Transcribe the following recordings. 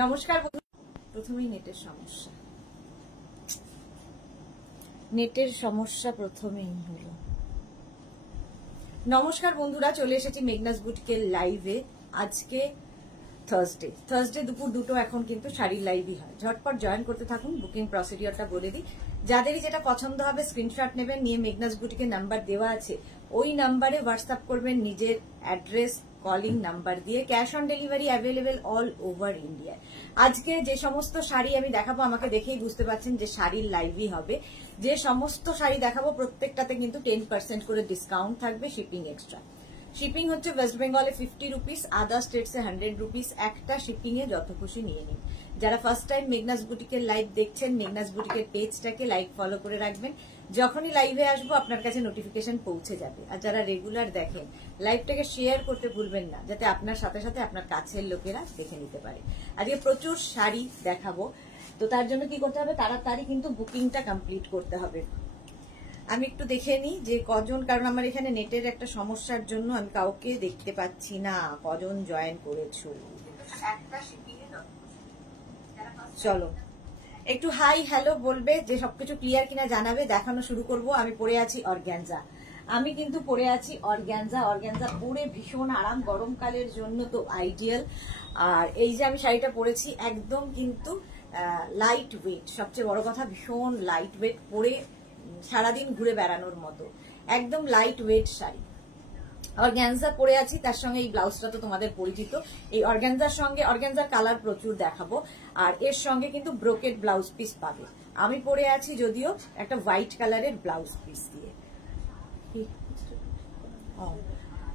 নমস্কার বন্ধু, প্রথমেই নেটের সমস্যা প্রথমেই হলো। নমস্কার বন্ধুরা, চলে এসেছি মেঘনাস বুটিকের লাইভে। আজকে থার্সডে দুপুর 2টো এখন কিন্তু শাড়ির লাইভই হয়। ঝটপট জয়েন করতে থাকুন। বুকিং প্রসিডিওরটা বলে দিই, যাদেরই যেটা পছন্দ হবে স্ক্রিনশট নেবেন, নিয়ে মেঘনাস বুটিকের নাম্বার দেওয়া আছে ওই নাম্বারে হোয়াটসঅ্যাপ করবেন নিজের অ্যাড্রেস, কলিং নাম্বার দিয়ে। Cash on delivery available all over India. আজকে যে সমস্ত শাড়ি আমি দেখাবো, আমাকে দেখেই বুঝতে পারছেন যে শাড়ির লাইভই হবে। যে সমস্ত শাড়ি দেখাবো প্রত্যেকটাতে কিন্তু 10% করে ডিসকাউন্ট থাকবে, শিপিং এক্সট্রা। শিপিং হচ্ছে ওয়েস্ট বেঙ্গলে 50 রুপিস, আদার স্টেটসে 100 রুপিস। একটা শিপিং এ যত খুশি নিয়ে নিন। যারা ফার্স্ট টাইম মেঘনাস বুটিকের লাইভ দেখছেন, মেঘনাস বুটিকের পেজটাকে লাইক ফলো করে রাখবেন। যখনই লাইভে আসবো আপনার কাছে নোটিফিকেশন পৌঁছে যাবে। আর যারা রেগুলার দেখেন, লাইভটাকে শেয়ার করতে ভুলবেন না, যাতে আপনার সাথে সাথে আপনার কাছের লোকেরা দেখে নিতে পারে। আজকে প্রচুর শাড়ি দেখাবো, তো তার জন্য কি করতে হবে, তাড়াতাড়ি কিন্তু বুকিংটা কমপ্লিট করতে হবে। আমি একটু দেখে নিই যে কজন, কারণ আমার এখানে নেটের একটা সমস্যার জন্য আমি কাউকে দেখতে পাচ্ছি না কজন জয়েন করেছো। চলো একটু হাই হ্যালো বলবে, যে সবকিছু ক্লিয়ার কিনা জানাবে। দেখানো শুরু করব। আমি পরে আছি অর্গ্যানজা। আমি কিন্তু পরে আছি অর্গ্যানজা পরে ভীষণ আরাম, গরমকালের জন্য তো আইডিয়াল। আর এই যে আমি শাড়িটা পরেছি একদম কিন্তু লাইট ওয়েট, সবচেয়ে বড় কথা ভীষণ লাইট ওয়েট, পরে সারাদিন ঘুরে বেড়ানোর মতো একদম লাইট ওয়েট শাড়ি। অর্গ্যানজা পরে আছি, তার সঙ্গে এই ব্লাউজটা তো তোমাদের পরিচিত। এই অর্গ্যানজার সঙ্গে, অর্গ্যানজার কালার প্রচুর দেখাবো, আর এর সঙ্গে কিন্তু ব্রোকেড ব্লাউজ পিস পাবে। আমি পরে আছি যদিও একটা হোয়াইট কালারের ব্লাউজ পিস দিয়ে।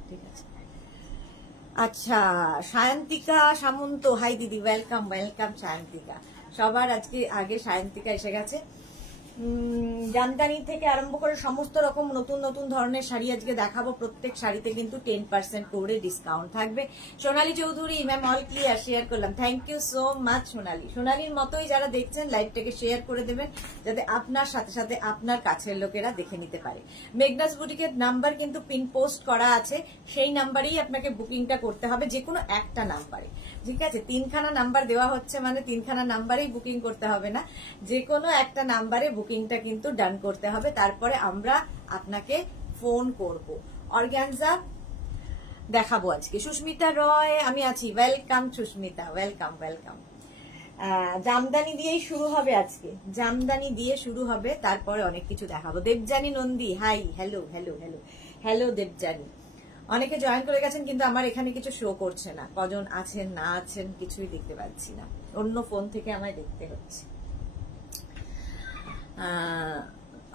ঠিক আছে, আচ্ছা। সায়ন্তিকা সামন্ত, হাই দিদি, ওয়েলকাম ওয়েলকাম সায়ন্তিকা। সবার আজকে আগে সায়ন্তিকা এসে গেছে। জামদানি থেকে আরম্ভ করে সমস্ত রকম নতুন নতুন ধরনের শাড়ি আজকে দেখাবো। প্রত্যেক শাড়িতে কিন্তু 10% করে ডিসকাউন্ট থাকবে। Sonali Chowdhury ma'am, all clear, share করলাম। Thank you so much Sonali. সোনালীর মতোই যারা দেখছেন লাইভটাকে শেয়ার করে দেবেন, যাতে আপনার সাথে সাথে আপনার কাছের লোকেরা দেখে নিতে পারে। মেঘনাস বুটিকের নাম্বার কিন্তু পিন পোস্ট করা আছে, সেই নাম্বারেই আপনাকে বুকিংটা করতে হবে, যে কোনো একটা নাম্বারে। ঠিক আছে, 3খানা নাম্বার দেওয়া হচ্ছে মানে 3খানা নাম্বারেই বুকিং করতে হবে না, যে কোনো একটা নাম্বারে বুকিংটা কিন্তু ডান করতে হবে। তারপরে আমরা আপনাকে ফোন করব। অর্গ্যানজা দেখাবো আজকে। সুস্মিতা রয়, আমি আছি, welcome Susmita, welcome welcome. Jamdani দিয়েই শুরু হবে আজকে, জামদানি দিয়ে শুরু হবে, তারপরে অনেক কিছু দেখাবো। Debjani Nandi, hi, hello hello hello hello Debjani. অনেকে জয়েন করে গেছেন, কিন্তু আমার এখানে কিছু শো করছে না, কজন আছেন না আছেন কিছুই দেখতে পাচ্ছি না, অন্য ফোন থেকে আমায় দেখতে হচ্ছে।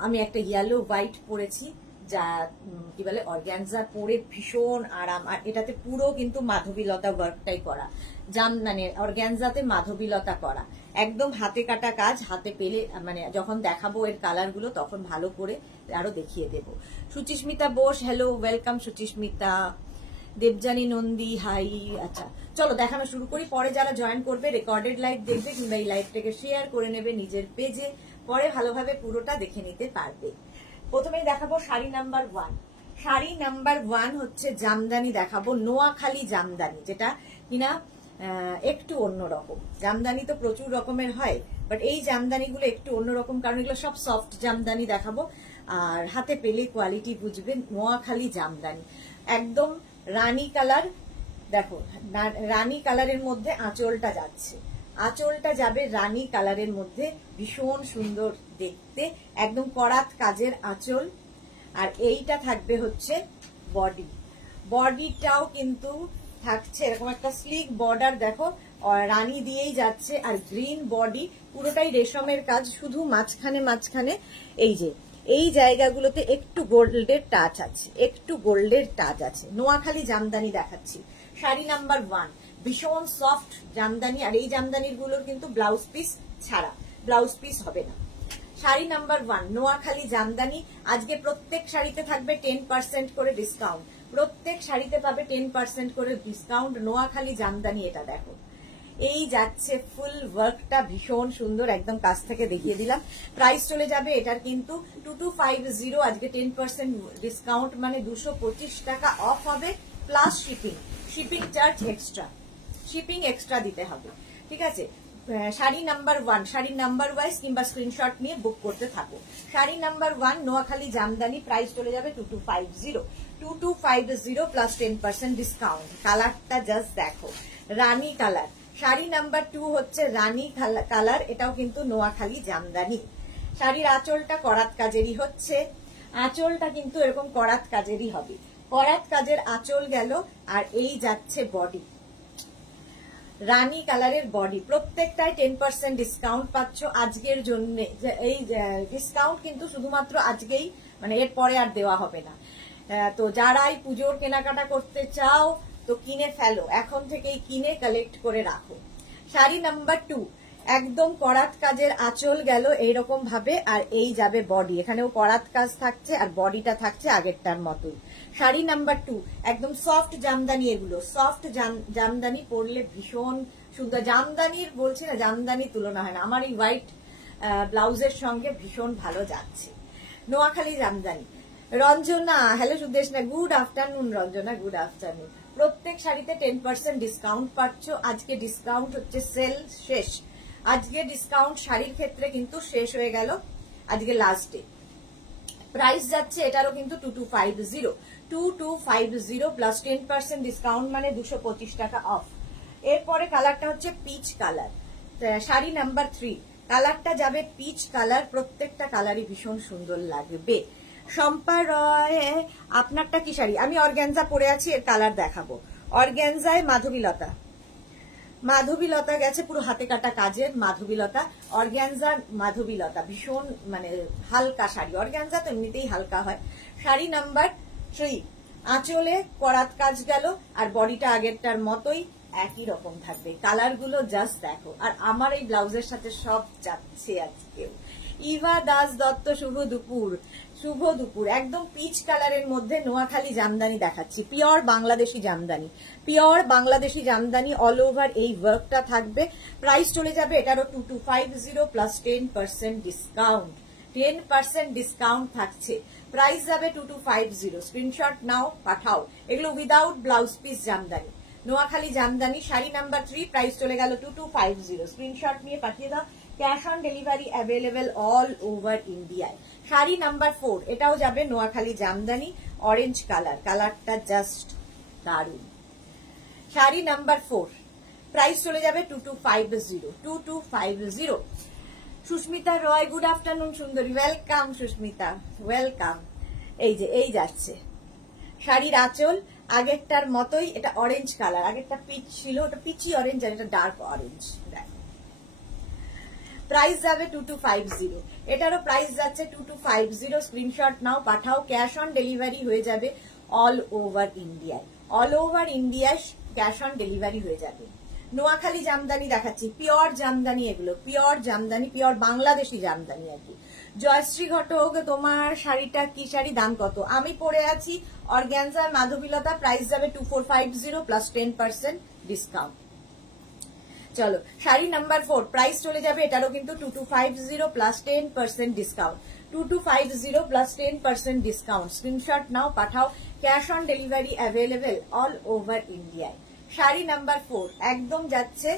আমি একটা ইয়েলো হোয়াইট পরেছি, যা কি বলে অর্গ্যানজা, পরে ভীষণ আরাম। আর এটাতে পুরো কিন্তু মাধবীলতা ওয়ার্কটাই করা, মানে অর্গ্যানজাতে মাধবীলতা করা, একদম হাতে কাটা কাজ। হাতে পেলে মানে যখন দেখাবো এর কালার গুলো, তখন ভালো করে আরো দেখিয়ে দেব। Suchismita Bose, hello welcome Suchismita. Debjani Nandi, hi. আচ্ছা চলো দেখানো শুরু করি। পরে যারা জয়েন করবে রেকর্ডেড লাইভ দেখবে, কিংবা এই লাইভটাকে শেয়ার করে নেবে নিজের পেজে, পরে ভালোভাবে পুরোটা দেখে নিতে পারবে। প্রথমেই দেখাবো শাড়ি নাম্বার 1। শাড়ি নাম্বার 1 হচ্ছে জামদানি দেখাবো, নোয়াখালী জামদানি, যেটা কিনা একটু অন্যরকম। জামদানি তো প্রচুর রকমের হয়, বাট এই জামদানিগুলো একটু অন্যরকম, কারণ এগুলো সব সফট জামদানি দেখাবো। আর হাতে পেলে কোয়ালিটি বুঝবেন। নোয়াখালী জামদানি একদম রানী কালার, দেখো রানী কালারের মধ্যে আঁচলটা যাচ্ছে, আঁচলটা যাবে রানী কালারের মধ্যে, ভীষণ সুন্দর দেখতে, একদম করাত কাজের আঁচল। আর এইটা থাকবে হচ্ছে বডি, বডিটাও কিন্তু থাকছে এরকম একটা স্লিক বর্ডার, দেখো রানী দিয়েই যাচ্ছে। আর গ্রিন বডি, পুরোটাই রেশমের কাজ, শুধু মাঝখানে মাঝখানে এই যে এই জায়গাগুলোতে একটু গোল্ডের টাচ আছে, একটু গোল্ডের টাচ আছে। নোয়াখালী জামদানি দেখাচ্ছি, শাড়ি নাম্বার 1, ভীষণ সফট জামদানি। আর এই জামদানির গুলোর কিন্তু ব্লাউজ পিস ছাড়া, ব্লাউজ পিস হবে না। শাড়ি নাম্বার 1 নোয়াখালী জামদানি। আজকে প্রত্যেক শাড়িতে থাকবে 10% করে ডিসকাউন্ট, প্রত্যেক শাড়িতে পাবে 10% করে ডিসকাউন্ট। নোয়াখালী জামদানি, এটা দেখো এই যাচ্ছে ফুল ওয়ার্কটা, ভীষণ সুন্দর, একদম কাছ থেকে দেখিয়ে দিলাম। প্রাইস চলে যাবে এটার কিন্তু 2250, আজকে 10% ডিসকাউন্ট মানে 225 টাকা অফ হবে, plus shipping, shipping charge extra, shipping extra দিতে হবে। ঠিক আছে। Sari number 1 sari number wise কিংবা স্ক্রিনশট নিয়ে বুক করতে থাকো। শাড়ি নাম্বার 1 নোয়াখালী জামদানি, প্রাইস চলে যাবে 2250 প্লাস 10% ডিসকাউন্ট। কালারটা জাস্ট দেখো, রানী কালার। শাড়ি নাম্বার 2 হচ্ছে রানী কালার, এটাও কিন্তু নোয়াখালী জামদানি। শাড়ির আঁচলটা করাত কাজেরই হচ্ছে, আঁচলটা কিন্তু এরকম করাত কাজেরই হবে। করাত কাজের আঁচল গেল, আর এই যাচ্ছে বডি, রানী কালারের বডি। প্রত্যেকটায় 10% ডিসকাউন্ট পাচ্ছ আজকের জন্য। এই ডিসকাউন্ট কিন্তু শুধুমাত্র আজকেই, মানে এর পরে আর দেওয়া হবে না। তো যারাই পুজোর কেনাকাটা করতে চাও তো কিনে ফেলো, এখন থেকেই কিনে কালেক্ট করে রাখো। শাড়ি নাম্বার 2 একদম করাত কাজের আঁচল গেল এইরকম ভাবে, আর এই যাবে বডি, এখানেও করাত কাজ থাকছে আর বডিটা থাকছে আগেরটার মতোই। শাড়ি নাম্বার 2 একদম সফট জামদানি, এগুলো সফট জামদানি পরলে ভীষণ সুন্দর। জামদানির বলছি না, জামদানি তুলনা হয় না, আমার এই হোয়াইট ব্লাউজের সঙ্গে ভীষণ ভালো যাচ্ছে। Noakhali Jamdani. Ranjana, hello Sudeshna, good afternoon. Ranjana, good afternoon. প্রত্যেক শাড়িতে 10% ডিসকাউন্ট পাচ্ছ। আজকে ডিসকাউন্ট হচ্ছে সেল শেষ, আজকে ডিসকাউন্ট শাড়ির ক্ষেত্রে কিন্তু শেষ হয়ে গেল, আজকে লাস্ট ডে। প্রাইস যাচ্ছে এটারও কিন্তু 2250 প্লাস 10% ডিসকাউন্ট, মানে 225 টাকা অফ। এরপরে কালারটা হচ্ছে পিচ কালার। শাড়ি নাম্বার 3 কালারটা যাবে পিচ কালার। প্রত্যেকটা কালারই ভীষণ সুন্দর লাগবে। শম্পা রয়, আপনারটা কি শাড়ি? আমি অর্গ্যানজা পরে আছি, এর কালার দেখাবো। অর্গ্যানজায় মাধবীলতা, মাধবীলতা গেছে পুরো হাতে কাটা কাজের মাধবীলতা। অর্গ্যানজার মাধবীলতা ভীষণ মানে হালকা শাড়ি, অর্গ্যানজা তো এমনিতেই হালকা হয়। শাড়ি নাম্বার 3 আঁচলে করাত কাজ গেল, আর বডিটা আগেরটার মতোই একই রকম থাকবে। কালার গুলো জাস্ট দেখো, আর আমার এই ব্লাউজের সাথে সব যাচ্ছে আজকেও। ইভা দাস দত্ত, শুভ দুপুর। শুভ দুপুর। একদম পিচ কালারের মধ্যে নোয়াখালী জামদানি দেখাচ্ছি, pure Bangladeshi Jamdani, pure Bangladeshi Jamdani. All over এই ওয়ার্কটা থাকবে। প্রাইস চলে যাবে এটারও 2250 প্লাস 10% ডিসকাউন্ট। 10% ডিসকাউন্ট থাকছে, প্রাইস যাবে 2250। স্ক্রিনশট নাও, পাঠাও। এগুলো without blouse piece Jamdani, Noakhali Jamdani. Sari number 3 price চলে গেল 2250। স্ক্রিনশট নিয়ে পাঠিয়ে দাও। Cash on delivery available all over ইন্ডিয়ায়। শাড়ি নাম্বার 4 এটাও যাবে নোয়াখালী জামদানি, অরেঞ্জ কালার, কালারটা জাস্ট দারুণ। শাড়ি নাম্বার 4 প্রাইস চলে যাবে 2250। সুস্মিতা রয়, গুড আফটারনুন সুন্দরী, ওয়েলকাম সুস্মিতা, ওয়েলকাম। এই যে এই যাচ্ছে শাড়ির আঁচল আগেরটার মতোই, এটা অরেঞ্জ কালার, আগেরটা পিচ ছিল, ওটা পিচি অরেঞ্জ আর এটা ডার্ক অরেঞ্জ। প্রাইস যাবে 2250। এটারও প্রাইস যাচ্ছে 2250। স্ক্রিনশট নাও, পাঠাও। ক্যাশ অন ডেলিভারি হয়ে যাবে অল ওভার ইন্ডিয়ায়, অল ওভার ইন্ডিয়ায় ক্যাশ অন ডেলিভারি হয়ে যাবে। নোয়াখালী জামদানি দেখাচ্ছি, পিওর জামদানি, এগুলো পিওর জামদানি, পিওর বাংলাদেশি জামদানি আর কি। জয়শ্রী ঘটক, তোমার শাড়িটা কি শাড়ি, দাম কত? আমি পরে আছি অর্গ্যানজার মাধবীলতা, প্রাইস যাবে 2450 প্লাস 10% ডিসকাউন্ট। চলো শাড়ি নাম্বার 4 প্রাইস চলে যাবে এটারও কিন্তু 2250 plus 10% discount. 2250 plus 10% discount. Screenshot নাও, পাঠাও। Cash on delivery available all over ইন্ডিয়ায়। শাড়ি নাম্বার 4 একদম যাচ্ছে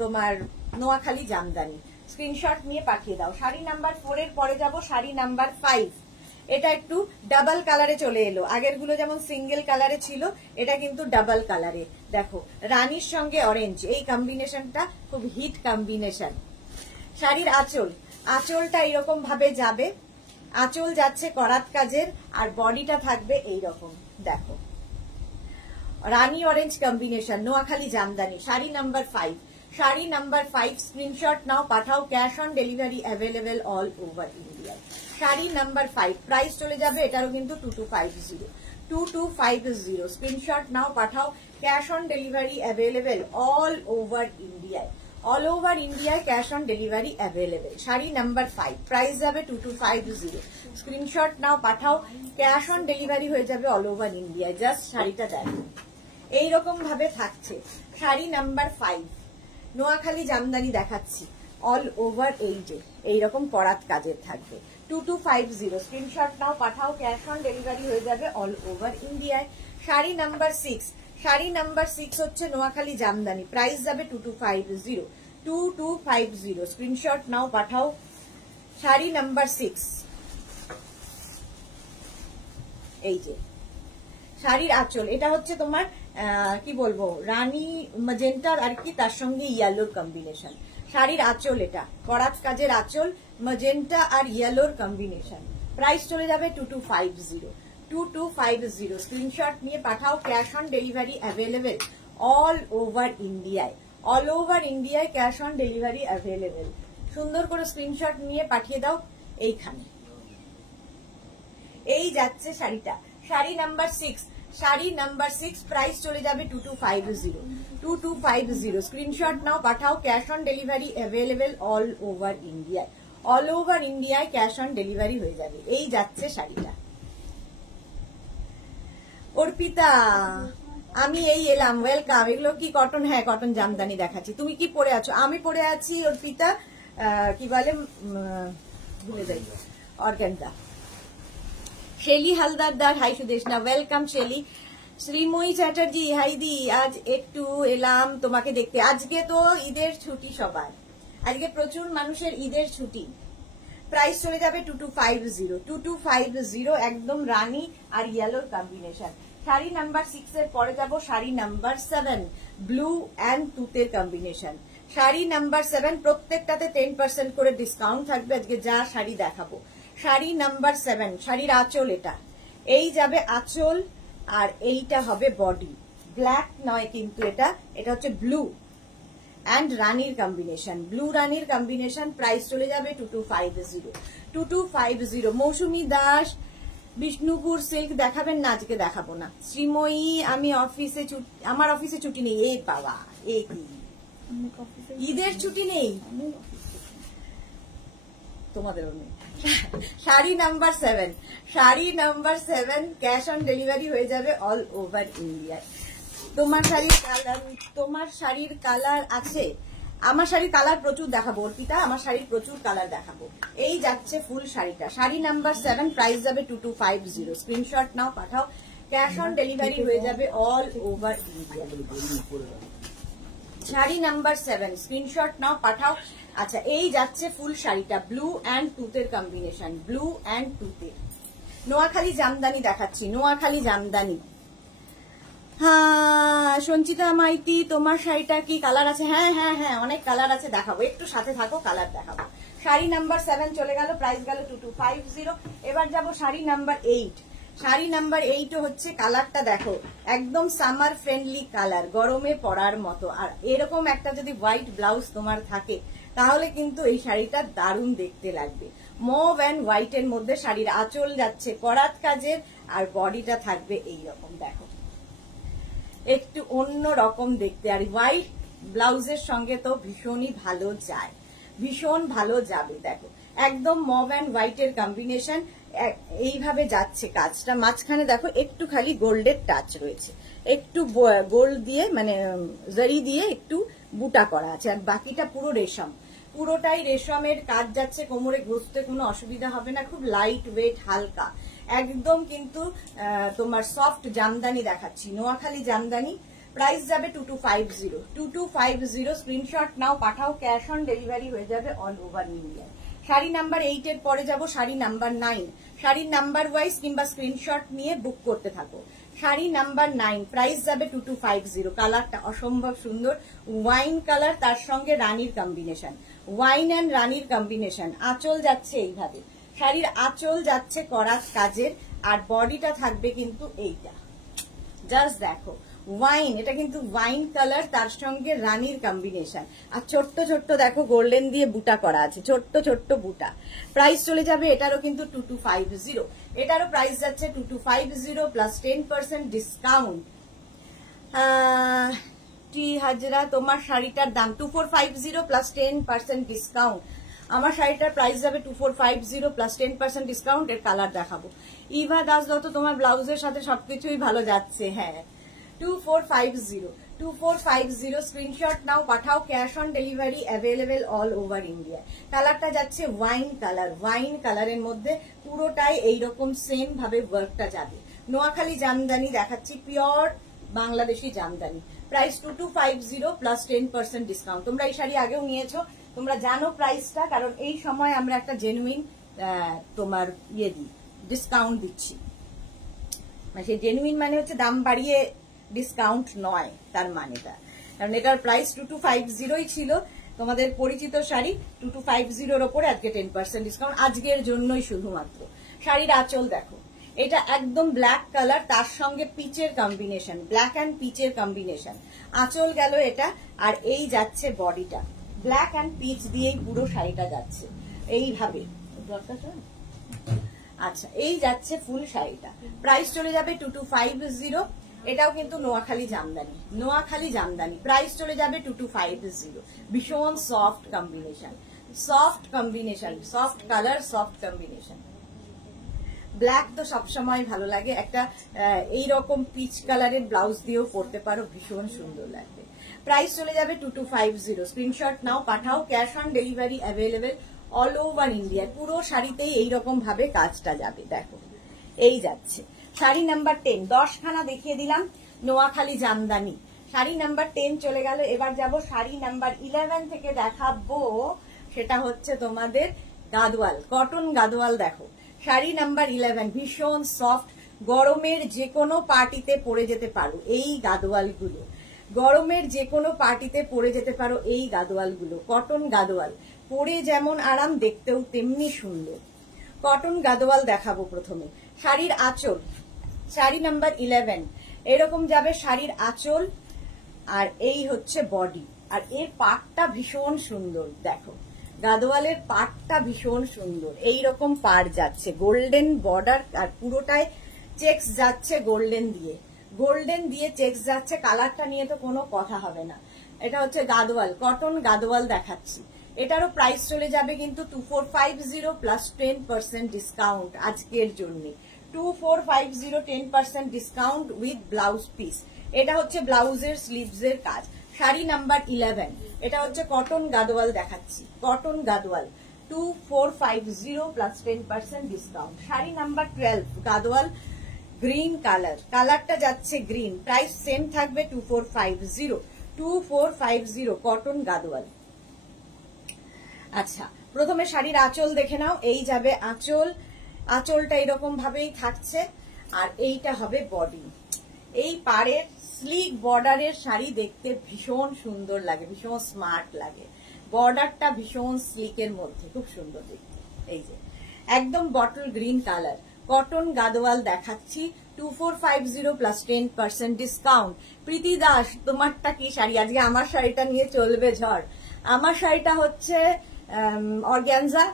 তোমার নোয়াখালী জামদানি, স্ক্রিনশট নিয়ে পাঠিয়ে দাও। শাড়ি নাম্বার 4 এর পরে যাব শাড়ি নাম্বার 5। এটা একটু ডাবল কালারে চলে এলো, আগের গুলো যেমন সিঙ্গেল কালারে ছিল, এটা কিন্তু ডাবল কালারে। দেখো রানীর সঙ্গে অরেঞ্জ, এই কম্বিনেশনটা খুব হিট কম্বিনেশন। শাড়ির আঁচল, আঁচলটা এইরকম ভাবে যাবে, আঁচল যাচ্ছে করাত কাজের, আর বডিটা থাকবে এইরকম। দেখো রানী orange combination, Noakhali Jamdani. Sari number 5, sari number 5 screenshot নাও, পাঠাও। Cash on delivery available all over India. Sari number 5 price চলে যাবে এটারও কিন্তু 2250। স্ক্রিনশট নাও, পাঠাও। Cash on delivery available all over ইন্ডিয়ায়, অল ওভার ইন্ডিয়ায় cash on delivery available. Sari number 5 price যাবে 2250। স্ক্রিনশট নাও, পাঠাও। ক্যাশ অন ডেলিভারি হয়ে যাবে অল ওভার ইন্ডিয়ায়। জাস্ট শাড়িটা দেখো এইরকম ভাবে থাকছে। শাড়ি নাম্বার 5 নোয়াখালী জামদানি দেখাচ্ছি, অল ওভার এই যে এইরকম করাত কাজের থাকবে। 2250 স্ক্রিনশট নাও, পাঠাও। ক্যাশ অন ডেলিভারি হয়ে যাবে অল ওভার ইন্ডিয়ায়। শাড়ি নাম্বার 6, শাড়ি নাম্বার 6 হচ্ছে নোয়াখালী জামদানি, প্রাইস যাবে 2250, 2250। স্ক্রিনশট নাও, পাঠাও। শাড়ি নাম্বার 6, এই যে শাড়ির আঁচল, এটা হচ্ছে তোমার কি বলবো রানী ম্যাজেন্টার আর কি, তার সঙ্গে ইয়েলোর কম্বিনেশন। শাড়ির আঁচল, এটা করাত কাজের আঁচল, ম্যাজেন্টা আর ইয়েলোর কম্বিনেশন। প্রাইস চলে যাবে 2250, 2250। স্ক্রিনশট নিয়ে পাঠাও। Cash on delivery available all over ইন্ডিয়ায়, অল ওভার ইন্ডিয়ায় ক্যাশ অন ডেলিভারি অ্যাভেলেবেল। সুন্দর করে স্ক্রিনশট নিয়ে পাঠিয়ে দাও এইখানে। এই যাচ্ছে শাড়িটা, sari number 6, sari number 6, price চলে যাবে 2250, 2250। স্ক্রিনশট নাও, পাঠাও। Cash on delivery available all over ইন্ডিয়ায়, অল ওভার ইন্ডিয়ায় ক্যাশ অন ডেলিভারি হয়ে যাবে। এই যাচ্ছে শাড়িটা। অর্পিতা, আমি এই এলাম, ওয়েলকাম। এগুলো কি কটন? হ্যাঁ কটন জামদানি দেখাচ্ছি। তুমি কি পরে আছো? আমি পরে আছি অর্পিতা কি বলে ভুলে যাই, অর্গানজা। শেলি হালদারদার, hi Sudeshna, welcome Shelly. Sreemoyee Chatterjee, hi দি, আজ একটু এলাম তোমাকে দেখতে। আজকে তো ঈদের ছুটি সবার, আজকে প্রচুর মানুষের ঈদের ছুটি। প্রাইস চলে যাবে 2250, 2250, একদম রানী আর ইয়েলোর কম্বিনেশন। শাড়ি নাম্বার 6 এর পরে যাব শাড়ি নাম্বার 7, ব্লু অ্যান্ড তুতের কম্বিনেশন। শাড়ি নাম্বার 7, প্রত্যেকটাতে 10% করে ডিসকাউন্ট থাকবে আজকে যা শাড়ি দেখাবো। শাড়ি নাম্বার 7, শাড়ির আঁচল, এটা এই যাবে আঁচল, আর এইটা হবে বডি। ব্ল্যাক নয় কিন্তু, এটা হচ্ছে ব্লু অ্যান্ড রানীর কম্বিনেশন, ব্লু রানীর কম্বিনেশন। প্রাইস চলে যাবে 2250, 2250। মৌসুমী দাস, বিষ্ণুপুর সিল্ক দেখাবেন না? আজকে দেখাবো না। শ্রীময়ী, আমি অফিসে, আমার অফিসে ছুটি নেই। এই বাবা, এ কি ঈদের ছুটি নেই? তোমাদেরও নেই। Sari number 7, sari number 7, cash on delivery হয়ে যাবে অল ওভার ইন্ডিয়ায়। তোমার শাড়ির কালার আছে? আমার শাড়ির কালার প্রচুর দেখাবো অর্পিতা, আমার শাড়ির প্রচুর কালার দেখাবো। এই যাচ্ছে ফুল শাড়িটা, শাড়ি নাম্বার 7, প্রাইস যাবে 2250। স্ক্রিনশট নাও, পাঠাও। ক্যাশ অন ডেলিভারি হয়ে যাবে all over India. Sari number 7, screenshot নাও, পাঠাও। আচ্ছা, এই যাচ্ছে ফুল শাড়িটা, ব্লু অ্যান্ড তুতের কম্বিনেশন, ব্লু অ্যান্ড তুতের। নোয়াখালী জামদানি দেখাচ্ছি, নোয়াখালী জামদানি। হ্যাঁ সঞ্চিতা মাইতি, তোমার শাড়িটা কি কালার আছে? হ্যাঁ হ্যাঁ হ্যাঁ, অনেক কালার আছে, দেখাবো, একটু সাথে থাকো, কালার দেখাবো। শাড়ি নাম্বার 7 চলে গেল, প্রাইস গেল 2250। এবার যাব শাড়ি নাম্বার 8। শাড়ি নাম্বার 8 হচ্ছে, কালারটা দেখো, একদম সামার ফ্রেন্ডলি কালার, গরমে পরার মতো। আর এরকম একটা যদি হোয়াইট ব্লাউজ তোমার থাকে তাহলে কিন্তু এই শাড়িটা দারুণ দেখতে লাগবে। মভ অ্যান্ড হোয়াইট এর মধ্যে শাড়ির আঁচল যাচ্ছে করাত কাজের, আর বডিটা থাকবে এইরকম, দেখো একটু অন্য রকম দেখতে। আর হোয়াইট ব্লাউজের সঙ্গে তো ভীষণই ভালো যায়, ভীষণ ভালো যাবে। দেখো একদম মভ অ্যান্ড হোয়াইট এর কম্বিনেশন, এইভাবে যাচ্ছে কাজটা। মাঝখানে দেখো একটু খালি গোল্ডের টাচ রয়েছে, একটু গোল্ড দিয়ে মানে জারি দিয়ে একটু বুটা করা আছে, আর বাকিটা পুরো রেশম, পুরোটাই রেশমের কাজ যাচ্ছে। কোমরে ঘষতে কোনো অসুবিধা হবে না, খুব লাইট ওয়েট, হালকা একদম। কিন্তু তোমার সফট জামদানি দেখাচ্ছি, নোয়াখালী জামদানি। প্রাইস যাবে 2250, 2250। স্ক্রিনশট নাও, পাঠাও। ক্যাশ অন ডেলিভারি হয়ে যাবে all over India. Sari number 8 এর পরে যাব শাড়ি নাম্বার 9। শাড়ির নাম্বার ওয়াইজ কিংবা স্ক্রিনশট নিয়ে বুক করতে থাকো। শাড়ি নাম্বার 9, প্রাইস যাবে 2250। কালারটা অসম্ভব সুন্দর, ওয়াইন কালার, তার সঙ্গে রানীর কম্বিনেশন, ওয়াইন অ্যান্ড রানীর কম্বিনেশন। আঁচল যাচ্ছে এইভাবে, শাড়ির আঁচল যাচ্ছে করাত কাজের, আর বডিটা থাকবে কিন্তু এইটা, জাস্ট দেখো ওয়াইন, এটা কিন্তু ওয়াইন কালার, তার সঙ্গে রানীর কম্বিনেশন। আর ছোট্ট ছোট্ট দেখো গোল্ডেন দিয়ে বুটা করা আছে, ছোট্ট ছোট্ট বুটা। প্রাইস চলে যাবে এটারও কিন্তু 2250, এটারও প্রাইস যাচ্ছে 2250 প্লাস 10% ডিসকাউন্ট। হাজরা, তোমার শাড়িটার দাম 2450 প্লাস 10% ডিসকাউন্ট। আমার শাড়িটার প্রাইস যাবে 2450 প্লাস 10% ডিসকাউন্ট। এর কালার দেখাবো। ইভা দাস দত্ত, তোমার ব্লাউজের সাথে সবকিছুই ভালো যাচ্ছে। হ্যাঁ 2450, স্ক্রিনশট নাও, পাঠাও। Cash on delivery available all over India. কালারটা যাচ্ছে ওয়াইন কালার, ওয়াইন কালারের মধ্যে পুরোটাই এইরকম সেম ভাবে ওয়ার্কটা যাবে। নোয়াখালী জামদানি দেখাচ্ছি, pure Bangladeshi Jamdani, price 2250 plus 10% discount. তোমরা এই শাড়ি আগেও নিয়েছো, তোমরা জানো প্রাইসটা, কারণ এই সময় আমরা একটা জেনুইন তোমার ইয়ে দিই, ডিসকাউন্ট দিচ্ছি। মানে সেই জেনুইন মানে হচ্ছে দাম বাড়িয়ে ডিসকাউন্ট নয় তার মানেটা, কারণ এটার প্রাইস 2250 ছিল। তোমাদের পরিচিত শাড়ি 2250 ওপরে আজকে 10% ডিসকাউন্ট, আজকের জন্যই শুধুমাত্র। শাড়ির আঁচল দেখো, এটা একদম ব্ল্যাক কালার, তার সঙ্গে পিচের কম্বিনেশন, ব্ল্যাক অ্যান্ড পিচের কম্বিনেশন। আঁচল গেল এটা, আর এই যাচ্ছে বডিটা, ব্ল্যাক অ্যান্ড পিচ দিয়েই পুরো শাড়িটা যাচ্ছে এইভাবে। আচ্ছা, এই যাচ্ছে ফুল শাড়িটা, প্রাইস চলে যাবে 2250। এটাও কিন্তু নোয়াখালী জামদানি, নোয়াখালী জামদানি, প্রাইস চলে যাবে 2250। ভীষণ soft combination, soft combination, soft colour, soft combination. Black তো সবসময় ভালো লাগে, একটা এইরকম পিচ কালারের ব্লাউজ দিয়েও পরতে পারো, ভীষণ সুন্দর লাগবে। প্রাইস চলে যাবে 2250। স্ক্রিনশট নাও, পাঠাও, cash on delivery available all over India. পুরো শাড়িতেই এইরকম ভাবে কাজটা যাবে, দেখো এই যাচ্ছে। শাড়ি নাম্বার 10, 10খানা দেখিয়ে দিলাম নোয়াখালী জামদানি। শাড়ি নাম্বার 10 চলে গেল, এবার যাব শাড়ি নাম্বার 11 থেকে দেখাবো, সেটা হচ্ছে তোমাদের গাদোয়াল, কটন গাদোয়াল। দেখো শাড়ি নাম্বার 11, ভীষণ সফট, গরমের যে কোনো পার্টিতে পরে যেতে পারো এই গাদোয়ালগুলো, গরমের যে কোনো পার্টিতে পরে যেতে পারো এই গাদোয়ালগুলো। কটন গাদোয়াল, পরে যেমন আরাম, দেখতেও তেমনি সুন্দর। কটন গাদোয়াল দেখাবো প্রথমে। শাড়ির আঁচল, শাড়ি নাম্বার 11 এরকম যাবে শাড়ির আঁচল, আর এই হচ্ছে বডি, আর এর পাটটা ভীষণ সুন্দর। দেখো গাদোয়ালের পাটটা ভীষণ সুন্দর, এইরকম পাড় যাচ্ছে, গোল্ডেন বর্ডার, আর পুরোটায় চেক্স যাচ্ছে গোল্ডেন দিয়ে, গোল্ডেন দিয়ে চেক্স যাচ্ছে। কালারটা নিয়ে তো কোনো কথা হবে না। এটা হচ্ছে গাদোয়াল, কটন গাদোয়াল দেখাচ্ছি। এটারও প্রাইস চলে যাবে কিন্তু 2450 প্লাস 10% ডিসকাউন্ট আজকের জন্য। 2450, 10% ডিসকাউন্ট উইথ ব্লাউজ পিস। এটা হচ্ছে ব্লাউজের স্লিভসের কাজ। শাড়ি নাম্বার 11, এটা হচ্ছে কটন গাদোয়াল দেখাচ্ছি, cotton Gadwal 2450 plus 10% discount. Sari number 12 Gadwal green colour, কালারটা যাচ্ছে গ্রিন, প্রাইস সেম থাকবে 2450, 2450 কটন গাদোয়াল। আচ্ছা, প্রথমে শাড়ির আঁচল দেখে নাও, এই যাবে আঁচল, আঁচলটা এরকম ভাবেই থাকছে, আর এইটা হবে বডি। এই পাড়ের স্লিক বর্ডারের শাড়ি দেখতে ভীষণ সুন্দর লাগে, ভীষণ স্মার্ট লাগে, বর্ডারটা ভীষণ স্লিকের মধ্যে, খুব সুন্দর দেখতে। এই যে একদম bottle green colour, cotton Gadwal দেখাচ্ছি 2450 প্লাস 10% ডিসকাউন্ট। প্রীতি দাস, তোমারটা কি শাড়ি? আজকে আমার শাড়িটা নিয়ে চলবে ঝড়। আমার শাড়িটা হচ্ছে অর্গ্যানজা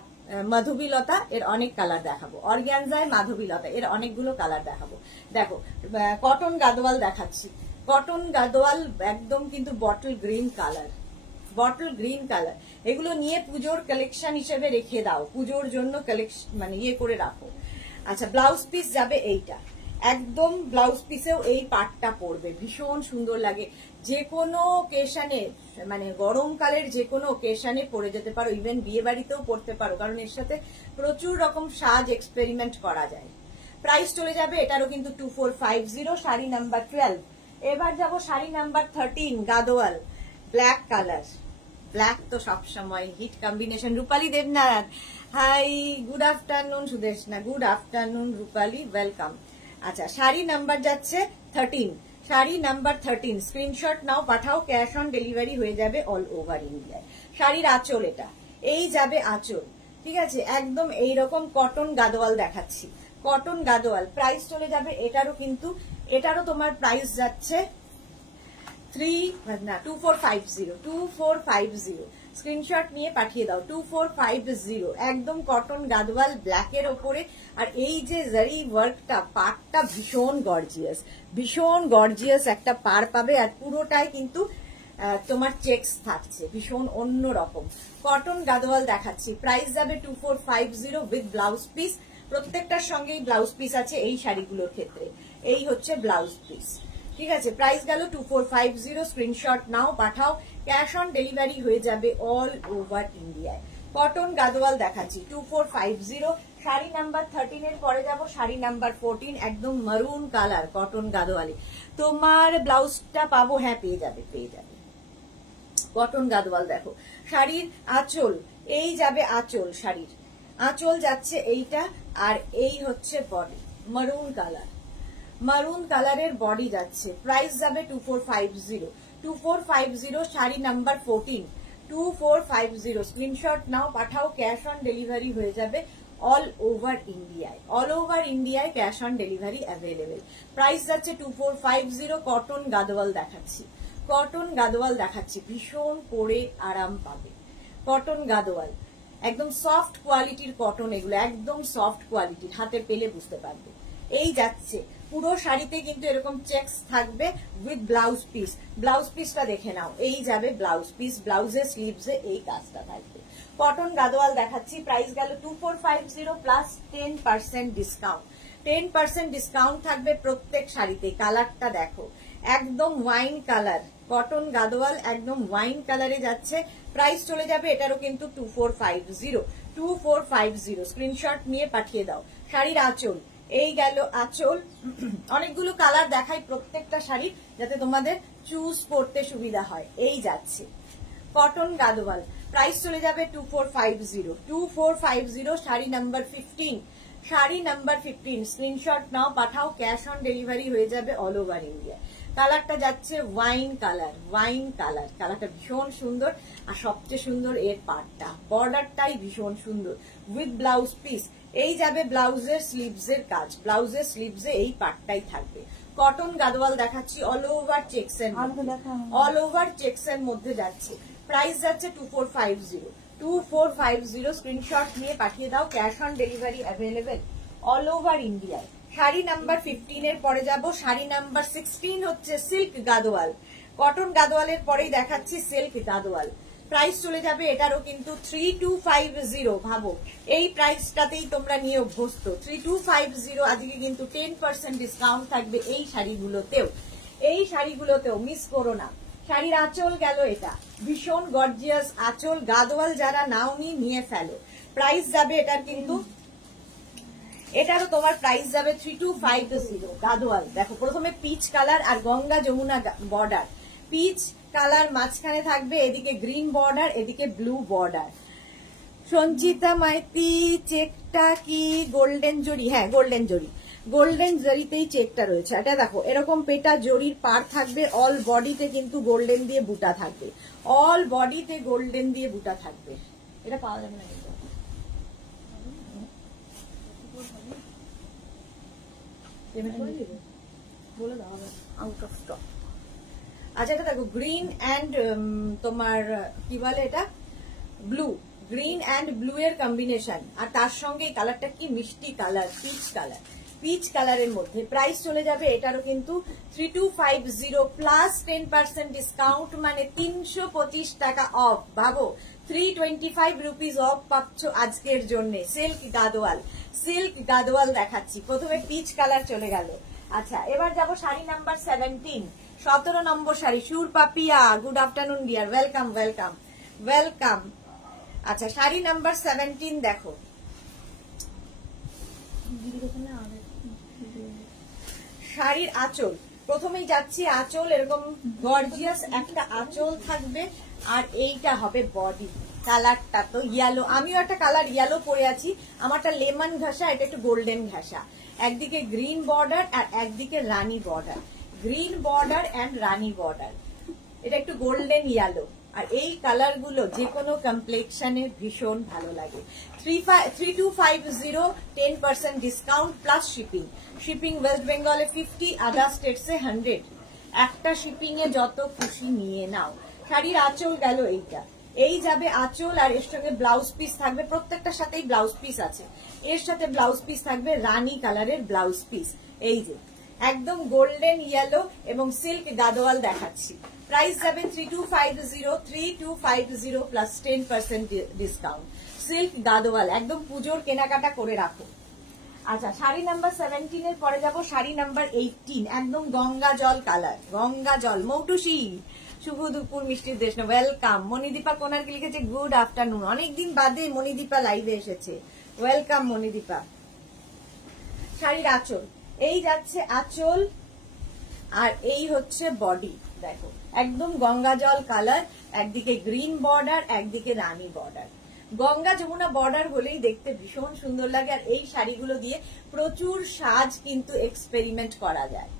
মাধবীলতা, এর অনেক কালার দেখাবো। অর্গ্যানজায় মাধবীলতা, এর অনেকগুলো কালার দেখাবো। দেখো কটন গাদোয়াল দেখাচ্ছি, কটন গাদোয়াল একদম কিন্তু bottle green colour, bottle green colour. এগুলো নিয়ে পুজোর কালেকশন হিসেবে রেখে দাও, পুজোর জন্য কালেকশন মানে ইয়ে করে রাখো। আচ্ছা, ব্লাউজ পিস যাবে এইটা, একদম ব্লাউজ পিসেও এই পাটটা পরবে, ভীষণ সুন্দর লাগে। যে কোনো ওকেশনে, মানে গরমকালের যে কোনো ওকেশনে পরে যেতে পারো, ইভেন বিয়ে বাড়িতেও পরতে পারো, কারণ এর সাথে প্রচুর রকম সাজ এক্সপেরিমেন্ট করা যায়। প্রাইস চলে যাবে এটারও কিন্তু 2450। শাড়ি নাম্বার 12, এবার যাব sari number 13 Gadwal black colour. Black তো সবসময় hit combination. Rupali Debnath, hi, good afternoon. Sudeshna, good afternoon Rupali, welcome. আচ্ছা, শাড়ি নাম্বার যাচ্ছে 13, শাড়ি নাম্বার 13, স্ক্রিনশট নাও, পাঠাও, ক্যাশ অন ডেলিভারি হয়ে যাবে অল ওভার ইন্ডিয়ায়। শাড়ির আঁচল, এটা এই যাবে আঁচল, ঠিক আছে, একদম এইরকম কটন গাদোয়াল দেখাচ্ছি, কটন গাদোয়াল। প্রাইস চলে যাবে এটারও কিন্তু, এটারও তোমার প্রাইস যাচ্ছে 2450, স্ক্রিনশট নিয়ে পাঠিয়ে দাও, 2450, একদম কটন গাদোয়াল ব্ল্যাকের ওপরে। আর এই যে জারি ওয়ার্কটা, পাড়টা ভীষণ গর্জিয়াস, ভীষণ গর্জিয়াস একটা পাড় পাবে, আর পুরোটাই কিন্তু তোমার চেক্স থাকছে, ভীষণ অন্যরকম। কটন গাদোয়াল দেখাচ্ছি, প্রাইস যাবে 2450 উইথ ব্লাউজ পিস। প্রত্যেকটার সঙ্গেই ব্লাউজ পিস আছে এই শাড়িগুলোর ক্ষেত্রে। এই হচ্ছে ব্লাউজ পিস, ঠিক আছে। প্রাইস গেল 2450, স্ক্রিনশট নাও, পাঠাও, ক্যাশ অন ডেলিভারি হয়ে যাবে অল ওভার ইন্ডিয়ায়। কটন গাদোয়াল দেখাচ্ছি 2450, শাড়ি নাম্বার 13 এর পরে যাব শাড়ি নাম্বার 14, একদম মারুন কালার কটন গাদোয়ালি। তোমার ব্লাউজটা পাবো, হ্যাঁ পেয়ে যাবে কটন গাদোয়াল। দেখো শাড়ির আঁচল, এই যাবে আঁচল, শাড়ির আঁচল যাচ্ছে এইটা, আর এই হচ্ছে বডি মারুন কালারের বডি যাচ্ছে। প্রাইস যাবে 2450 শাড়ি নাম্বার 14 2450। স্ক্রিনশট নাও, পাঠাও, ক্যাশ অন ডেলিভারি হয়ে যাবে অল ওভার ইন্ডিয়ায় cash on delivery available. Price যাচ্ছে 2450। কটন গাদোয়াল দেখাচ্ছি, ভীষণ পরে আরাম পাবে। কটন গাদোয়াল একদম সফট কোয়ালিটির কটন, এগুলো একদম সফট কোয়ালিটির, হাতে পেলে বুঝতে পারবে। এই যাচ্ছে পুরো শাড়িতে কিন্তু এরকম চেকস থাকবে উইথ ব্লাউজ পিসটা দেখে নাও, এই যাবে ব্লাউজ পিস, ব্লাউজের স্লিভসে এই কাজটা থাকবে। কটন গাদোয়াল দেখাচ্ছি, প্রাইস গেল 2450 প্লাস 10% ডিসকাউন্ট। 10% ডিসকাউন্ট থাকবে প্রত্যেক শাড়িতে। কালারটা দেখো, একদম ওয়াইন কালার, কটন গাদোয়াল একদম ওয়াইন কালারে যাচ্ছে। প্রাইস চলে যাবে এটারও কিন্তু 2450। স্ক্রিনশট নিয়ে পাঠিয়ে দাও। শাড়ির আঁচল, এই গেল আঁচল। অনেকগুলো কালার দেখাই প্রত্যেকটা শাড়ি, যাতে তোমাদের চুজ করতে সুবিধা হয়। এই যাচ্ছে কটন গাদোয়াল, প্রাইস চলে যাবে 2450 শাড়ি নাম্বার 15। স্ক্রিনশট নাও, পাঠাও, ক্যাশ অন ডেলিভারি হয়ে যাবে অল ওভার ইন্ডিয়া। কালারটা যাচ্ছে ওয়াইন কালারটা ভীষণ সুন্দর, আর সবচেয়ে সুন্দর এর পাড়টা, বর্ডারটাই ভীষণ সুন্দর উইথ ব্লাউজ পিস। এই যাবে ব্লাউজের স্লিভসের কাজ, ব্লাউজের স্লিভসে এই পার্টটাই থাকবে। কটন গাদোয়াল দেখাচ্ছি, অল ওভার চেক্সের মধ্যে যাচ্ছে। প্রাইস যাচ্ছে 2450। স্ক্রিনশট নিয়ে পাঠিয়ে দাও, cash on delivery available all over ইন্ডিয়ায়। শাড়ি নাম্বার 15 এর পরে যাব শাড়ি নাম্বার 16, হচ্ছে সিল্ক গাদোয়াল। কটন গাদোয়ালের পরেই দেখাচ্ছি সিল্ক গাদোয়াল। প্রাইস চলে যাবে এটারও কিন্তু 3250। ভাবো এই প্রাইসটাতেই তোমরা নিয়ে অভ্যস্ত। 3250 আজকে কিন্তু 10% ডিসকাউন্ট থাকবে এই শাড়িগুলোতেও মিস করো না। শাড়ির আঁচল গেল, এটা ভীষণ গর্জিয়াস আঁচল। গাদোয়াল যারা নাওনি নিয়ে ফেলো। প্রাইস যাবে এটার কিন্তু, এটারও তোমার প্রাইস যাবে 3250। গাদোয়াল দেখো, প্রথমে পিচ কালার আর Ganga Jamuna border, peach colour মাঝখানে থাকবে, এদিকে গ্রিন বর্ডার, এদিকে ব্লু বর্ডার। সঞ্চিতা মাইতি, চেকটা কি গোল্ডেন জরি? হ্যাঁ গোল্ডেন জরিতেই চেকটা রয়েছে। এটা দেখো এরকম পেটা জরির পার থাকবে, অল বডিতে কিন্তু গোল্ডেন দিয়ে বুটা থাকবে, এটা পাওয়া যাবে না বলে দাও, আউট অফ স্টক। আচ্ছা এটা দেখো গ্রিন অ্যান্ড তোমার কি বলে এটা, গ্রিন অ্যান্ড ব্লু এর কম্বিনেশন, আর তার সঙ্গে এই কালারটা কি মিষ্টি কালার, পিচ কালারের মধ্যে। প্রাইস চলে যাবে এটারও কিন্তু 3250 প্লাস 10% ডিসকাউন্ট, মানে 325 টাকা অফ। ভাবো 325 রুপিস অফ পাচ্ছ আজকের জন্য। সিল্ক গাদোয়াল দেখাচ্ছি, প্রথমে পিচ কালার চলে গেল। আচ্ছা এবার যাব sari number 17, 17 number sari. Sur Papiya, good afternoon dear, welcome. আচ্ছা শাড়ি নাম্বার 17 দেখো, শাড়ির আঁচল, প্রথমেই যাচ্ছি আঁচল, এরকম গর্জিয়াস একটা আঁচল থাকবে, আর এইটা হবে বডি। কালারটা তো ইয়েলো, আমিও একটা কালার ইয়েলো পরে আছি, আমারটা লেমন ঘাসা, এটা একটু গোল্ডেন ঘাসা। একদিকে গ্রিন বর্ডার আর একদিকে রানী বর্ডার, এটা একটু গোল্ডেন ইয়েলো। আর এই কালার গুলো যে কোনো কমপ্লেক্সনে ভীষণ ভালো লাগে। 3250, 10% ডিসকাউন্ট প্লাস শিপিং ওয়েস্ট বেঙ্গলে 50, আদার স্টেটসে 100। একটা শিপিং এ যত খুশি নিয়ে নাও। শাড়ির আঁচল গেল এইটা, এই যাবে আঁচল, আর এর সঙ্গে ব্লাউজ পিস থাকবে, প্রত্যেকটার সাথেই ব্লাউজ পিস আছে। এর সাথে ব্লাউজ পিস থাকবে রানী কালারের ব্লাউজ পিস, এই যে একদম গোল্ডেন ইয়েলো এবং সিল্ক গাদোয়াল দেখাচ্ছি। প্রাইস যাবে 3250 প্লাস 10% ডিসকাউন্ট। সিল্ক গাদোয়াল একদম পুজোর কেনাকাটা করে রাখো। আচ্ছা শাড়ি নাম্বার 17 এর পরে যাব শাড়ি নাম্বার 18, একদম গঙ্গা জল কালার, মৌটুসি, শুভ দুপুর মিষ্টির দেশ, ওয়েলকাম। মণিদীপা কোনার কি লিখেছে, গুড আফটারনুন। অনেকদিন বাদে মণিদীপা লাইভে এসেছে, ওয়েলকাম মনিদীপা। শাড়ির আঁচল, এই যাচ্ছে আঁচল, আর এই হচ্ছে বডি। দেখো একদম গঙ্গা জল কালার, একদিকে গ্রিন বর্ডার, একদিকে রানী বর্ডার। গঙ্গা যমুনা বর্ডার হলেই দেখতে ভীষণ সুন্দর লাগে, আর এই শাড়িগুলো দিয়ে প্রচুর সাজ কিন্তু এক্সপেরিমেন্ট করা যায়।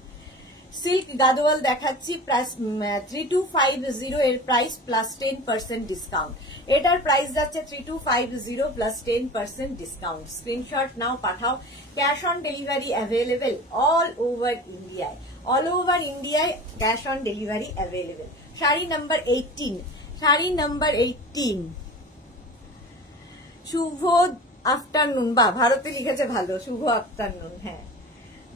সিল্ক গাদোয়াল দেখাচ্ছি, 3250 এর প্রাইস প্লাস 10% ডিসকাউন্ট। এটার প্রাইস যাচ্ছে 3250 প্লাস 10% ডিসকাউন্ট। স্ক্রিনশট নাও, পাঠাও। Cash on delivery available all over ইন্ডিয়ায়, অল ওভার ইন্ডিয়ায় cash on delivery available. Sari number 18, sari number 18। শুভ আফটারনুন, বা ভারতে লিখেছে ভালো, শুভ আফটারনুন, হ্যাঁ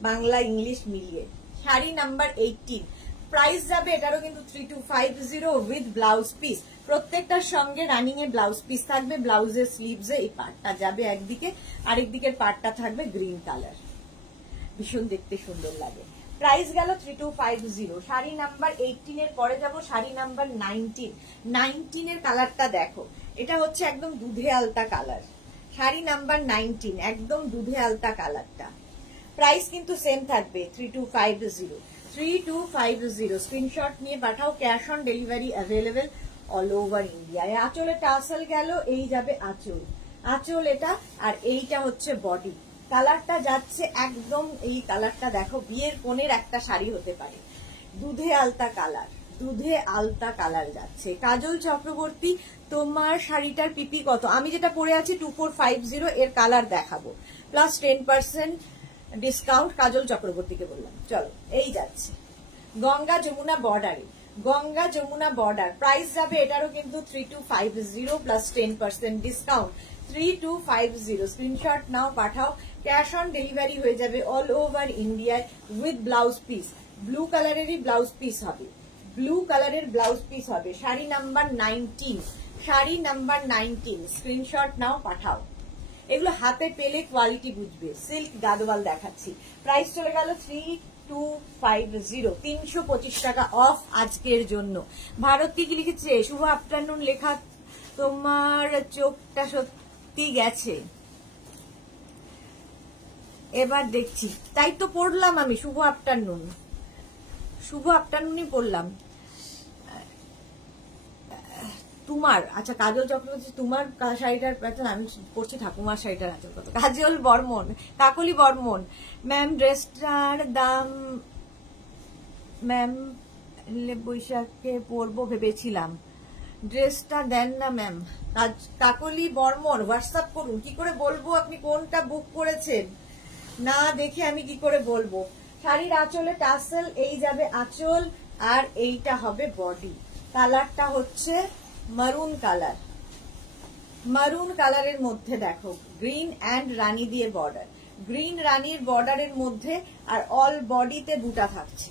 বাংলা ইংলিশ মিলিয়ে। শাড়ি নাম্বার 18, প্রাইস যাবে এটারও কিন্তু 3250 উইথ ব্লাউজ পিস। প্রত্যেকটার সঙ্গে রানিং এ ব্লাউজ পিস থাকবে, ব্লাউজের স্লিভসে এই পার্টটা যাবে একদিকে, আরেকদিকের পার্টটা থাকবে গ্রিন কালার, ভীষণ দেখতে সুন্দর লাগে। প্রাইস গেল 3250। শাড়ি নাম্বার 18 এর পরে যাব শাড়ি নাম্বার 19। 19 এর কালারটা দেখো, এটা হচ্ছে একদম দুধে আলতা কালার। শাড়ি নাম্বার 19 একদম দুধে আলতা কালারটা। প্রাইস কিন্তু সেম থাকবে 3250, 3250। স্ক্রিনশট নিয়ে পাঠাও, cash on delivery available all over ইন্ডিয়ায়। আঁচলে টাসেল গেল, এই যাবে আঁচল, আঁচল এটা, আর এইটা হচ্ছে বডি। কালারটা যাচ্ছে একদম, এই কালারটা দেখো বিয়ের কোণের একটা শাড়ি হতে পারে, দুধে আলতা কালার, দুধে আলতা কালার যাচ্ছে। কাজল চক্রবর্তী, তোমার শাড়িটার পিপি কত? আমি যেটা পরে আছি 2450, এর কালার দেখাবো, প্লাস 10% ডিসকাউন্ট। কাজল চক্রবর্তীকে বললাম। চলো, এই যাচ্ছে গঙ্গা যমুনা বর্ডারে, গঙ্গা যমুনা বর্ডার। প্রাইস যাবে এটারও কিন্তু 3250 প্লাস 10% ডিসকাউন্ট, 3250। স্ক্রিনশট নাও, পাঠাও। ক্যাশ অন ডেলিভারি হয়ে যাবে অল ওভার ইন্ডিয়ায় উইথ ব্লাউজ পিস। ব্লু কালারেরই ব্লাউজ পিস হবে, ব্লু কালারের ব্লাউজ পিস হবে। Sari number 19, sari number 19। Screenshot নাও, পাঠাও। এগুলো হাতে পেলে কোয়ালিটি বুঝবে। সিল্ক গাদোয়াল দেখাচ্ছি, প্রাইস চলে গেল 3250, 325 টাকা অফ আজকের জন্য। ভারতী কি লিখেছে? শুভ আফটারনুন লেখা, তোমার চোখটা সত্যি গেছে, এবার দেখছি। তাই তো পড়লাম আমি, শুভ আফটারনুন, শুভ আফটারনুনই পড়লাম। তোমার, আচ্ছা কাজল চক্রবর্তী, তোমার শাড়িটার প্যাটার্ন, আমি পড়ছি ঠাকুমার শাড়িটার আচল কত। কাজল বর্মন, কাকলি বর্মন, ম্যাম ড্রেসটার দাম, ম্যাম বৈশাখে পরবো ভেবেছিলাম, ড্রেসটা দেন না ম্যাম। কাকলি বর্মন, হোয়াটসঅ্যাপ করুন। কি করে বলবো আপনি কোনটা বুক করেছেন, না দেখে আমি কি করে বলবো। শাড়ির আঁচলে টাসেল, এই যাবে আঁচল, আর এইটা হবে বডি। কালারটা হচ্ছে মারুন কালার, মারুন কালারের মধ্যে দেখো গ্রিন অ্যান্ড রানী দিয়ে বর্ডার, গ্রিন রানীর বর্ডারের মধ্যে, আর অল বডিতে বুটা থাকছে,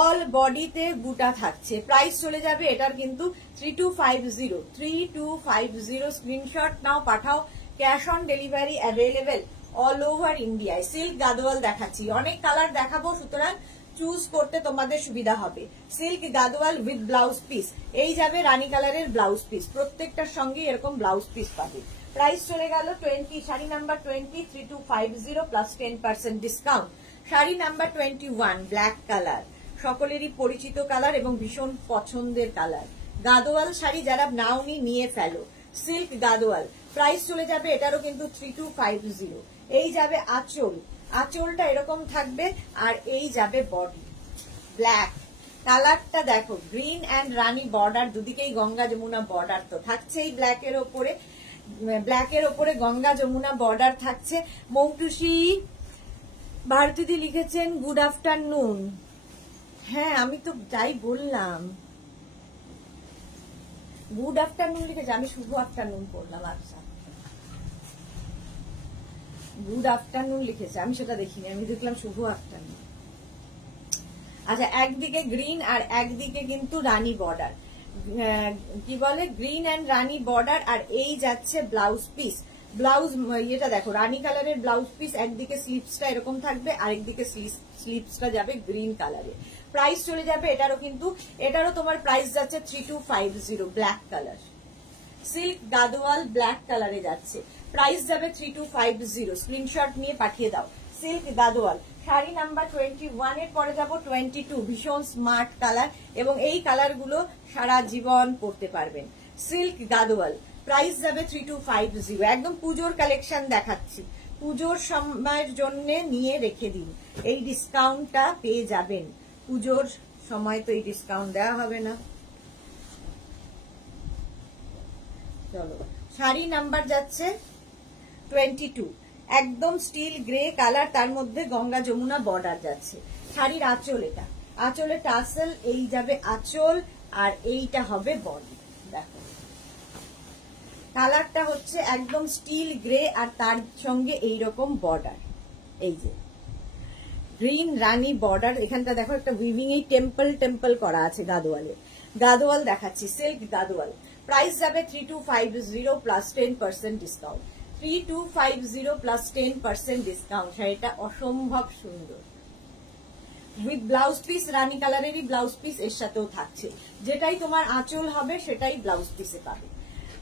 অল বডিতে বুটা থাকছে। প্রাইস চলে যাবে এটার কিন্তু 3250, 3250। স্ক্রিনশট নাও, পাঠাও। Cash on delivery available all over ইন্ডিয়ায়। সিল্ক গাদোয়াল দেখাচ্ছি, অনেক কালার দেখাবো, সুতরাং চুজ করতে তোমাদের সুবিধা হবে। Silk Gadwal with blouse piece, এই যাবে রানী কালারের ব্লাউজ পিস, প্রত্যেকটার সঙ্গে এরকম ব্লাউজ পিস পাবে। প্রাইস চলে গেল 20, sari number 20, 3250 plus 10% discount. Sari number 21, black colour, সকলেরই পরিচিত কালার এবং ভীষণ পছন্দের কালার। গাদোয়াল শাড়ি যারা নাওনি নিয়ে ফেলো, সিল্ক গাদোয়াল। প্রাইস চলে যাবে এটারও কিন্তু 3250। এই যাবে আঁচল, আঁচলটা এরকম থাকবে, আর এই যাবে বডি ব্ল্যাক। কালারটা দেখো, গ্রিন অ্যান্ড রানী বর্ডার, দুদিকেই গঙ্গা যমুনা বর্ডার তো থাকছেই। ব্ল্যাকের ওপরে, ব্ল্যাকের ওপরে গঙ্গা যমুনা বর্ডার থাকছে। মৌটুসি ভারতীদি লিখেছেন গুড আফটারনুন। হ্যাঁ আমি তো যাই বললাম, গুড আফটারনুন লিখেছে, আমি শুভ আফটারনুন পড়লাম। আচ্ছা গুড আফটারনুন লিখেছে, আমি সেটা দেখিনি, আমি দেখলাম শুভ আফটারনুন। আচ্ছা, একদিকে গ্রিন আর একদিকে কিন্তু রানী বর্ডার, কি বলে গ্রিন অ্যান্ড রানী বর্ডার, আর এই যাচ্ছে ব্লাউজ পিস। ব্লাউজ ইয়েটা দেখো, রানী কালারের ব্লাউজ পিস, একদিকে স্লিভসটা এরকম থাকবে, আরেকদিকে স্লিভসটা যাবে গ্রিন কালারে। প্রাইস চলে যাবে এটারও কিন্তু, এটারও তোমার প্রাইস যাচ্ছে 3250, black colour, silk Gadwal black কালারে যাচ্ছে, প্রাইস যাবে 3250, স্ক্রিনশট নিয়ে পাঠিয়ে দাও। সিল্ক গাদোয়াল শাড়ি নাম্বার 21 এর পরে যাব 22, ভীষণ স্মার্ট কালার এবং এই কালারগুলো সারা জীবন পরতে পারবেন। সিল্ক গাদোয়াল প্রাইস যাবে 3250, একদম পুজোর কালেকশন দেখাচ্ছি, পুজোর সময়ের জন্য নিয়ে রেখে দিন, এই ডিসকাউন্টটা পেয়ে যাবেন। পুজোর সময় তো এই ডিসকাউন্ট দেওয়া হবে না। চলো শাড়ি নাম্বার যাচ্ছে 22, একদম স্টিল গ্রে কালার, তার মধ্যে গঙ্গা যমুনা বর্ডার যাচ্ছে। শাড়ির আঁচল, এটা আঁচলে টাসেল, এই যাবে আঁচল আর এইটা হবে বডি। দেখো কালারটা হচ্ছে একদম স্টিল গ্রে আর তার সঙ্গে এইরকম বর্ডার, এই যে গ্রিন রানী বর্ডার, এখানটা দেখো একটা উইভিং এই টেম্পল টেম্পল করা আছে গাদোয়ালে। গাদোয়াল দেখাচ্ছি, সিল্ক গাদোয়াল, প্রাইস যাবে 3250 প্লাস 10% ডিসকাউন্ট। 3250 plus 10% discount. শাড়িটা অসম্ভব সুন্দর, উইথ ব্লাউজ পিস, রানী কালারেরই ব্লাউজ পিস এর সাথেও থাকছে, যেটাই তোমার আঁচল হবে সেটাই ব্লাউজ পিসে পাবে।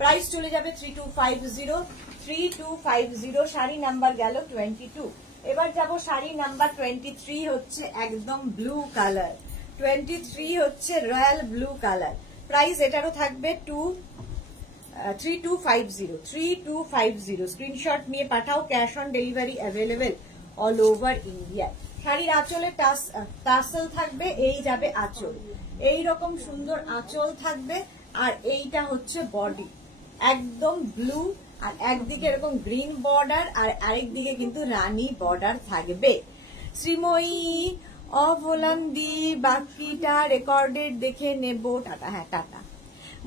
প্রাইস চলে যাবে 3250। শাড়ি নাম্বার গেল 22। এবার যাব শাড়ি নাম্বার 23, হচ্ছে একদম ব্লু কালার। 23 হচ্ছে রয়্যাল ব্লু কালার, প্রাইস এটারও থাকবে 3250। স্ক্রিনশট নিয়ে পাঠাও, cash on delivery available all over India. শাড়ির আঁচলে টাসেল থাকবে, এই যাবে আঁচল, এইরকম সুন্দর আঁচল থাকবে আর এইটা হচ্ছে বডি, একদম ব্লু আর একদিকে এরকম গ্রিন বর্ডার আর আরেকদিকে কিন্তু রানী বর্ডার থাকবে। শ্রীময়ী অভোলান্দি, বাকিটা রেকর্ডেড দেখে নেব, টাটা। হ্যাঁ টাটা।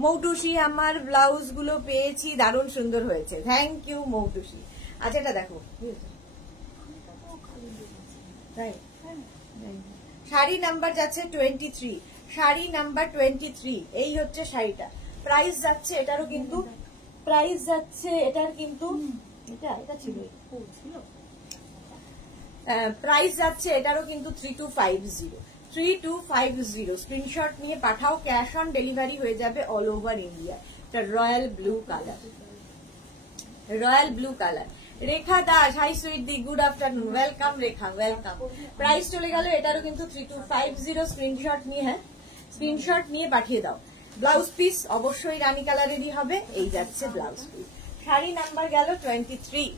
মৌটুসি আমার ব্লাউজ গুলো পেয়েছি, দারুণ সুন্দর হয়েছে, থ্যাংক ইউ মৌটুসি। আচ্ছা এটা দেখো, শাড়ি নাম্বার যাচ্ছে 23, শাড়ি নাম্বার 23, এই হচ্ছে শাড়িটা, প্রাইস যাচ্ছে এটারও কিন্তু, প্রাইস যাচ্ছে এটার কিন্তু, এটা ছিল প্রাইস যাচ্ছে এটারও কিন্তু 3250। স্ক্রিনশট নিয়ে পাঠাও, ক্যাশ অন ডেলিভারি হয়ে যাবে অল ওভার ইন্ডিয়া। এটা royal blue colour, royal blue colour. Rekha Das, hi sweet দি, good afternoon, welcome Rekha, welcome. Price চলে গেল এটারও কিন্তু 3250। স্ক্রিনশট নিয়ে, হ্যাঁ স্ক্রিনশট নিয়ে পাঠিয়ে দাও। ব্লাউজ পিস অবশ্যই রানী কালারেরই হবে, এই যাচ্ছে ব্লাউজ পিস। শাড়ি নাম্বার গেল 23,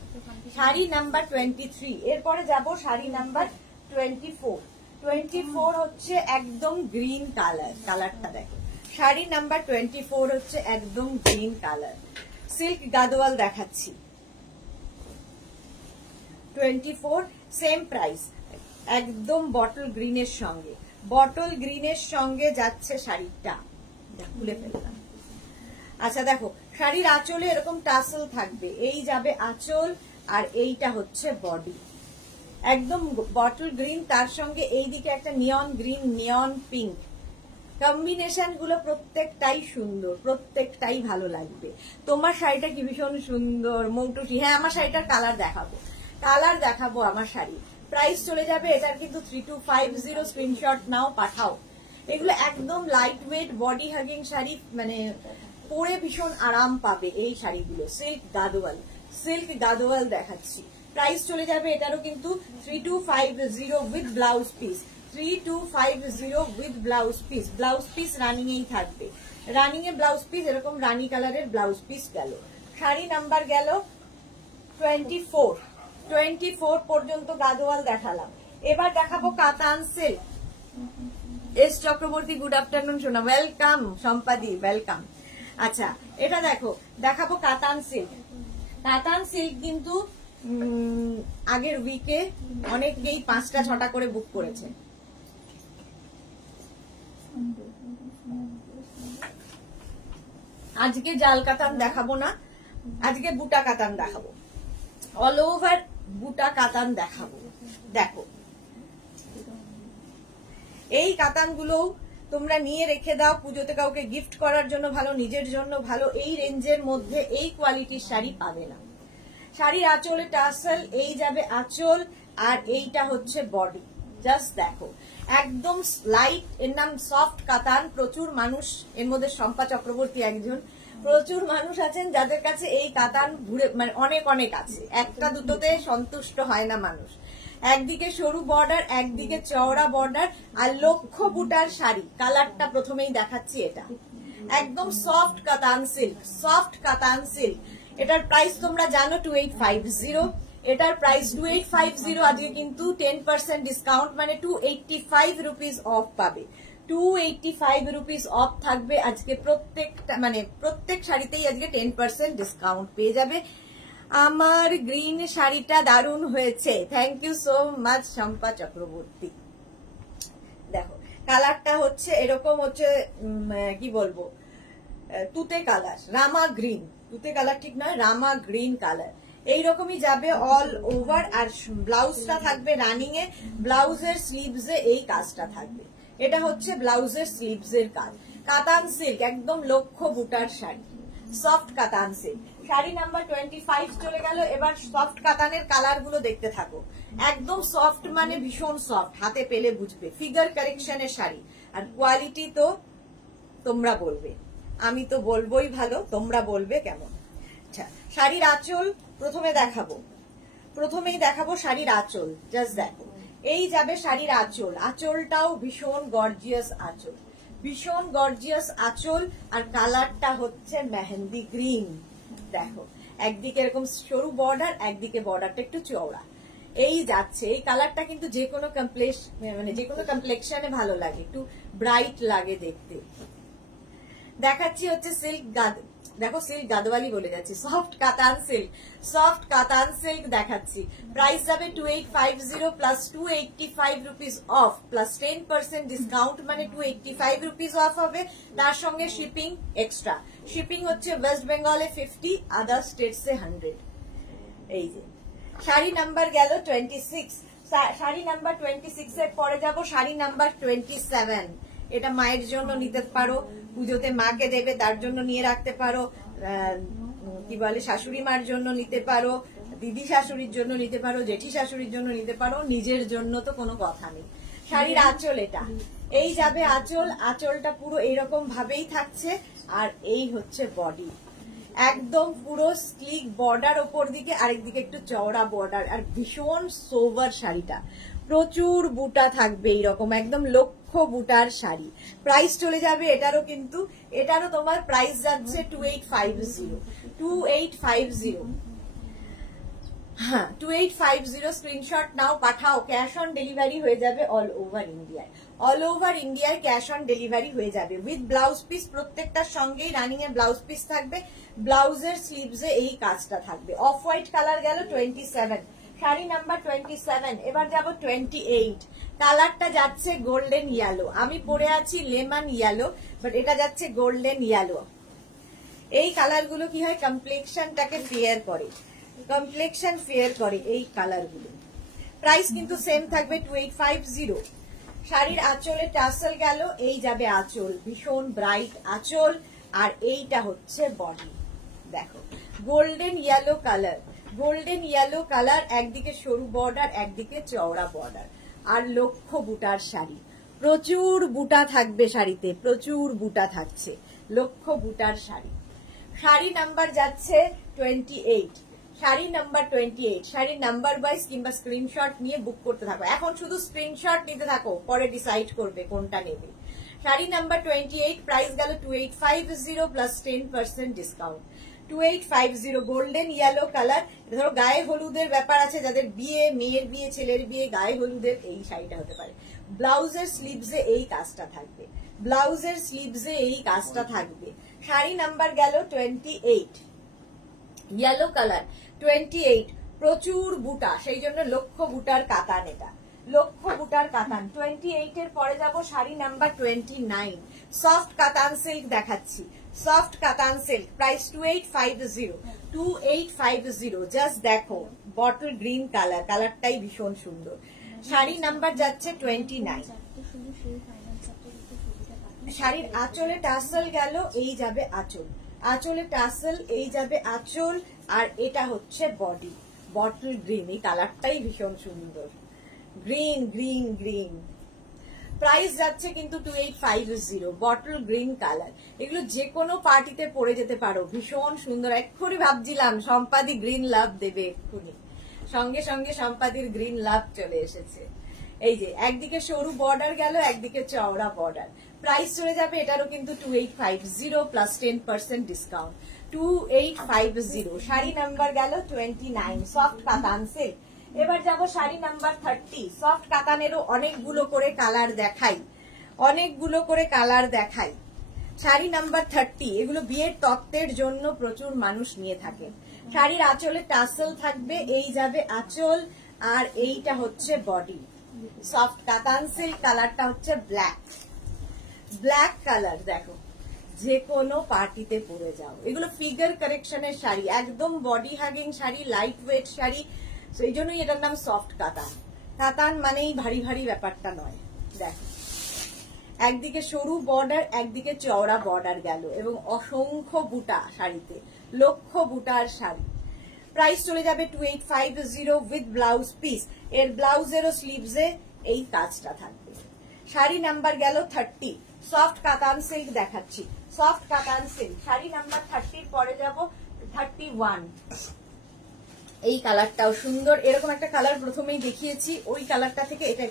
শাড়ি নাম্বার 23। এরপরে যাব শাড়ি নাম্বার 24। 24 হচ্ছে একদম গ্রিন কালার, কালারটা দেখো, শাড়ি নাম্বার 24 হচ্ছে একদম গ্রিন কালার, সিল্ক গাদোয়াল দেখাচ্ছি। 24 সেম প্রাইস, একদম বটল গ্রিনের সঙ্গে, বটল গ্রিনের সঙ্গে যাচ্ছে শাড়িটা, খুলে ফেললাম। আচ্ছা দেখো শাড়ির আঁচলে এরকম টাসেল থাকবে, এই যাবে আঁচল আর এইটা হচ্ছে বডি, একদম বটল গ্রিন, তার সঙ্গে এইদিকে একটা নিয়ন গ্রিন, নিয়ন পিঙ্ক, কম্বিনেশন গুলো প্রত্যেকটাই সুন্দর, প্রত্যেকটাই ভালো লাগবে। তোমার শাড়িটা কি ভীষণ সুন্দর মৌটুসি, হ্যাঁ আমার শাড়িটার কালার দেখাবো, কালার দেখাবো আমার শাড়ি। প্রাইস চলে যাবে এটার কিন্তু 3250। স্ক্রিনশট নাও, পাঠাও। এগুলো একদম light weight body hugging sari, মানে পরে ভীষণ আরাম পাবে এই শাড়িগুলো। সিল্ক গাদোয়াল, সিল্ক গাদোয়াল দেখাচ্ছি, প্রাইস চলে যাবে এটারও কিন্তু 3250 with blouse piece. 3250 with blouse piece, blouse piece running এই থাকবে, রানিং এ ব্লাউজ পিস, এরকম রানী কালারের ব্লাউজ পিস গেল। শাড়ি নাম্বার গেল 24, 24 পর্যন্ত গাদোয়াল দেখালাম। এবার দেখাবো কাতান silk. S Chakraborty, good afternoon সোনা, ওয়েলকাম। সম্পাদি, ওয়েলকাম। আচ্ছা এটা দেখো, দেখাবো কাতান সিল্ক। কাতান সিল্ক কিন্তু আগের উইকে অনেকেই 5টা 6টা করে বুক করেছে। আজকে জাল কাতান দেখাবো না, আজকে বুটা কাতান দেখাবো, অল ওভার বুটা কাতান দেখাবো। দেখো এই কাতানগুলো তোমরা নিয়ে রেখে দাও, পুজোতে কাউকে গিফট করার জন্য ভালো, নিজের জন্য ভালো। এই রেঞ্জের মধ্যে এই কোয়ালিটির শাড়ি পাবে না। শাড়ির আঁচলে টাসেল, এই যাবে আঁচল আর এইটা হচ্ছে বডি, জাস্ট দেখো একদম লাইট, এর নাম সফট কাতান। প্রচুর মানুষ, এর মধ্যে শম্পা চক্রবর্তী একজন, প্রচুর মানুষ আছেন যাদের কাছে এই কাতান ঘুরে মানে অনেক অনেক আছে, একটা দুটোতে সন্তুষ্ট হয় না মানুষ। একদিকে সরু বর্ডার, একদিকে চওড়া বর্ডার, আর লক্ষ বুটার শাড়ি। কালারটা প্রথমেই দেখাচ্ছি, এটা একদম সফট কাতান সিল্ক, সফট কাতান সিল্ক। এটার প্রাইস তোমরা জানো 2850, এটার প্রাইস 2850। আজকে কিন্তু 10% ডিসকাউন্ট, মানে 285 রুপিস অফ পাবে। 285 রুপিস অফ থাকবে আজকে প্রত্যেকটা, মানে প্রত্যেক শাড়িতেই আজকে 10% ডিসকাউন্ট পেয়ে যাবে। আমার গ্রিন শাড়িটা দারুণ হয়েছে, thank you so much Shampa Chakraborty. দেখো কালারটা হচ্ছে এরকম, হচ্ছে কি বলবো, তুতে কালার, রামা গ্রিন, তুতে কালার ঠিক নয়, রামা গ্রিন কালার। এইরকমই যাবে অল ওভার। আর ব্লাউজটা থাকবে রানিং এ, ব্লাউজের স্লিভস এ এই কাজটা থাকবে। এটা হচ্ছে ব্লাউজের স্লিভস এর কাজ। কাতান সিল্ক, একদম লক্ষ বুটার শাড়ি, সফট কাতান সিল্ক। শাড়ি নাম্বার 25 চলে গেল। এবার সফট কাতানের কালার গুলো দেখতে থাকো। একদম সফট মানে ভীষণ সফট, হাতে পেলে বুঝবে। ফিগার কারেকশনের শাড়ি, আর কোয়ালিটি তো তোমরা বলবে, আমি তো বলবোই ভালো, তোমরা বলবে কেমন। আচ্ছা, শাড়ির আঁচল প্রথমেই দেখাবো শাড়ির আঁচল। জাস্ট দেখো, এই যাবে শাড়ির আঁচল। আঁচলটাও ভীষণ গর্জিয়াস আঁচল, ভীষণ গর্জিয়াস আঁচল। আর কালারটা হচ্ছে মেহেন্দি গ্রিন। দেখো একদিকে এরকম সরু বর্ডার, একদিকে বর্ডারটা একটু চওড়া। এই যাচ্ছে, এই কালারটা কিন্তু যে কোনো কমপ্লেক্সনে ভালো লাগে, একটু ব্রাইট লাগে দেখতে। দেখাচ্ছি হচ্ছে সিল্ক দেখো সিল্ক গাদওয়ালি বলে যাচ্ছি, সফট কাতান সিল্ক, সফট কাতান সিল্ক দেখাচ্ছি। প্রাইস যাবে 2850 plus 285 rupees of plus 10% discount, মানে 285 রুপিস অফ হবে। তার সঙ্গে শিপিং এক্সট্রা। শিপিং হচ্ছে ওয়েস্ট বেঙ্গলে 50, আদার স্টেটস এ 100। এই যে শাড়ি নাম্বার গেল 26। শাড়ি নাম্বার 26 এর পরে যাব শাড়ি নাম্বার 27। এটা মায়ের জন্য নিতে পারো, পুজোতে মাকে দেবে তার জন্য নিয়ে রাখতে পারো, কি বলে শাশুড়ি মার জন্য নিতে পারো, দিদি শাশুড়ির জন্য নিতে পারো, জেঠি শাশুড়ির জন্য নিতে পারো, নিজের জন্য তো কোনো কথা নেই। শাড়ির আঁচল এটা, এই যাবে আঁচল। আঁচলটা পুরো এইরকম ভাবেই থাকছে। আর এই হচ্ছে বডি, একদম পুরো স্লিক বর্ডার ওপর দিকে, আরেকদিকে একটু চওড়া বর্ডার। আর ভীষণ সোভার শাড়িটা, প্রচুর বুটা থাকবে, এইরকম একদম লক্ষ বুটার শাড়ি। প্রাইস চলে যাবে এটারও, কিন্তু এটারও তোমার প্রাইস যাচ্ছে 2850। হ্যাঁ 2850। স্ক্রিনশট নাও, পাঠাও। ক্যাশ অন ডেলিভারি হয়ে যাবে অল ওভার ইন্ডিয়ায়, অল ওভার ইন্ডিয়ায় ক্যাশ অন ডেলিভারি হয়ে যাবে উইথ ব্লাউজ পিস। প্রত্যেকটার সঙ্গেই রানিং এর ব্লাউজ পিস থাকবে, ব্লাউজের স্লিভস এ এই কাজটা থাকবে। অফ হোয়াইট কালার গেল 27, শাড়ি নাম্বার 27। এবার যাব 28। কালারটা যাচ্ছে গোল্ডেন ইয়েলো, আমি পরে আছি লেমন ইয়েলো, বাট এটা যাচ্ছে গোল্ডেন ইয়েলো। এই কালারগুলো কি হয়, কমপ্লেক্সনটাকে ফেয়ার করে, কমপ্লেক্সন ফেয়ার করে এই কালারগুলো। প্রাইস কিন্তু সেম থাকবে 2850। শাড়ির আঁচলে টাসেল গেল, এই যাবে আঁচল, ভীষণ ব্রাইট আঁচল। আর এইটা হচ্ছে বডি। দেখো golden yellow colour, golden yellow colour, একদিকে সরু বর্ডার, একদিকে চওড়া বর্ডার। আর লক্ষ বুটার শাড়ি, প্রচুর বুটা থাকবে শাড়িতে, প্রচুর বুটা থাকছে, লক্ষ বুটার শাড়ি। শাড়ি নাম্বার যাচ্ছে 28, শাড়ি নাম্বার 28। শাড়ির নাম্বার ওয়াইজ কিংবা স্ক্রিনশট নিয়ে বুক করতে থাকো। এখন শুধু স্ক্রিনশট নিতে থাকো, পরে ডিসাইড করবে কোনটা নেবে। শাড়ি নাম্বার 28, প্রাইস গেল 2850 plus 10% discount. 2850 golden yellow colour. ধরো গায়ে হলুদের ব্যাপার আছে, যাদের বিয়ে, মেয়ের বিয়ে, ছেলের বিয়ে, গায়ে হলুদের এই শাড়িটা হতে পারে। ব্লাউজের স্লিভসে এই কাজটা থাকবে, ব্লাউজের স্লিভসে এই কাজটা থাকবে। শাড়ি নাম্বার গেল 28, ইয়েলো কালার 28। প্রচুর বুটা, সেই জন্য লক্ষ বুটার কাতান, এটা লক্ষ বুটার কাতান। 28 এর পরে যাব শাড়ি নাম্বার 29। সফট কাতান সিল্ক দেখাচ্ছি, সফট কাতান সিল্ক। প্রাইস 2850, 2850। জাস্ট দেখো বটল গ্রিন কালার, কালারটাই ভীষণ সুন্দর। শাড়ি নাম্বার যাচ্ছে 29। শাড়ির আঁচলে টাসেল গেল, এই যাবে আঁচল, আঁচলে টাসেল, এই যাবে আঁচল। আর এটা হচ্ছে বডি, বটল গ্রিন, এই কালারটাই ভীষণ সুন্দর, গ্রিন গ্রিন গ্রিন। প্রাইস যাচ্ছে কিন্তু 2850, বটল গ্রিন কালার। এগুলো যে কোনো পার্টিতে পরে যেতে পারো, ভীষণ সুন্দর। এক্ষুনি ভাবছিলাম সম্পাদি গ্রিন লাভ দেবে, এক্ষুনি সঙ্গে সঙ্গে সম্পাদির গ্রিন লাভ চলে এসেছে। এই যে একদিকে সরু বর্ডার গেল, একদিকে চওড়া বর্ডার। প্রাইস চলে যাবে এটারও কিন্তু 2850 প্লাস 10% ডিসকাউন্ট, 2850। শাড়ি নাম্বার গেল 29, সফট কাতান সিল্ক। এবার যাব শাড়ি নাম্বার 30। সফট কাতানেরও অনেকগুলো করে কালার দেখাই, শাড়ি নাম্বার 30। এগুলো বিয়ের তত্ত্বের জন্য প্রচুর মানুষ নিয়ে থাকে। শাড়ির আঁচলে টাসেল থাকবে, এই যাবে আঁচল, আর এইটা হচ্ছে বডি। সফট কাতান সিল্ক, কালারটা হচ্ছে ব্ল্যাক কালার। দেখো যে কোনো পার্টিতে পরে যাও, এগুলো ফিগার কারেকশনের শাড়ি, একদম body hugging sari, light weight sari. এই জন্যই এটার নাম সফট কাতান। কাতান মানেই ভারী ভারী ব্যাপারটা নয়। দেখো একদিকে সরু বর্ডার, একদিকে চওড়া বর্ডার গেল, এবং অসংখ্য বুটা শাড়িতে, লক্ষ বুটার শাড়ি। প্রাইস চলে যাবে 2850 উইথ ব্লাউজ পিস। এর ব্লাউজেরও স্লিভসে এই কাজটা থাকবে। শাড়ি নাম্বার গেল 30। সফট কাতান সিল্ক দেখাচ্ছি, সফট কাতান সিল্ক। শাড়ি নাম্বার 30 পরে যাব 31। এই কালারটাও সুন্দর, এরকম একটা কালার প্রথমেই দেখিয়েছি, ওই কালারটা থেকে এটা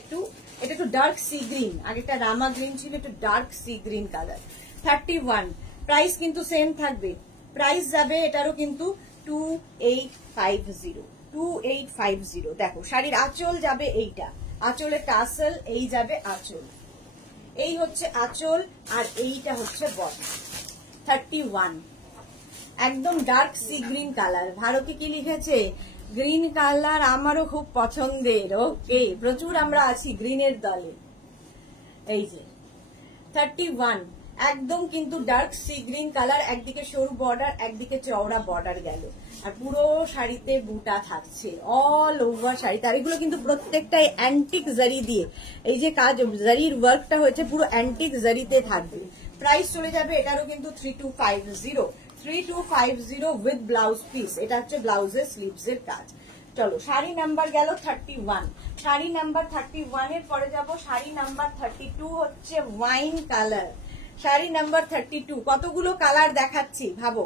একটু ডার্ক সি গ্রিন, আগেটা রামা গ্রিন ছিল, একটু dark sea green colour. 31। Price কিন্তু সেম থাকবে, প্রাইস যাবে এটারও কিন্তু 2850। দেখো শাড়ির আঁচল যাবে এইটা, আঁচলে টাসেল, এই যাবে আঁচল, এই হচ্ছে আঁচল, আর এইটা হচ্ছে বডি। 31 একদম dark sea green colour. Bharati কি লিখেছে, গ্রিন কালার আমারও খুব পছন্দের। ওকে, প্রচুর আমরা আছি গ্রিনের দলে। এই যে 31 একদম কিন্তু ডার্ক সি গ্রিন কালার, একদিকে সরু বর্ডার, একদিকে চওড়া বর্ডার গেল, আর পুরো শাড়িতে বুটা থাকছে অল ওভার শাড়িতে। আর এগুলো কিন্তু প্রত্যেকটাই অ্যান্টিক জারি দিয়ে, এই যে কাজ জারির ওয়ার্কটা হয়েছে পুরো অ্যান্টিক জারিতে থাকবে। প্রাইস চলে যাবে এটারও কিন্তু 3250 উইথ ব্লাউজ পিস। এটা হচ্ছে ব্লাউজের স্লিভস এর কাজ। চলো শাড়ি নাম্বার গেল 31। শাড়ি নাম্বার 31 এর পরে যাব শাড়ি নাম্বার 32, হচ্ছে ওয়াইন কালার। শাড়ি নাম্বার 32, কতগুলো কালার দেখাচ্ছি ভাবো,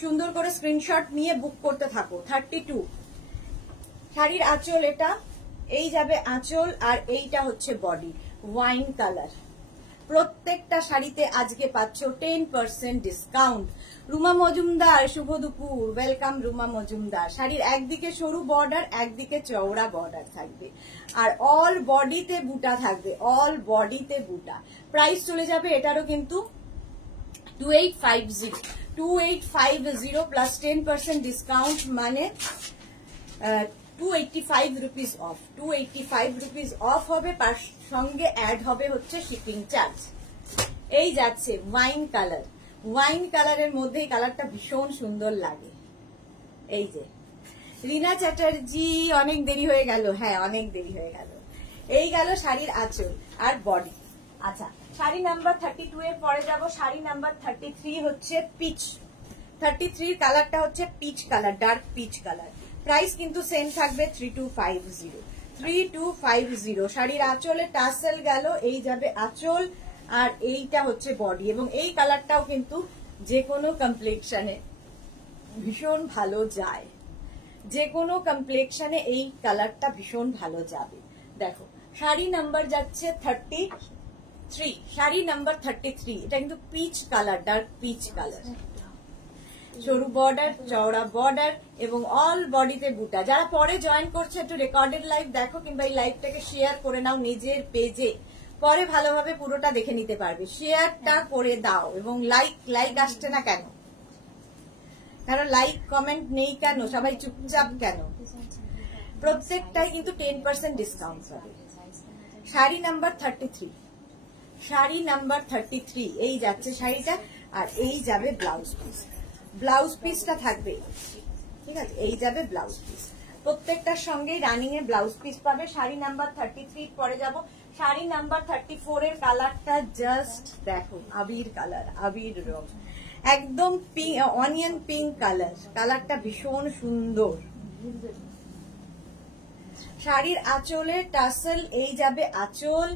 সুন্দর করে স্ক্রিনশট নিয়ে বুক করতে থাকো। 32 শাড়ির আঁচল, এটা এই যাবে আঁচল, আর এইটা হচ্ছে বডি। Wine colour. প্রত্যেকটা শাড়িতে আজকে পাচ্ছ 10% ডিসকাউন্ট। রুমা মজুমদার, শুভ দুপুর, ওয়েলকাম রুমা মজুমদার। শাড়ির একদিকে সরু বর্ডার, একদিকে চওড়া বর্ডার থাকবে, আর অল বডিতে বুটা থাকবে, অল বডিতে বুটা। প্রাইস চলে যাবে এটারও কিন্তু 2850 প্লাস 10% ডিসকাউন্ট, মানে 285 রুপিস অফ। 285 রুপিস অফ হবে, তার সঙ্গে অ্যাড হবে হচ্ছে শিপিং চার্জ। এই যাচ্ছে ওয়াইন কালার। ওয়াইন কালারের মধ্যে এই কালারটা ভীষণ সুন্দর লাগে। এই যে রিনা চ্যাটার্জি, অনেক দেরি হয়ে গেল। হ্যাঁ অনেক দেরি হয়ে গেল। এই গেল শাড়ির আঁচল আর বডি। আচ্ছা শাড়ি নাম্বার 32 এর পরে যাব শাড়ি নাম্বার 33, হচ্ছে পিচ। 33 কালারটা হচ্ছে peach colour, dark pitch colour. Price কিন্তু সেম থাকবে 3250। শাড়ির আঁচলে টাসেল গেল, এই যাবে আঁচল, আর এইটা হচ্ছে বডি। এবং এই কালারটাও কিন্তু যে কোনো কমপ্লেক্সনে ভীষণ ভালো যায়, যে কোনো কমপ্লেক্সনে এই কালারটা ভীষণ ভালো যাবে। দেখো শাড়ি নাম্বার যাচ্ছে 33। শাড়ি নাম্বার 33, এটা কিন্তু peach colour, dark peach colour, সরু বর্ডার, চওড়া বর্ডার, এবং অল বডিতে বুটা। যারা পরে জয়েন করছে একটু রেকর্ডেড লাইভ দেখো, কিংবা এই লাইভটাকে শেয়ার করে নাও নিজের পেজে, পরে ভালোভাবে পুরোটা দেখে নিতে পারবে। শেয়ারটা করে দাও। এবং লাইক আসছে না কেন? কারণ লাইক কমেন্ট নেই কেন? সবাই চুপচাপ কেন? প্রত্যেকটাই কিন্তু 10% ডিসকাউন্ট পাবে। শাড়ি নাম্বার 33, শাড়ি নাম্বার 33, এই যাচ্ছে শাড়িটা, আর এই যাবে ব্লাউজ পিস। ব্লাউজ পিসটা থাকবে, ঠিক আছে, এই যাবে ব্লাউজ পিস। প্রত্যেকটার সঙ্গে রানিং এর ব্লাউজ পিস পাবে। শাড়ি নাম্বার 33 পরে যাব শাড়ি নাম্বার 34 এর কালারটা জাস্ট দেখো, আবির কালার, আবির রং, একদম পিঙ্ক, অনিয়ন পিঙ্ক কালার। কালারটা ভীষণ সুন্দর। শাড়ির আঁচলে টাসেল, এই যাবে আঁচল,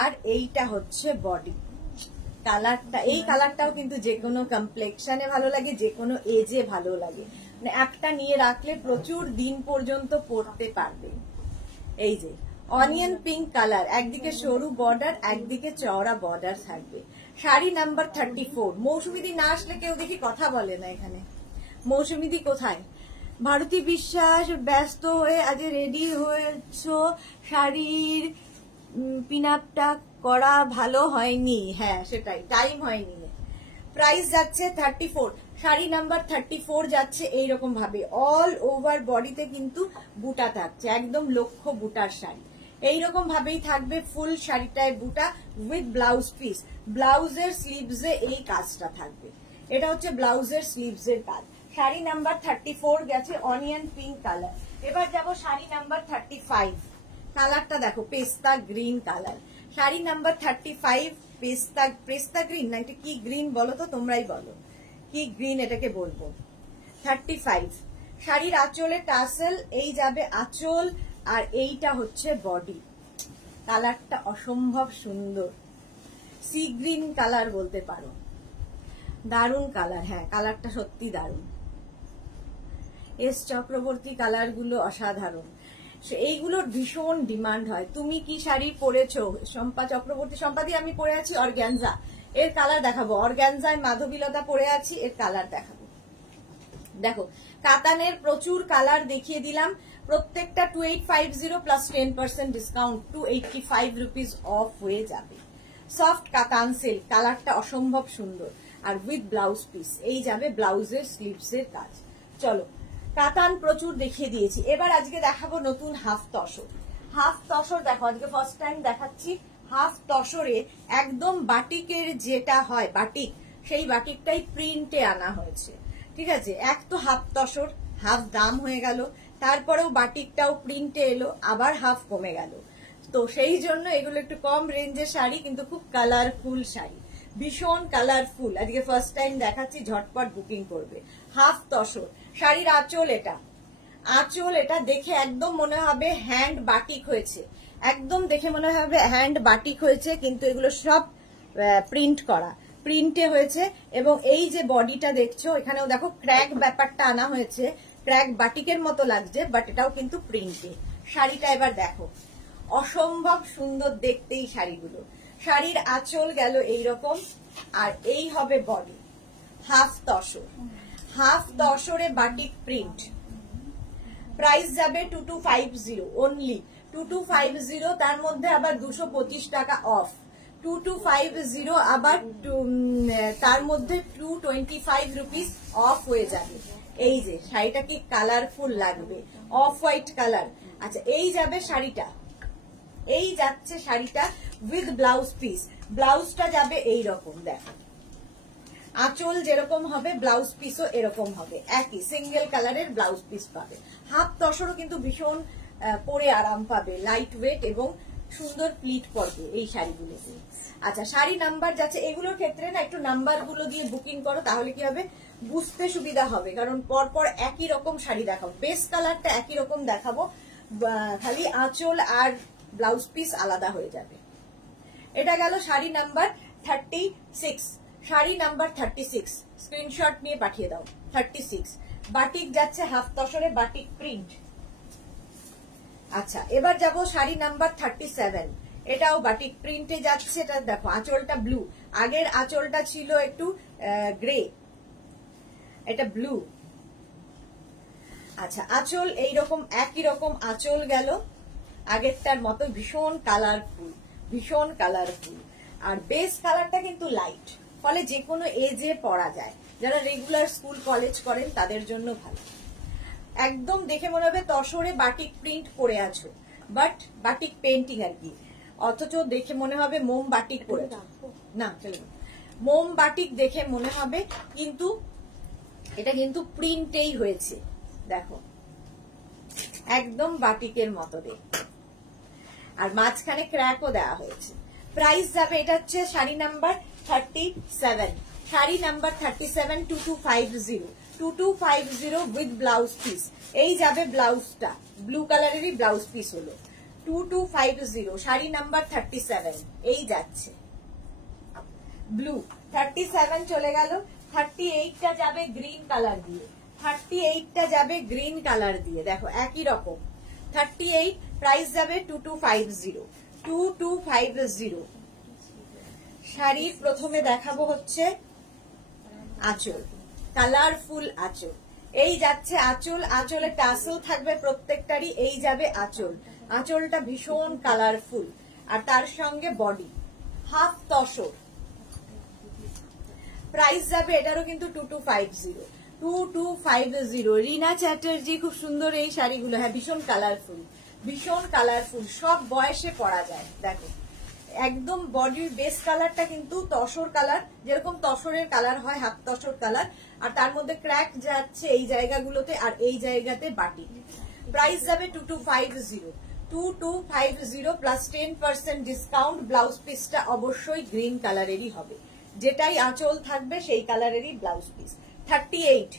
আর এইটা হচ্ছে বডি। কালারটা, এই কালারটাও কিন্তু যে কোনো কমপ্লেক্সনে ভালো লাগে, যে কোনো এজে ভালো লাগে, মানে একটা নিয়ে রাখলে প্রচুর দিন পর্যন্ত পরতে পারবে। এই যে অনিয়ন পিঙ্ক কালার, একদিকে সরু বর্ডার, একদিকে চওড়া বর্ডার থাকবে। শাড়ি নাম্বার 34। মৌসুমীদি না আসলে কেউ দেখি কথা বলে না এখানে। মৌসুমীদি কোথায়? ভারতী বিশ্বাস, ব্যস্ত হয়ে আজ রেডি হয়েছ, শাড়ির পিনআপটা করা ভালো হয়নি। হ্যাঁ সেটাই, টাইম হয়নি। প্রাইস যাচ্ছে 34। শাড়ি নাম্বার 34 যাচ্ছে এইরকম ভাবে, অল ওভার বডিতে কিন্তু বুটা থাকছে, একদম লক্ষ্য বুটার শাড়ি। এইরকম ভাবেই থাকবে ফুল শাড়িটায় বুটা উইথ ব্লাউজ পিস। ব্লাউজের স্লিভসে এই কাজটা থাকবে, এটা হচ্ছে ব্লাউজের স্লিভসের কাজ। শাড়ি নাম্বার 34 গেছে অনিয়ন পিঙ্ক কালার। এবার যাব শাড়ি নাম্বার 35। কালারটা দেখো, পেস্তা গ্রিন কালার। শাড়ি নাম্বার 35 পেস্তা গ্রিন না, এটা কি গ্রিন বলো তো, তোমরাই বলো কি গ্রিন এটাকে বলবো। 35 শাড়ির আঁচলে টাসেল, এই যাবে আঁচল, আর এইটা হচ্ছে বডি। কালারটা অসম্ভব সুন্দর, সি গ্রিন কালার বলতে পারো, দারুণ কালার। হ্যাঁ কালারটা সত্যি দারুণ। এস চক্রবর্তী কালার গুলো অসাধারণ, এইগুলোর ভীষণ ডিমান্ড হয়। তুমি কি শাড়ি পরেছো? শম্পা চক্রবর্তী। সম্পাদি আমি পরে আছি অর্গ্যানজা, এর কালার দেখাবো। অর্গ্যানজায় মাধবীলতা পরে আছি, এর কালার দেখাবো। দেখো কাতানের প্রচুর কালার দেখিয়ে দিলাম, প্রত্যেকটা 2850 প্লাস 10% ডিসকাউন্ট 285 রুপিস অফ হয়ে যাবে। সফট কাতান সিল্ক, কালারটা অসম্ভব সুন্দর, আর উইথ ব্লাউজ পিস, এই যাবে ব্লাউজের স্লিভসের কাজ। চলো কাতান প্রচুর দেখিয়ে দিয়েছি, এবার আজকে দেখাবো নতুন হাফ তসর। হাফ তসর দেখো, আজকে ফার্স্ট টাইম দেখাচ্ছি। হাফ তসরে একদম বাটিকের যেটা হয় বাটিক, সেই বাটিকটাই প্রিন্টে আনা হয়েছে। ঠিক আছে, এক তো হাফ তসর, হাফ দাম হয়ে গেল, তারপরেও বাটিকটাও প্রিন্টে এলো, আবার হাফ কমে গেল। তো সেই জন্য এগুলো একটু কম রেঞ্জের শাড়ি, কিন্তু খুব কালারফুল শাড়ি, ভীষণ কালারফুল। আজকে ফার্স্ট টাইম দেখাচ্ছি, ঝটপট বুকিং করবে। হাফ তসর শাড়ির আঁচল, আঁচল এটা দেখে একদম মনে হবে হ্যান্ড বাটিক হয়েছে, একদম দেখে মনে হবে হ্যান্ড বাটিক হয়েছে, কিন্তু এগুলো সব প্রিন্ট করা, প্রিন্টে হয়েছে। এবং এই যে বডিটা দেখছো, এখানেও দেখো ক্র্যাক ব্যাপারটা আনা হয়েছে, ক্র্যাক বাটিকের মতো লাগছে, বাট এটাও কিন্তু প্রিন্টে। শাড়িটা এবার দেখো, অসম্ভব সুন্দর দেখতে এই শাড়িগুলো। শাড়ির আঁচল গেল এইরকম, আর এই হবে বডি। হাফ তসর, হাফ তসরে বাটিক প্রিন্ট। প্রাইস যাবে 2250 অনলি, 2250। তার মধ্যে আবার 225 টাকা অফ, 2250 আবার তার মধ্যে 225 রুপিস অফ হয়ে যাবে। এই যে শাড়িটা কি কালারফুল লাগবে, অফ হোয়াইট কালার। আচ্ছা এই যাবে শাড়িটা, এই যাচ্ছে শাড়িটা উইথ ব্লাউজ পিস। ব্লাউজটা যাবে এই রকম, দেখো আঁচল যেরকম হবে ব্লাউজ পিসও এরকম হবে, একই সিঙ্গেল কালারের ব্লাউজ পিস পাবে। হাফ তসরও কিন্তু ভীষণ পরে আরাম পাবে, লাইট ওয়েট এবং সুন্দর প্লিট পড়বে এই শাড়িগুলোতে। আচ্ছা শাড়ি নাম্বার যাচ্ছে, এগুলোর ক্ষেত্রে না একটু নাম্বার গুলো দিয়ে বুকিং করো, তাহলে কি হবে বুঝতে সুবিধা হবে, কারণ পরপর একই রকম শাড়ি দেখাবো, বেস কালারটা একই রকম দেখাবো, খালি আঁচল আর ব্লাউজ পিস আলাদা হয়ে যাবে। এটা গেল sari number 36। Sari number 36 screenshot নিয়ে পাঠিয়ে দাও। 36 বাটিক যাচ্ছে হাফ তসরে, বাটিক প্রিন্ট। আচ্ছা এবার যাব শাড়ি নাম্বার 37, এটাও বাটিক প্রিন্টে যাচ্ছে। এটা দেখো আঁচলটা ব্লু, আগের আঁচলটা ছিল একটু গ্রে, এটা ব্লু। আচ্ছা আঁচল এইরকম একই রকম আঁচল গেল, আগেরটার মতো ভীষণ কালারফুল, ভীষণ কালারফুল। আর বেস কালারটা কিন্তু লাইট, ফলে যে কোনো এজে পরা যায়, যারা রেগুলার স্কুল কলেজ করেন তাদের জন্য ভালো। একদম দেখে মনে হবে তসরে বাটিক প্রিন্ট করে আছো, বাট বাটিক পেন্টিং আর কি, অথচ দেখে মনে হবে মোম বাটিক করে না, চলো মোম বাটিক দেখে মনে হবে, কিন্তু এটা কিন্তু প্রিন্টেই হয়েছে। দেখো একদম বাটিকের মতো দেখতে, আর মাঝখানে ক্র্যাকও দেওয়া হয়েছে। প্রাইস যাবে, এটা হচ্ছে sari number 37। Sari number 37 2250 with blouse piece. এই যাবে ব্লাউজটা, ব্লু কালারেরই ব্লাউজ পিস হলো, 2250 শাড়ি নাম্বার 37 এই যাচ্ছে ব্লু। 37 চলে গেল। 38টা যাবে গ্রিন কালার দিয়ে, 38টা যাবে গ্রিন কালার দিয়ে, দেখো একই রকম। 38 প্রাইস যাবে 2250। 2250 শাড়ির প্রথমে দেখাবো হচ্ছে আঁচল, কালারফুল আঁচল। এই যাচ্ছে আঁচল, আঁচলে টাসেল থাকবে প্রত্যেকটারই। এই যাবে আঁচল, আঁচলটা ভীষণ কালারফুল, আর তার সঙ্গে বডি হাফ তসর। প্রাইস যাবে এটারও কিন্তু 2250। 2250 রিনা চ্যাটার্জি, খুব সুন্দর এই শাড়িগুলো। হ্যাঁ ভীষণ কালারফুল, ভীষণ কালারফুল, সব বয়সে পরা যায়। দেখো একদম বডির বেস কালারটা কিন্তু তসর কালার, যেরকম তসরের কালার হয়, হাফ তসর কালার, আর তার মধ্যে ক্র্যাক যাচ্ছে এই জায়গাগুলোতে, আর এই জায়গাতে বাটিক। প্রাইস যাবে 2250। 2250 প্লাস 10% ডিসকাউন্ট। ব্লাউজ পিসটা অবশ্যই গ্রিন কালারেরই হবে, যেটাই আঁচল থাকবে সেই কালারেরই ব্লাউজ পিস। 38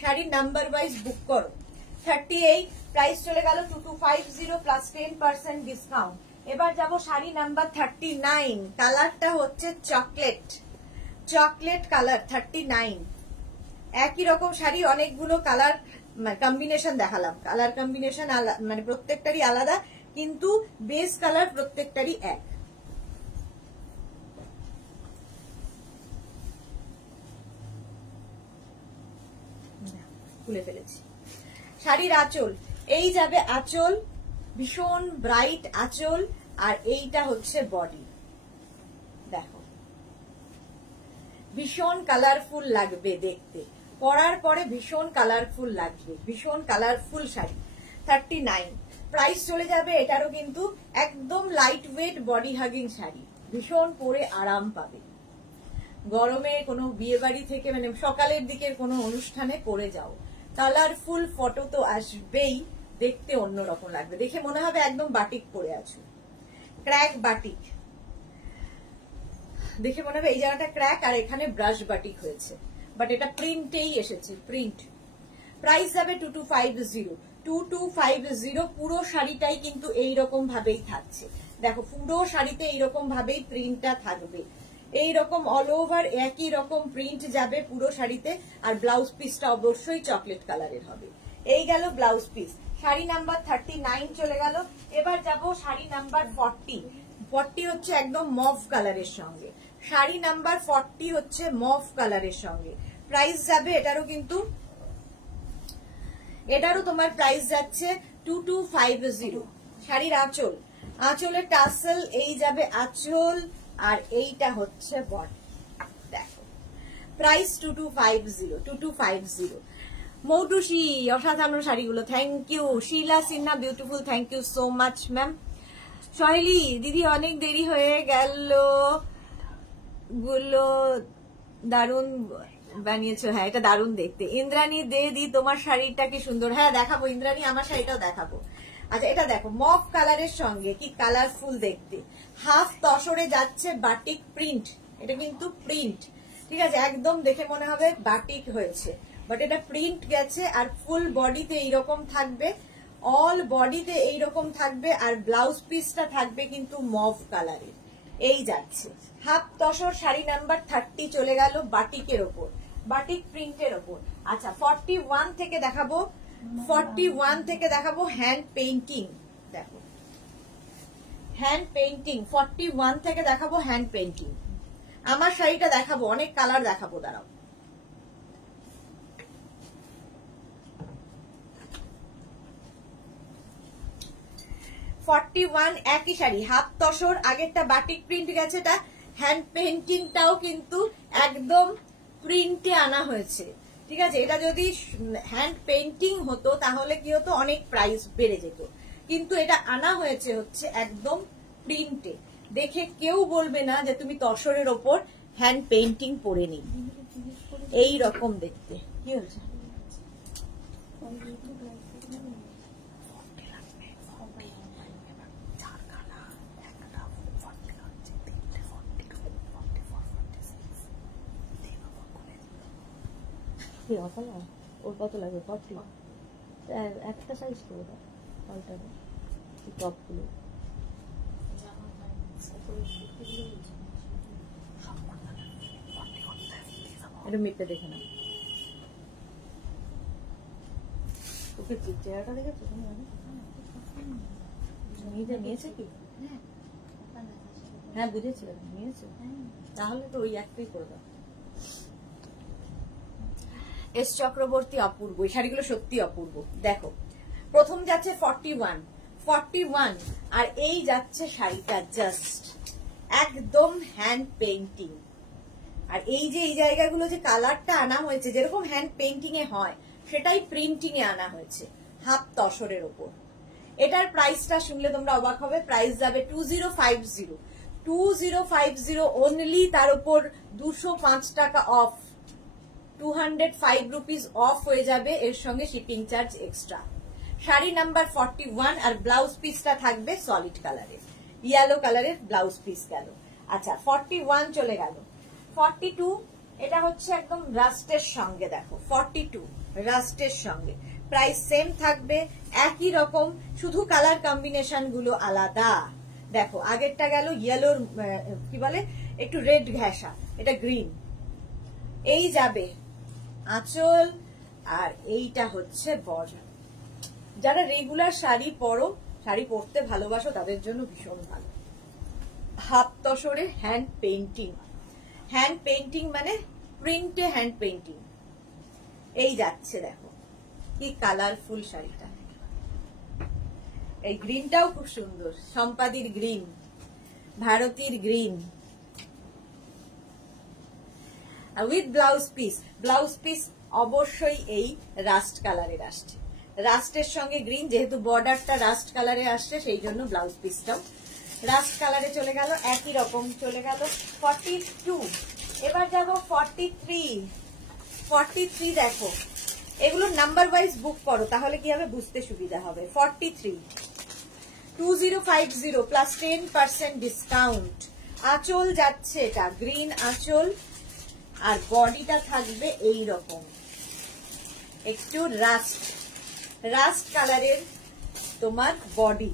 শাড়ির নাম্বার ওয়াইজ বুক করো। 38 প্রাইস চলে গেল 2250 প্লাস 10% ডিসকাউন্ট। এবার যাব শাড়ি নাম্বার 39, কালারটা হচ্ছে চকলেট, চকলেট কালার 39। একই রকম শাড়ি, অনেকগুলো কালার কম্বিনেশন দেখালাম, কালার কম্বিনেশন মানে প্রত্যেকটারই আলাদা, কিন্তু বেস কালার প্রত্যেকটারই এক। খুলে ফেলেছি। শাড়ির আঁচল, এই যাবে আঁচল, ভীষণ ব্রাইট আঁচল, আর এইটা হচ্ছে বডি। দেখো ভীষণ কালারফুল লাগবে দেখতে, পরার পরে ভীষণ কালারফুল লাগবে, ভীষণ কালারফুল শাড়ি। 39 প্রাইস চলে যাবে এটারও কিন্তু একদম light weight body hugging sari, ভীষণ পরে আরাম পাবে। গরমে কোনো বিয়ে বাড়ি থেকে মানে সকালের দিকের কোনো অনুষ্ঠানে পরে যাও, কালারফুল ফটো তো আসবেই, দেখতে অন্যরকম লাগবে, দেখে মনে হবে একদম বাটিক পরে আছো। ক্র্যাক বাটিক, দেখে মনে হবে এই জায়গাটা ক্র্যাক আর এখানে ব্রাশ বাটিক হয়েছে, বাট এটা প্রিন্টেই এসেছে, প্রিন্ট। প্রাইস যাবে 2250। 2250 পুরো শাড়িটাই কিন্তু এইরকম ভাবেই থাকছে। দেখো পুরো শাড়িতে এইরকম ভাবেই প্রিন্টটা থাকবে, এইরকম অল ওভার একই রকম প্রিন্ট যাবে পুরো শাড়িতে, আর ব্লাউজ পিসটা অবশ্যই চকলেট কালারের হবে। এই গেল ব্লাউজ পিস। শাড়ি নাম্বার 39 চলে গেল। এবার যাব শাড়ি নাম্বার 40। 40 হচ্ছে একদম মভ কালারের সঙ্গে, শাড়ি নাম্বার 40 হচ্ছে মভ কালারের সঙ্গে। প্রাইস যাবে এটারও কিন্তু, এটারও তোমার প্রাইস যাচ্ছে 2250। শাড়ির আঁচল, আঁচলের টাসেল, এই যাবে আঁচল, আর এইটা হচ্ছে বডি। দেখো প্রাইস 2250। 2250 মৌটুসি, অসাধারণ শাড়িগুলো, thank you. Sheela Sinha beautiful, thank you so much ma'am. Saheli দিদি অনেক দেরি হয়ে গেল, গুলো দারুন বানিয়েছো। হ্যাঁ এটা দারুন দেখতে। ইন্দ্রাণী দে দি তোমার শাড়িটা কি সুন্দর। হ্যাঁ দেখাবো ইন্দ্রাণী, আমার শাড়িটাও দেখাবো। আচ্ছা এটা দেখো মফ কালারের সঙ্গে কি কালারফুল দেখতে, হাফ তসরে যাচ্ছে বাটিক প্রিন্ট, এটা কিন্তু প্রিন্ট, ঠিক আছে, একদম দেখে মনে হবে বাটিক হয়েছে, বাট এটা প্রিন্ট গেছে, আর ফুল বডিতে এইরকম থাকবে, অল বডিতে এইরকম থাকবে, আর ব্লাউজ পিসটা থাকবে কিন্তু মভ কালারের। এই যাচ্ছে হাফ তসর। শাড়ি নাম্বার 30 চলে গেল বাটিকের ওপর, বাটিক প্রিন্টের ওপর। আচ্ছা 41 থেকে দেখাবো, 41 থেকে দেখাবো হ্যান্ড পেইন্টিং। দেখো হ্যান্ড পেইন্টিং 41 থেকে দেখাবো হ্যান্ড পেইন্টিং। আমার শাড়িটা দেখাবো, অনেক কালার দেখাবো, দাঁড়াও। একই শাড়ি, হাফ তসর, আগেরটা বাটিক প্রিন্ট গেছে, এটা হ্যান্ড পেইন্টিংটাও কিন্তু একদম প্রিন্টে আনা হয়েছে, ঠিক আছে। এটা যদি হ্যান্ড পেইন্টিং হতো তাহলে কি হতো, অনেক প্রাইস বেড়ে যেত, কিন্তু এটা আনা হয়েছে হচ্ছে একদম প্রিন্টে, দেখে কেউ বলবে না যে তুমি তসরের ওপর হ্যান্ড পেইন্টিং পরে নি, এই রকম দেখতে। কি হয়েছে, ওর কত লাগবে? 40 একটা সাইজ করে দাও, পাল্টাবে। টপগুলো এটা মেপে দেখে না, ওকে চেহারাটা দেখেছো তুমি? নিজে নিয়েছে কি? হ্যাঁ বুঝেছি, নিয়েছে। তাহলে তো ওই একটাই করে দাও। এস চক্রবর্তী অপূর্ব, এই শাড়িগুলো সত্যি অপূর্ব। দেখো প্রথম যাচ্ছে 41 আর এই যাচ্ছে শাড়িটা জাস্ট একদম হ্যান্ড পেইন্টিং। আর এই যে এই জায়গাগুলো যে কালারটা আনা হয়েছে যেরকম হ্যান্ড পেইন্টিং এ হয় সেটাই প্রিন্টিং এ আনা হয়েছে হাফ তসরের ওপর। এটার প্রাইসটা শুনলে তোমরা অবাক হবে, প্রাইস যাবে 2050 অনলি, তার উপর 205 টাকা অফ, 205 রুপিস অফ হয়ে যাবে, এর সঙ্গে shipping charge extra. Sari number 41 আর ব্লাউজ পিসটা থাকবে সলিড কালারের, ইয়েলো কালারের ব্লাউজ পিস গেল। আচ্ছা 41 চলে গেল। 42 এটা হচ্ছে একদম রাস্টের সঙ্গে, দেখো 42 রাস্টের সঙ্গে, প্রাইস সেম থাকবে একই রকম, শুধু কালার কম্বিনেশন গুলো আলাদা। দেখো আগেরটা গেল ইয়েলোর কি বলে একটু রেড ঘেঁষা, এটা গ্রিন। এই যাবে আঁচল আর এইটা হচ্ছে বর্ডার। যারা রেগুলার শাড়ি পরো, শাড়ি পরতে ভালোবাসো তাদের জন্য ভীষণ ভালো। হাফ তসরে হ্যান্ড পেইন্টিং, হ্যান্ড পেইন্টিং মানে প্রিন্টে হ্যান্ড পেইন্টিং। এই যাচ্ছে দেখো কি কালারফুল শাড়িটা, এই গ্রিনটাও খুব সুন্দর, সম্পাদির গ্রিন, ভারতীর green with blouse piece. Blouse piece অবশ্যই এই রাস্ট কালারের আসছে, রাস্টের সঙ্গে গ্রিন, যেহেতু বর্ডারটা রাস্ট কালারে আসছে সেই জন্য ব্লাউজ পিসটাও রাস্ট কালারে চলে গেল, একই রকম চলে গেল। 42 এবার যাব 43 দেখো, এগুলো নাম্বার ওয়াইজ বুক করো তাহলে কি হবে বুঝতে সুবিধা হবে। 43 2050 প্লাস 10% ডিসকাউন্ট। আঁচল যাচ্ছে এটা গ্রিন আঁচল, আর বডিটা থাকবে এই রকম একটু রাস্ট কালারের তোমার বডি,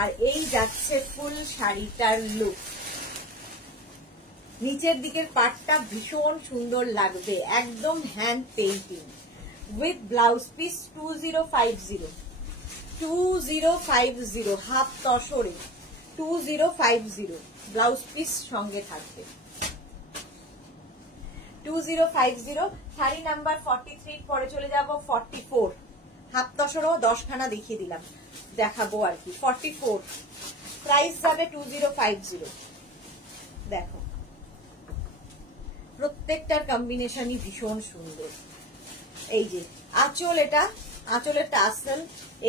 আর এই যাচ্ছে ফুল শাড়িটার লুক। নিচের দিকের পাটটা ভীষণ সুন্দর লাগবে, একদম hand painting with blouse piece. 2050 half তসরে 2050 ব্লাউজ পিস সঙ্গে থাকবে। 2050 শাড়ি নাম্বার 43 পরে চলে যাব 44, হাফ তসরও 10 খানা দেখিয়ে দিলাম, দেখাবো আর কি। 44 প্রাইস যাবে 2050। দেখো প্রত্যেকটার কম্বিনেশনই ভীষণ সুন্দর। এই যে আঁচল, এটা আঁচলের টাসেল,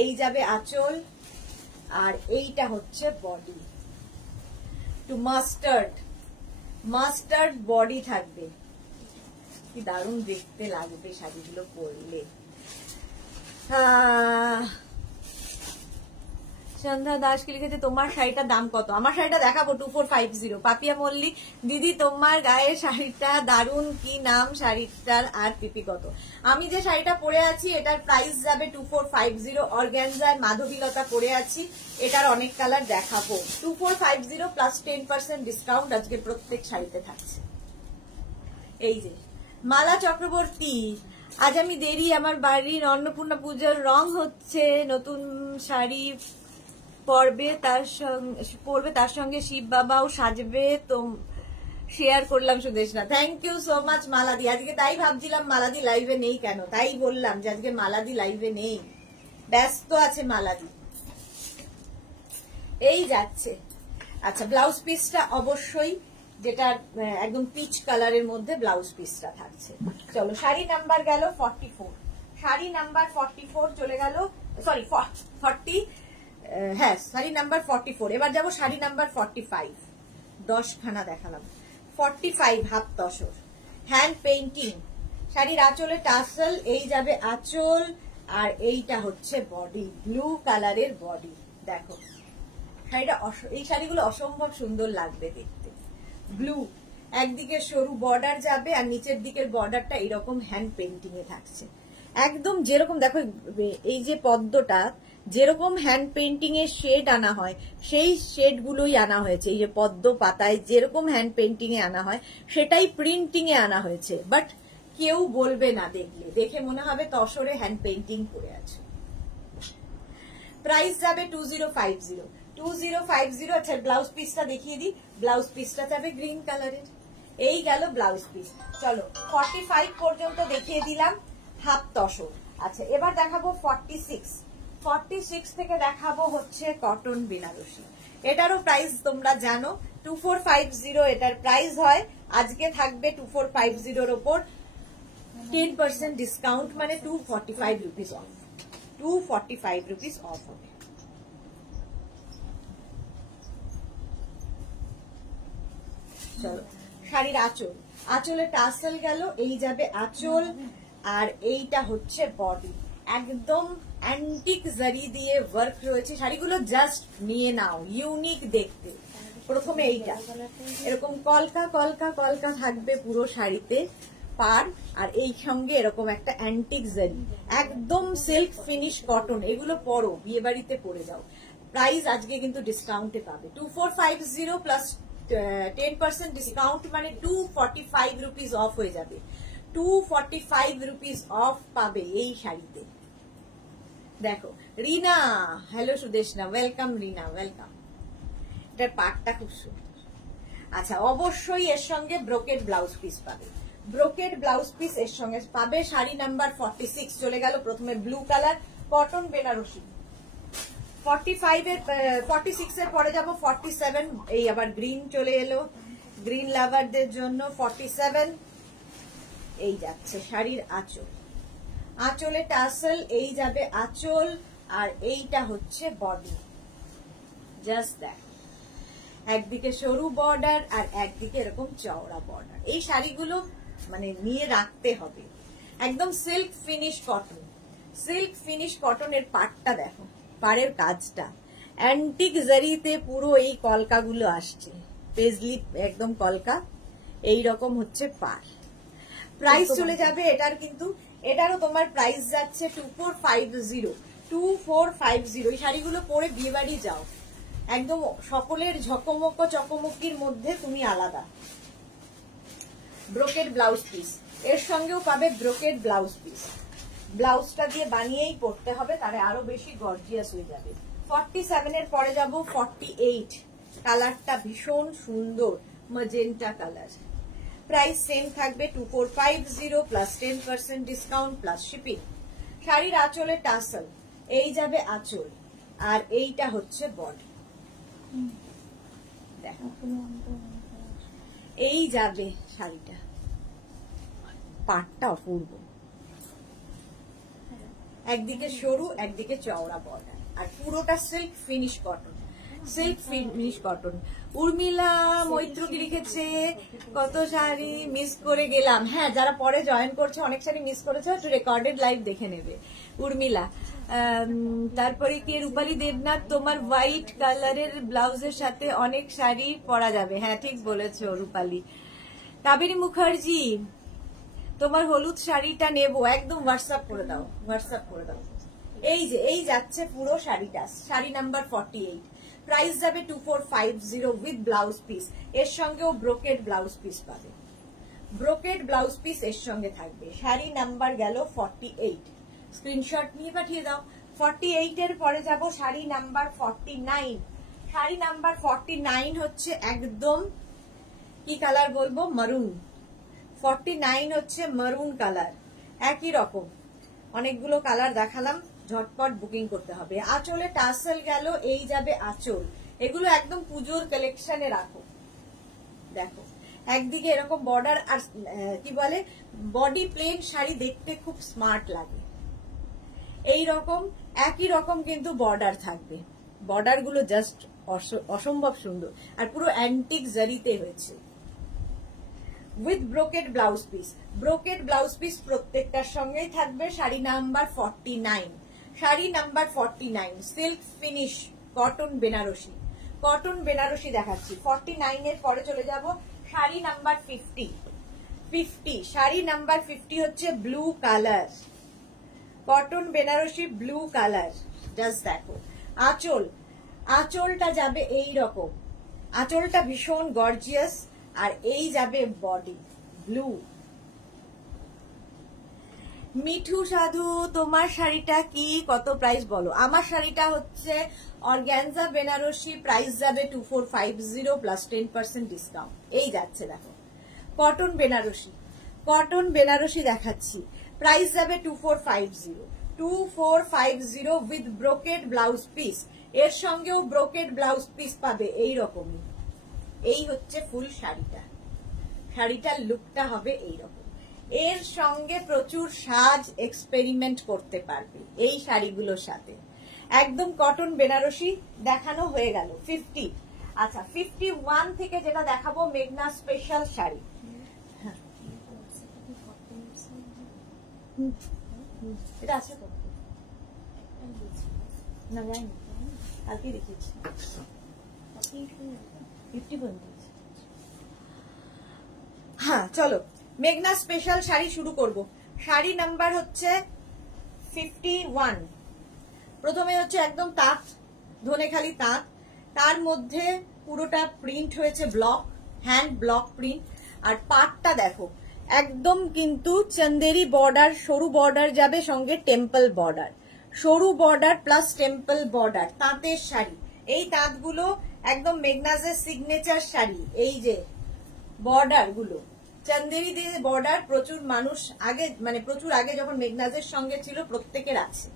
এই যাবে আঁচল, আর এইটা হচ্ছে বডি টু মাস্টার্ড বডি থাকবে। কি দারুণ দেখতে লাগবে শাড়িগুলো পরলে। সন্ধ্যা দাস কি লিখেছে, তোমার শাড়িটার দাম কত? আমার শাড়িটা দেখাবো 2450। পাপিয়া মল্লিক দিদি তোমার গায়ে শাড়িটা দারুণ, কি নাম শাড়িটার আর পিপি কত? আমি যে শাড়িটা পরে আছি এটার প্রাইস যাবে 2450। অর্গানজায় মাধবীলতা পরে আছি, এটার অনেক কালার দেখাবো। 2450 প্লাস 10% ডিসকাউন্ট আজকে প্রত্যেক শাড়িতে থাকছে। এই যে মালা চক্রবর্তী, আজ আমি দেরি, আমার বাড়ির অন্নপূর্ণা পুজোর রং হচ্ছে, নতুন শাড়ি পরবে তার সঙ্গে শিব বাবাও সাজবে, তো শেয়ার করলাম Sudeshna. Thank you so much মালাদি। আজকে তাই ভাবছিলাম মালাদি লাইভে নেই কেন, তাই বললাম যে আজকে মালাদি লাইভে নেই, ব্যস্ত আছে মালাদি। এই যাচ্ছে। আচ্ছা ব্লাউজ পিসটা অবশ্যই যেটা একদম পিচ কালারের মধ্যে ব্লাউজ পিসটা থাকছে। চলো শাড়ি নাম্বার গেল 44, শাড়ি নাম্বার 44 চলে গেল, সরি 40, হ্যাঁ শাড়ি নাম্বার 44। এবার যাবো শাড়ি নাম্বার 45, 10 খানা দেখালাম। 45 হাফ তসর হ্যান্ড পেইন্টিং, শাড়ির আঁচলে টাসেল, এই যাবে আঁচল, আর এইটা হচ্ছে বডি, ব্লু কালারের বডি। দেখো শাড়িটা, এই শাড়িগুলো অসম্ভব সুন্দর লাগবে দেখতে। ব্লু, একদিকে সরু বর্ডার যাবে আর নিচের দিকের বর্ডারটা এরকম হ্যান্ড পেইন্টিং এ থাকছে, একদম যেরকম দেখো এই যে পদ্মটা যেরকম হ্যান্ড পেইন্টিং এর শেড আনা হয় সেই শেড গুলোই আনা হয়েছে। এই যে পদ্ম পাতায় যেরকম হ্যান্ড পেইন্টিং এ আনা হয় সেটাই প্রিন্টিং এ আনা হয়েছে, বাট কেউ বলবে না, দেখে মনে হবে তসরে হ্যান্ড পেইন্টিং করে আছে। প্রাইস যাবে 2050। 2050। আচ্ছা ব্লাউজ পিসটা দেখিয়ে দিই। ব্লাউজ পিসটা যাবে গ্রিন কালারের। এই গেল ব্লাউজ পিস। চলো 45 পর্যন্ত দেখিয়ে দিলাম হাফ তসর। আচ্ছা এবার দেখাবো 46 থেকে দেখাবো হচ্ছে কটন বেনারসি। এটারও প্রাইস তোমরা জানো 2450 এটার প্রাইস হয়। আজকে থাকবে 2450 ওপর 10% ডিসকাউন্ট, মানে 245 রুপিস অফ। 245 রুপিস অফ হবে। চলো শাড়ির আঁচল, আঁচলে টাসেল গেল, এই যাবে আঁচল, আর এইটা হচ্ছে বডি। একদম অ্যান্টিক জারি দিয়ে ওয়ার্ক রয়েছে। শাড়িগুলো জাস্ট নিয়ে নাও, ইউনিক দেখতে। প্রথমে এইটা এরকম কলকা কলকা কলকা থাকবে পুরো শাড়িতে পার, আর এই সঙ্গে এরকম একটা অ্যান্টিক জারি, একদম সিল্ক ফিনিশ কটন। এগুলো পরো, বিয়ে বাড়িতে পরে যাও। প্রাইস আজকে কিন্তু ডিসকাউন্টে পাবে 2450 প্লাস 10% ডিসকাউন্ট, মানে 245 রুপিস অফ হয়ে যাবে। 245 রুপিস অফ পাবে এই শাড়িতে। দেখো রিনা, হ্যালো সুদেশনা, ওয়েলকাম রিনা, ওয়েলকাম। এটার পাটটা খুব সুন্দর। আচ্ছা অবশ্যই এর সঙ্গে ব্রোকেড ব্লাউজ পিস পাবে। ব্রোকেড ব্লাউজ পিস এর সঙ্গে পাবে। শাড়ি নাম্বার 46 চলে গেল। প্রথমে ব্লু কালার কটন বেনারসি। 46 এর পরে যাব 47। এই আবার গ্রিন চলে এলো, গ্রিন লাভারদের জন্য 47। এই যাচ্ছে শাড়ির আঁচল, আঁচলে টাসেল, এই যাবে আঁচল, আর এইটা হচ্ছে বডি। জাস্ট দ্যাট, একদিকে সরু বর্ডার আর একদিকে এরকম চওড়া বর্ডার। এই শাড়িগুলো মানে নিয়ে রাখতে হবে। একদম silk finish cotton, silk finish কটনের পাটটা দেখো, পাড়ের কাজটা অ্যান্টিক জারিতে পুরো এই কলকাগুলো আসছে, পেজলি একদম কলকা। এই রকম হচ্ছে পার। প্রাইস চলে যাবে এটার, কিন্তু এটারও তোমার প্রাইস যাচ্ছে 2450। 2450। এই শাড়িগুলো পরে বিয়ে বাড়ি যাও, একদম সকলের ঝকমক চকমকির মধ্যে তুমি আলাদা। ব্রোকেড ব্লাউজ পিস এর সঙ্গেও পাবে, ব্রোকেড ব্লাউজ পিস। ব্লাউজটা দিয়ে বানিয়েই পড়তে হবে, তাহলে আরো বেশি গর্জিয়াস হয়ে যাবে। 47 এর পরে যাব 48। কালারটা ভীষণ সুন্দর, ম্যাজেন্টা কালার। প্রাইস সেম থাকবে 2450 প্লাস 10% ডিসকাউন্ট প্লাস শিপিং। শাড়ির আঁচলে টাসেল, এই যাবে আঁচল, আর এইটা হচ্ছে বডি। দেখো এই যাবে শাড়িটা, পাটটা অপূর্ব, একদিকে সরু একদিকে চওড়া বর্ডার, আর পুরোটা silk finish cotton, silk finish cotton. Urmila মৈত্রী লিখেছে কত শাড়ি মিস করে গেলাম। হ্যাঁ, যারা পরে জয়েন করছে অনেক শাড়ি মিস করেছে, একটু রেকর্ডেড লাইভ দেখে নেবে উর্মিলা। তারপরে কি রূপালী দেবনাথ, তোমার হোয়াইট কালারের ব্লাউজের সাথে অনেক শাড়ি পরা যাবে। হ্যাঁ ঠিক বলেছো রূপালী। কাবেরী মুখার্জি, তোমার হলুদ শাড়িটা নেবো, একদম হোয়াটসঅ্যাপ করে দাও, হোয়াটসঅ্যাপ করে দাও। এই যে এই যাচ্ছে পুরো শাড়িটা, শাড়ি নাম্বার 48। প্রাইস যাবে 2450 উইথ ব্লাউজ পিস। এর সঙ্গেও ব্রোকেড ব্লাউজ পিস পাবে, ব্রোকেড ব্লাউজ পিস এর সঙ্গে থাকবে। শাড়ি নাম্বার গেল 48, স্ক্রিনশট নিয়ে পাঠিয়ে দাও। 48 এর পরে যাব শাড়ি নাম্বার 49। শাড়ি নাম্বার 49 হচ্ছে একদম কি কালার বলবো, মারুন। 49 হচ্ছে মারুন কালার, একই রকম। অনেকগুলো কালার দেখালাম, ঝটপট বুকিং করতে হবে। আঁচলে টাসেল গেল, এই যাবে আঁচল। এগুলো একদম পুজোর কালেকশনে রাখো। দেখো একদিকে এরকম বর্ডার, আর কি বলে বডি প্লেন শাড়ি দেখতে খুব স্মার্ট লাগে। এই রকম একই রকম কিন্তু বর্ডার থাকবে, বর্ডার গুলো জাস্ট অসম্ভব সুন্দর, আর পুরো অ্যান্টিক জারিতে হয়েছে with brocade blouse piece. Brocade blouse piece প্রত্যেকটার সঙ্গেই থাকবে। Sari number 49, sari number 49 silk finish cotton Banarasi, cotton Banarasi দেখাচ্ছি। 49 এর পরে চলে যাব শাড়ি নাম্বার 50। শাড়ি নাম্বার 50 হচ্ছে blue colour, cotton Banarasi blue colour, just দেখো। আঁচল, আঁচলটা যাবে এই রকম, আঁচলটা ভীষণ গর্জিয়াস, আর এই যাবে বডি ব্লু। মিঠু সাধু, তোমার শাড়িটা কি, কত প্রাইস বলো? আমার শাড়িটা হচ্ছে অর্গানজা বেনারসি, প্রাইস যাবে 2450 প্লাস 10% ডিসকাউন্ট। এই যাচ্ছে দেখো, কটন বেনারসি, কটন বেনারসি দেখাচ্ছি, প্রাইস যাবে 2450 উইথ ব্রোকেড ব্লাউজ পিস। এর সঙ্গেও ব্রোকেড ব্লাউজ পিস পাবে এই রকমই। এই হচ্ছে ফুল শাড়িটা, শাড়িটার লুকটা হবে এইরকম। এর সঙ্গে প্রচুর সাজ এক্সপেরিমেন্ট করতে পারবে এই শাড়িগুলোর সাথে। একদম কটন বেনারসি দেখানো হয়ে গেল 50। আচ্ছা 51 থেকে যেটা দেখাবো মেঘনা স্পেশাল শাড়ি। এটা আছে তো না, যাইনি, কালকে দেখিয়েছি 50। হ্যাঁ চলো মেঘনা স্পেশাল শাড়ি শুরু করব। শাড়ি নাম্বার হচ্ছে 51। প্রথমে হচ্ছে একদম তাঁত, ধনেখালি তাঁত, তার মধ্যে পুরোটা প্রিন্ট হয়েছে ব্লক, হ্যান্ড ব্লক প্রিন্ট। আর পাটটা দেখো একদম কিন্তু চন্দেরি বর্ডার, সরু বর্ডার যাবে, সঙ্গে টেম্পল বর্ডার, সরু বর্ডার প্লাস টেম্পল বর্ডার, তাঁতের শাড়ি। এই তাঁতগুলো একদম মেঘনাজের সিগনেচার শাড়ি। এই যে বর্ডার গুলো চন্দেরি দিয়ে বর্ডার, প্রচুর মানুষ আগে মানে প্রচুর আগে যখন মেঘনাজের সঙ্গে ছিল প্রত্যেকের আছে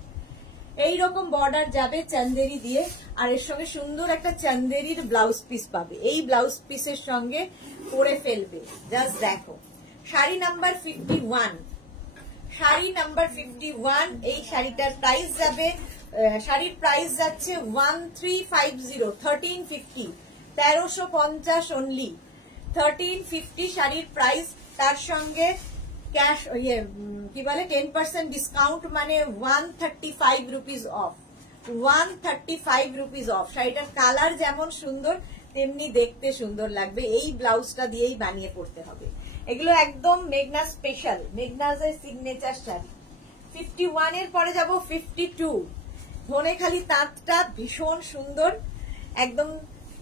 এইরকম বর্ডার যাবে চন্দেরি দিয়ে। আর এর সঙ্গে সুন্দর একটা চন্দেরির ব্লাউজ পিস পাবে, এই ব্লাউজ পিসের সঙ্গে পরে ফেলবে। জাস্ট দেখো শাড়ি নাম্বার 51, শাড়ি নাম্বার 51। এই শাড়িটার প্রাইস যাবে, শাড়ির প্রাইস যাচ্ছে 1350, 1350, 1350 অনলি, 1350 শাড়ির প্রাইস। তার সঙ্গে ক্যাশ কি বলে 10% ডিসকাউন্ট, মানে 135 রুপিস অফ, 135 রুপিস অফ। শাড়িটার কালার যেমন সুন্দর তেমনি দেখতে সুন্দর লাগবে। এই ব্লাউজটা দিয়েই বানিয়ে পড়তে হবে। এগুলো একদম মেঘনা স্পেশাল, মেঘনাজের সিগনেচার শাড়ি। 51 এর পরে যাব 52। ধনেখালি তাঁতটা ভীষণ সুন্দর একদম,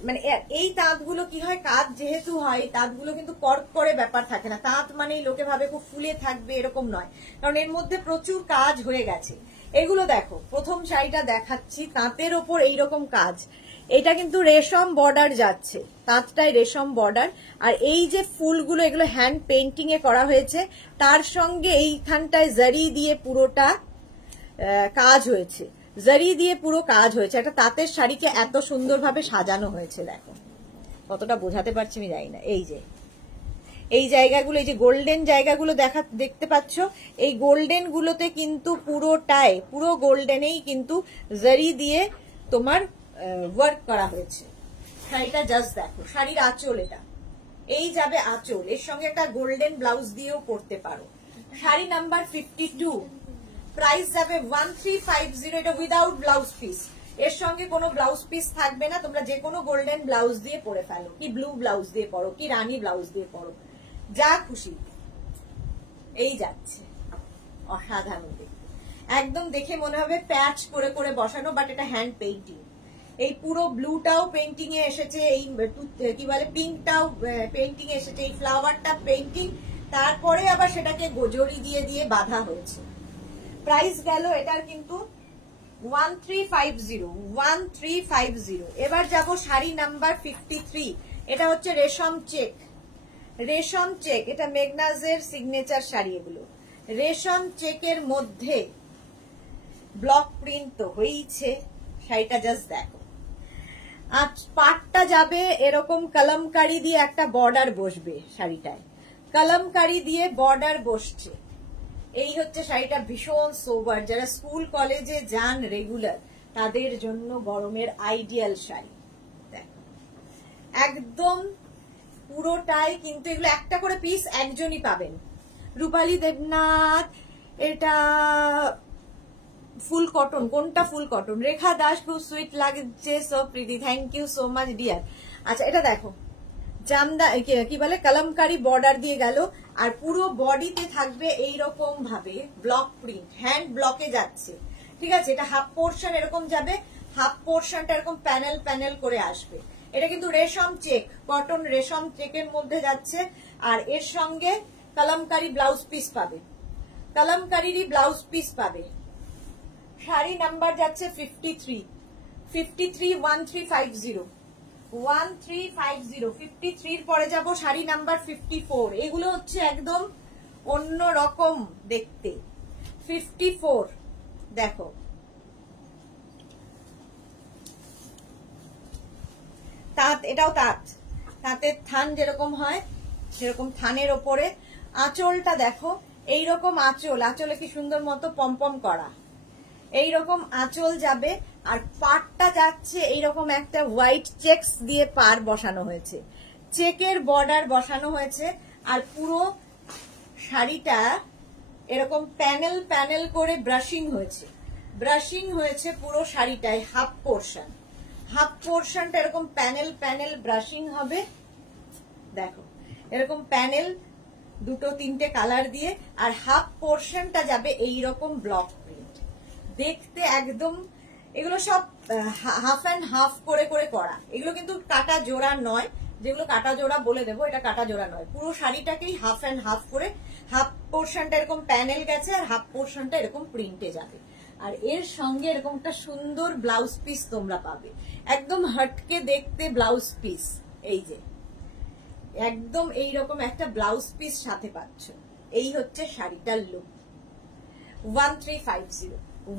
মানে এই তাঁতগুলো কি হয়, কাজ যেহেতু হয় তাঁতগুলো কিন্তু কর্ক করে ব্যাপার থাকে না। তাঁত মানেই লোকে ভাবে খুব ফুলে থাকবে, এরকম নয়, কারণ এর মধ্যে প্রচুর কাজ হয়ে গেছে। এগুলো দেখো, প্রথম শাড়িটা দেখাচ্ছি, তাঁতের ওপর এইরকম কাজ, এটা কিন্তু রেশম বর্ডার যাচ্ছে, তাঁতটায় রেশম বর্ডার। আর এই যে ফুলগুলো এগুলো হ্যান্ড পেন্টিং এ করা হয়েছে, তার সঙ্গে এইখানটায় জারি দিয়ে পুরোটা কাজ হয়েছে, জারি দিয়ে পুরো কাজ হয়েছে। একটা তাঁতের শাড়িকে এত সুন্দরভাবে সাজানো হয়েছে, দেখো কতটা বোঝাতে পারছি আমি জানি না। এই যে এই জায়গাগুলো, এই যে গোল্ডেন জায়গাগুলো দেখতে পাচ্ছ, এই গোল্ডেন গুলোতে কিন্তু পুরোটাই, পুরো গোল্ডেনেই কিন্তু জারি দিয়ে তোমার ওয়ার্ক করা হয়েছে। শাড়িটা জাস্ট দেখো, শাড়ির আঁচল এটা, এই যাবে আঁচল, এর সঙ্গে একটা গোল্ডেন ব্লাউজ দিয়েও পরতে পারো। শাড়ি নাম্বার 52, প্রাইস যাবে 1350, এটা উইদাউট ব্লাউজ পিস, এর সঙ্গে কোনো ব্লাউজ পিস থাকবে না। তোমরা যে কোনো গোল্ডেন ব্লাউজ দিয়ে পরে ফেলো, কি ব্লু ব্লাউজ দিয়ে পরো, কি রানী ব্লাউজ দিয়ে পরো, যা খুশি। এই যাচ্ছে অসাধারণ দেখতে, একদম দেখে মনে হবে প্যাচ করে করে বসানো, বাট এটা হ্যান্ড পেইন্টিং। এই পুরো ব্লুটাও পেইন্টিং এ এসেছে, এই কি বলে পিঙ্কটাও পেইন্টিং এ এসেছে, এই ফ্লাওয়ারটা পেইন্টিং, তারপরে আবার সেটাকে গোজরি দিয়ে দিয়ে বাঁধা হয়েছে। প্রাইস গেল এটার কিন্তু 1350, 1350। এবার যাব শাড়ি নাম্বার 53। এটা হচ্ছে রেশম চেক, রেশম চেক, এটা মেঘনাজের সিগনেচার শাড়ি। এগুলো রেশম চেকের মধ্যে ব্লক প্রিন্ট তো হয়েছে। শাড়িটা জাস্ট দেখো, আর পাটটা যাবে এরকম কলমকারি দিয়ে একটা বর্ডার বসবে, শাড়িটায় কলমকারি দিয়ে বর্ডার বসছে। এই হচ্ছে শাড়িটা, ভীষণ সোবার, যারা স্কুল কলেজে যান রেগুলার তাদের জন্য গরমের আইডিয়াল শাড়ি। দেখো একদম পুরোটাই কিন্তু, এগুলো একটা করে পিস একজনই পাবেন। রূপালী দেবনাথ, এটা ফুল কটন, কোনটা ফুল কটন? রেখা দাস, খুব সুইট লাগছে, so Preeti, thank you so much dear. আচ্ছা এটা দেখো, জামদা কি বলে কলমকারি বর্ডার দিয়ে গেল, আর পুরো বডিতে থাকবে এইরকম ভাবে ব্লক প্রিন্ট, হ্যান্ড ব্লকে যাচ্ছে, ঠিক আছে। এটা হাফ পোর্শন এরকম যাবে, হাফ পোর্শনটা এরকম প্যানেল প্যানেল করে আসবে। এটা কিন্তু রেশম চেক, কটন রেশম চেকের মধ্যে যাচ্ছে। আর এর সঙ্গে কলমকারি ব্লাউজ পিস পাবে, কলমকারিরই ব্লাউজ পিস পাবে। শাড়ি নাম্বার যাচ্ছে 53, 1350, 1350, 53 পরে যাব শাড়ি নাম্বার 54। এগুলো হচ্ছে একদম অন্য রকম দেখতে। 54 দেখো, তাঁত, এটাও তাঁত, তাঁতের থান যেরকম হয় সেরকম থানের ওপরে আঁচলটা দেখো, এইরকম আঁচল, আঁচলে কি সুন্দর মতো পমপম করা, এইরকম আঁচল যাবে। আর পাড়টা যাচ্ছে এইরকম একটা হোয়াইট চেকস দিয়ে পাড় বসানো হয়েছে, চেকের বর্ডার বসানো হয়েছে। আর পুরো শাড়িটা এরকম প্যানেল প্যানেল করে ব্রাশিং হয়েছে, ব্রাশিং হয়েছে পুরো শাড়িটায়। হাফ পোর্শন, হাফ পোর্শনটা এরকম প্যানেল প্যানেল ব্রাশিং হবে, দেখো এরকম প্যানেল, দুটো তিনটে কালার দিয়ে। আর হাফ পোর্শনটা যাবে এইরকম ব্লক প্রিন্ট, দেখতে একদম। এগুলো সব হাফ অ্যান্ড হাফ করে করে করা, এগুলো কিন্তু কাটা জোড়া নয়। যেগুলো কাটা জোড়া বলে দেবো, এটা কাটা জোড়া নয়, পুরো শাড়িটাকেই হাফ অ্যান্ড হাফ করে, হাফ পোর্শনটা এরকম প্যানেল গেছে আর হাফ পোর্শনটা এরকম প্রিন্টে যাবে। আর এর সঙ্গে এরকম একটা সুন্দর ব্লাউজ পিস তোমরা পাবে, একদম হটকে দেখতে ব্লাউজ পিস। এই যে একদম এইরকম একটা ব্লাউজ পিস সাথে পাচ্ছ। এই হচ্ছে শাড়িটার লুক। 1350,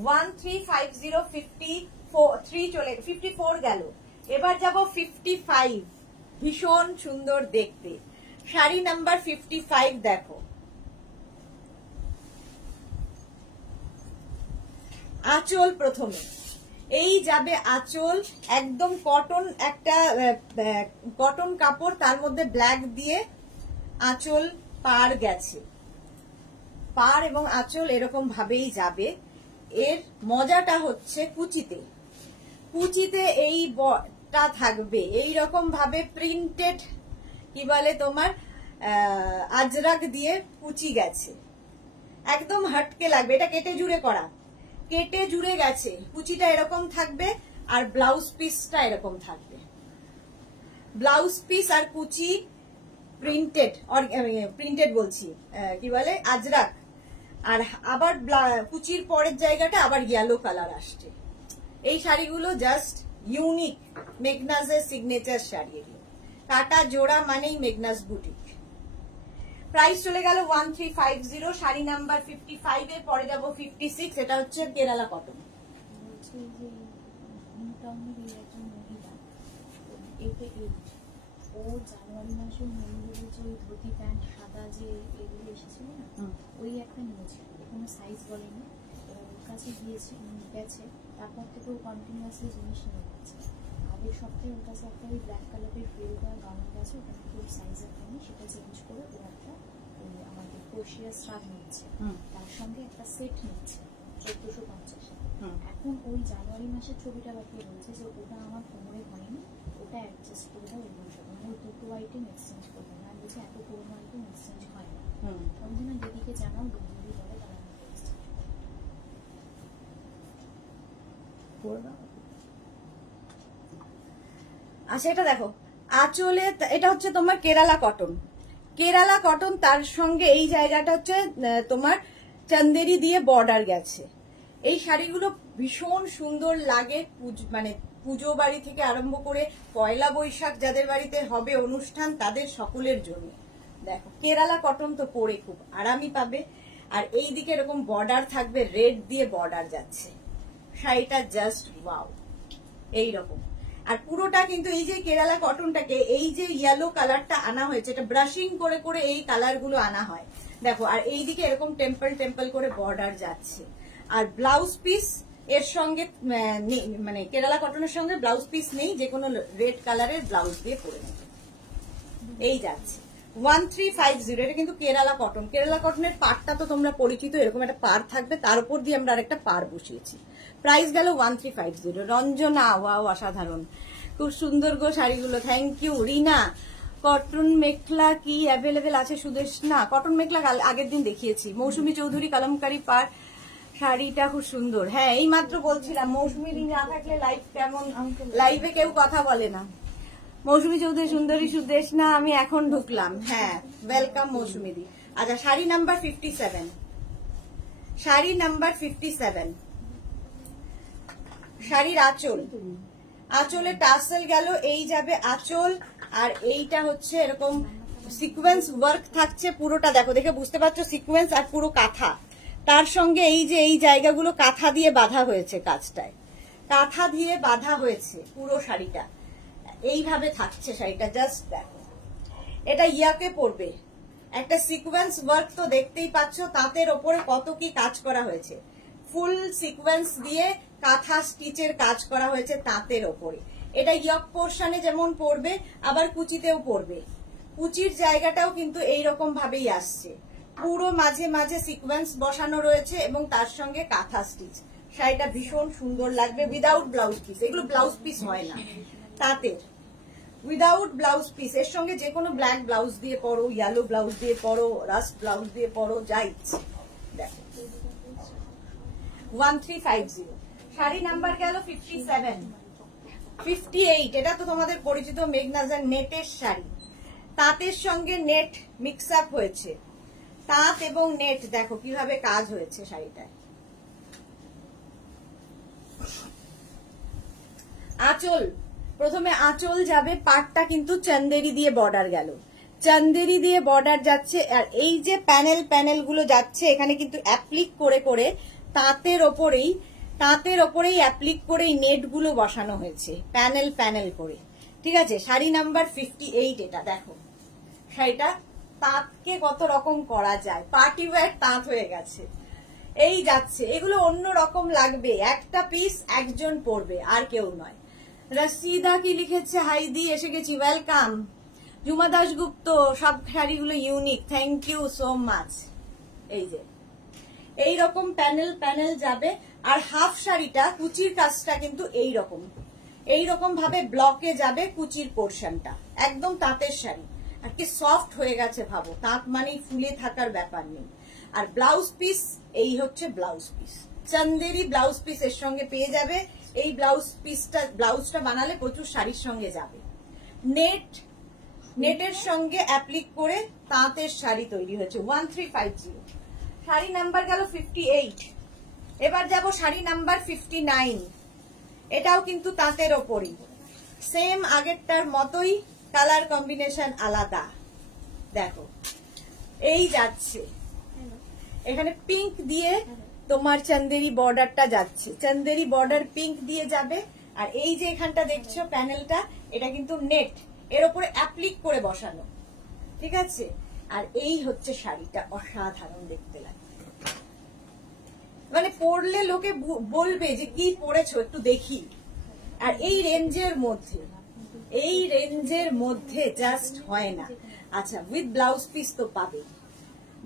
1350, 53 চলে, 54 গেল। এবার যাব 55, ভীষণ সুন্দর দেখতে শাড়ি নাম্বার 55। দেখো আঁচল প্রথমে, এই যাবে আঁচল, একদম কটন, একটা কটন কাপড়, তার মধ্যে ব্ল্যাক দিয়ে আঁচল পার গেছে, পার এবং আঁচল এরকম ভাবেই যাবে। এর মজাটা হচ্ছে কুচিতে, কুচিতে এইটা থাকবে এইরকম ভাবে প্রিন্টেড, কি বলে তোমার আজরাক দিয়ে কুচি গেছে, একদম হটকে লাগবে। এটা কেটে জুড়ে করা, কেটে জুড়ে গেছে, কুচিটা এরকম থাকবে আর ব্লাউজ পিসটা এরকম থাকবে। ব্লাউজ পিস আর কুচি প্রিন্টেড, প্রিন্টেড বলছি কি বলে আজরাক। আর আবার কুচির পরের জায়গাটা আবার ইয়েলো কালার আসছে। এই শাড়িগুলো জাস্ট ইউনিক, মেঘনাজের সিগনেচার শাড়ি। এগুলো কাটা জোড়া মানেই মেঘনাজ বুটিক। প্রাইস চলে গেল 1350, শাড়ি নাম্বার 55 এ। পরে যাব 56, এটা হচ্ছে কেরালা কটন। ও জানুয়ারি মাসে মন্দিরে যে ওই ধুতি প্যান্ট সাদা যে এগুলো এসেছিল না, ওই একটা নিয়েছিল, কোনো সাইজ বলেনি, ওর কাছে গিয়েছে গেছে, তারপর থেকে ও কন্টিনিউয়াসলি জিনিস নিয়ে যাচ্ছে। আগের সপ্তাহে ওর কাছে একটা ওই ব্ল্যাক কালারের ফিল দেওয়া গাউন আছে, ওটা থেকে ওর সাইজ একটা নেই, সেটা চেঞ্জ করে ও একটা ওই আমাদের ক্রোশিয়া স্টার নিচ্ছে, তার সঙ্গে একটা সেট নিচ্ছে 1450। এখন ওই জানুয়ারি মাসের ছবিটা বাকিয়ে বলছে যে ওটা আমার কোমরে হয়নি, ওটা অ্যাডজাস্ট করে দাও, ওই বলছে মানে ওই দুটো আইটেম এক্সচেঞ্জ করবে না। বলছে এত পুরোনো আইটেম এক্সচেঞ্জ হয় না, ওই জন্য দিদিকে জানাও, দিদি বলে তারা আমাকে এক্সচেঞ্জ করবে। আচ্ছা এটা দেখো আঁচলে, এটা হচ্ছে তোমার কেরালা কটন, কেরালা কটন, তার সঙ্গে এই জায়গাটা হচ্ছে তোমার চান্দেরি দিয়ে বর্ডার গেছে। এই শাড়িগুলো ভীষণ সুন্দর লাগে, মানে পুজো বাড়ি থেকে আরম্ভ করে পয়লা বৈশাখ যাদের বাড়িতে হবে অনুষ্ঠান তাদের সকলের জন্য। দেখো কেরালা কটন তো পরে খুব আরামই পাবে। আর এই দিকে এরকম বর্ডার থাকবে, রেড দিয়ে বর্ডার যাচ্ছে, শাড়িটা জাস্ট ওয়াও এইরকম। আর পুরোটা কিন্তু এই যে কেরালা কটনটাকে এই যে ইয়েলো কালারটা আনা হয়েছে, এটা ব্রাশিং করে করে এই কালার গুলো আনা হয় দেখো। আর এই দিকে এরকম টেম্পল টেম্পল করে বর্ডার যাচ্ছে। আর ব্লাউজ পিস এর সঙ্গে মানে কেরালা কটনের সঙ্গে ব্লাউজ পিস নেই, যে কোনো রেড কালারের ব্লাউজ দিয়ে পরে নেবে। এই যাচ্ছে 1350, এটা কিন্তু কেরালা কটন। কেরালা কটনের পাড়টা তো তোমরা পরিচিত, এরকম একটা পাড় থাকবে, তার উপর দিয়ে আমরা আরেকটা পাড় বসিয়েছি। প্রাইস গেল 1350। রঞ্জনা, ওয়াও অসাধারণ, খুব সুন্দর গো শাড়িগুলো, thank you. Rina, cotton mekhela কি অ্যাভেলেবেল আছে সুদেশ? না, কটন মেখলা আগের দিন দেখিয়েছি। মৌসুমী চৌধুরী কালামকারী পার শাড়িটা খুব সুন্দর। হ্যাঁ, এই মাত্র বলছিলাম মৌসুমী দিন না থাকলে লাইভ কেমন, লাইভে কেউ কথা বলে না। মৌসুমী চৌধুরী সুন্দরী সুদেশ না, আমি এখন ঢুকলাম। হ্যাঁ, ওয়েলকাম মৌসুমী দি। আচ্ছা, শাড়ি নাম্বার 57, শাড়ি নাম্বার 57, শাড়ির আঁচল, আঁচলে টাসেল গেল, এই যাবে আঁচল, আর এইটা হচ্ছে এরকম সিকোয়েন্স ওয়ার্ক থাকছে পুরোটা। দেখো, দেখে বুঝতে পারছো সিকোয়েন্স আর পুরো কাঁথা, তার সঙ্গে এই যে এই জায়গাগুলো কাঁথা দিয়ে বাঁধা হয়েছে, কাজটায় কাঁথা দিয়ে বাঁধা হয়েছে পুরো শাড়িটা, এইভাবে থাকছে শাড়িটা। জাস্ট দেখো, এটা ইয়াকে পরবে, একটা সিকোয়েন্স ওয়ার্ক তো দেখতেই পাচ্ছ, তাঁতের ওপরে কত কি কাজ করা হয়েছে, ফুল সিকোয়েন্স দিয়ে কাঁথা স্টিচের কাজ করা হয়েছে তাঁতের ওপরে। এটা ইয়ক পোর্শনে যেমন পড়বে, আবার কুচিতেও পড়বে, কুচির জায়গাটাও কিন্তু এইরকম ভাবেই আসছে, পুরো মাঝে মাঝে সিকোয়েন্স বসানো রয়েছে এবং তার সঙ্গে কাঁথা স্টিচ। শাড়িটা ভীষণ সুন্দর লাগবে উইদাউট ব্লাউজ পিস, এগুলো ব্লাউজ পিস হয় না তাঁতের, উইদাউট ব্লাউজ পিস। এর সঙ্গে যে কোনো ব্ল্যাক ব্লাউজ দিয়ে পরো, ইয়েলো ব্লাউজ দিয়ে পরো, রাস্ট ব্লাউজ দিয়ে পরো, যা ইচ্ছে। দেখো 1350, শাড়ি নাম্বার গেল 57, 58, এটা তো তোমাদের পরিচিত মেঘনাজার নেটের শাড়ি, তাঁতের সঙ্গে নেট মিক্স আপ হয়েছে, তাঁত এবং নেট দেখো কিভাবে কাজ হয়েছে শাড়িটায়। আঁচল, প্রথমে আঁচল যাবে, পাটটা কিন্তু চন্দেরি দিয়ে বর্ডার গেল, চন্দেরি দিয়ে বর্ডার যাচ্ছে, আর এই যে প্যানেল প্যানেল গুলো যাচ্ছে এখানে কিন্তু অ্যাপ্লিক করে করে তাঁতের ওপরেই অ্যাপ্লিক করে এই নেট গুলো বসানো হয়েছে প্যানেল প্যানেল করে। ঠিক আছে, শাড়ি নাম্বার 58, এটা দেখো শাড়িটা তাঁতকে কত রকম করা যায়, পার্টি ওয়্যার তাঁত হয়ে গেছে, এই যাচ্ছে। এগুলো অন্য রকম লাগবে, একটা পিস একজন পরবে আর কেউ নয়। রসিদা কি লিখেছে, হাইদি এসে গেছি, ওয়েলকাম। জুমা দাশগুপ্ত, সব শাড়িগুলো unique, thank you so much. এই যে এইরকম প্যানেল প্যানেল যাবে, আর হাফ শাড়িটা কুচির কাজটা কিন্তু এইরকম ভাবে ব্লকে যাবে, কুচির পোর্শনটা একদম তাঁতের শাড়ি, আর কি সফট হয়ে গেছে ভাবো, তাঁত মানেই ফুলে থাকার ব্যাপার নেই। আর ব্লাউজ পিস, এই হচ্ছে blouse piece, Chanderi blouse piece এর সঙ্গে পেয়ে যাবে। এই ব্লাউজটা বানালে প্রচুর শাড়ির সঙ্গে যাবে। নেটের সঙ্গে অ্যাপ্লিক করে তাঁতের শাড়ি তৈরি হয়েছে। 1350, শাড়ি নাম্বার গেল 58। এবার যাব শাড়ি নাম্বার 59, এটাও কিন্তু তাঁতের ওপরই, সেম আগেরটার মতোই, কালার কম্বিনেশন আলাদা। দেখো এই যাচ্ছে, এখানে পিঙ্ক দিয়ে তোমার চন্দেরি বর্ডারটা যাচ্ছে, চন্দেরি বর্ডার পিঙ্ক দিয়ে যাবে। আর এই যে এখানটা দেখছো প্যানেলটা, এটা কিন্তু নেট, এর উপরে অ্যাপ্লিক করে বসানো। ঠিক আছে, আর এই হচ্ছে শাড়িটা, অসাধারণ দেখতে লাগে, মানে পরলে লোকে বলবে যে কি পরেছো একটু দেখি। আর এই রেঞ্জের মধ্যে জাস্ট হয় না। আচ্ছা, উইথ ব্লাউজ পিস তো পাবে।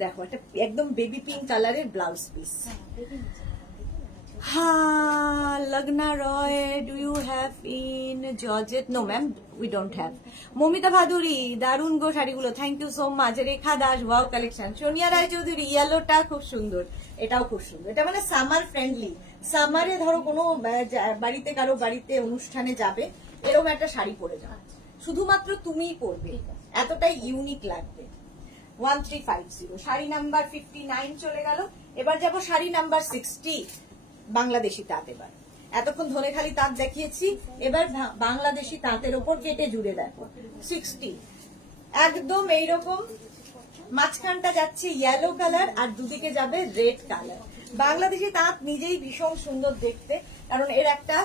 দেখো একটা একদম বেবি পিঙ্ক কালারের ব্লাউজ পিস। হ্যাঁ, Lagna Roy, do you have in georgette? No ma'am, we don't have. Mamita Bhaduri, দারুণ গো শাড়িগুলো, thank you so much. Rekha Das, wow collection. Sonia Roy Chowdhury, ইয়েলোটা খুব সুন্দর, এটাও খুব সুন্দর। এটা মানে সামার ফ্রেন্ডলি, সামারে ধরো কোনো বাড়িতে কারো বাড়িতে অনুষ্ঠানে যাবে, এরকম একটা শাড়ি পরে যাও, শুধুমাত্র তুমিই পরবে, এতটাই ইউনিক লাগবে। 1350, শাড়ি নাম্বার 59 চলে গেল। এবার যাব শাড়ি নাম্বার 60, বাংলাদেশি তাঁত। এবার এতক্ষণ ধনেখালি তাঁত দেখিয়েছি, এবার বাংলাদেশি তাঁতের ওপর কেটে জুড়ে দেখো 60, একদম এইরকম মাঝখানটা যাচ্ছে ইয়েলো কালার আর দুদিকে যাবে রেড কালার। বাংলাদেশি তাঁত নিজেই ভীষণ সুন্দর দেখতে, কারণ এর একটা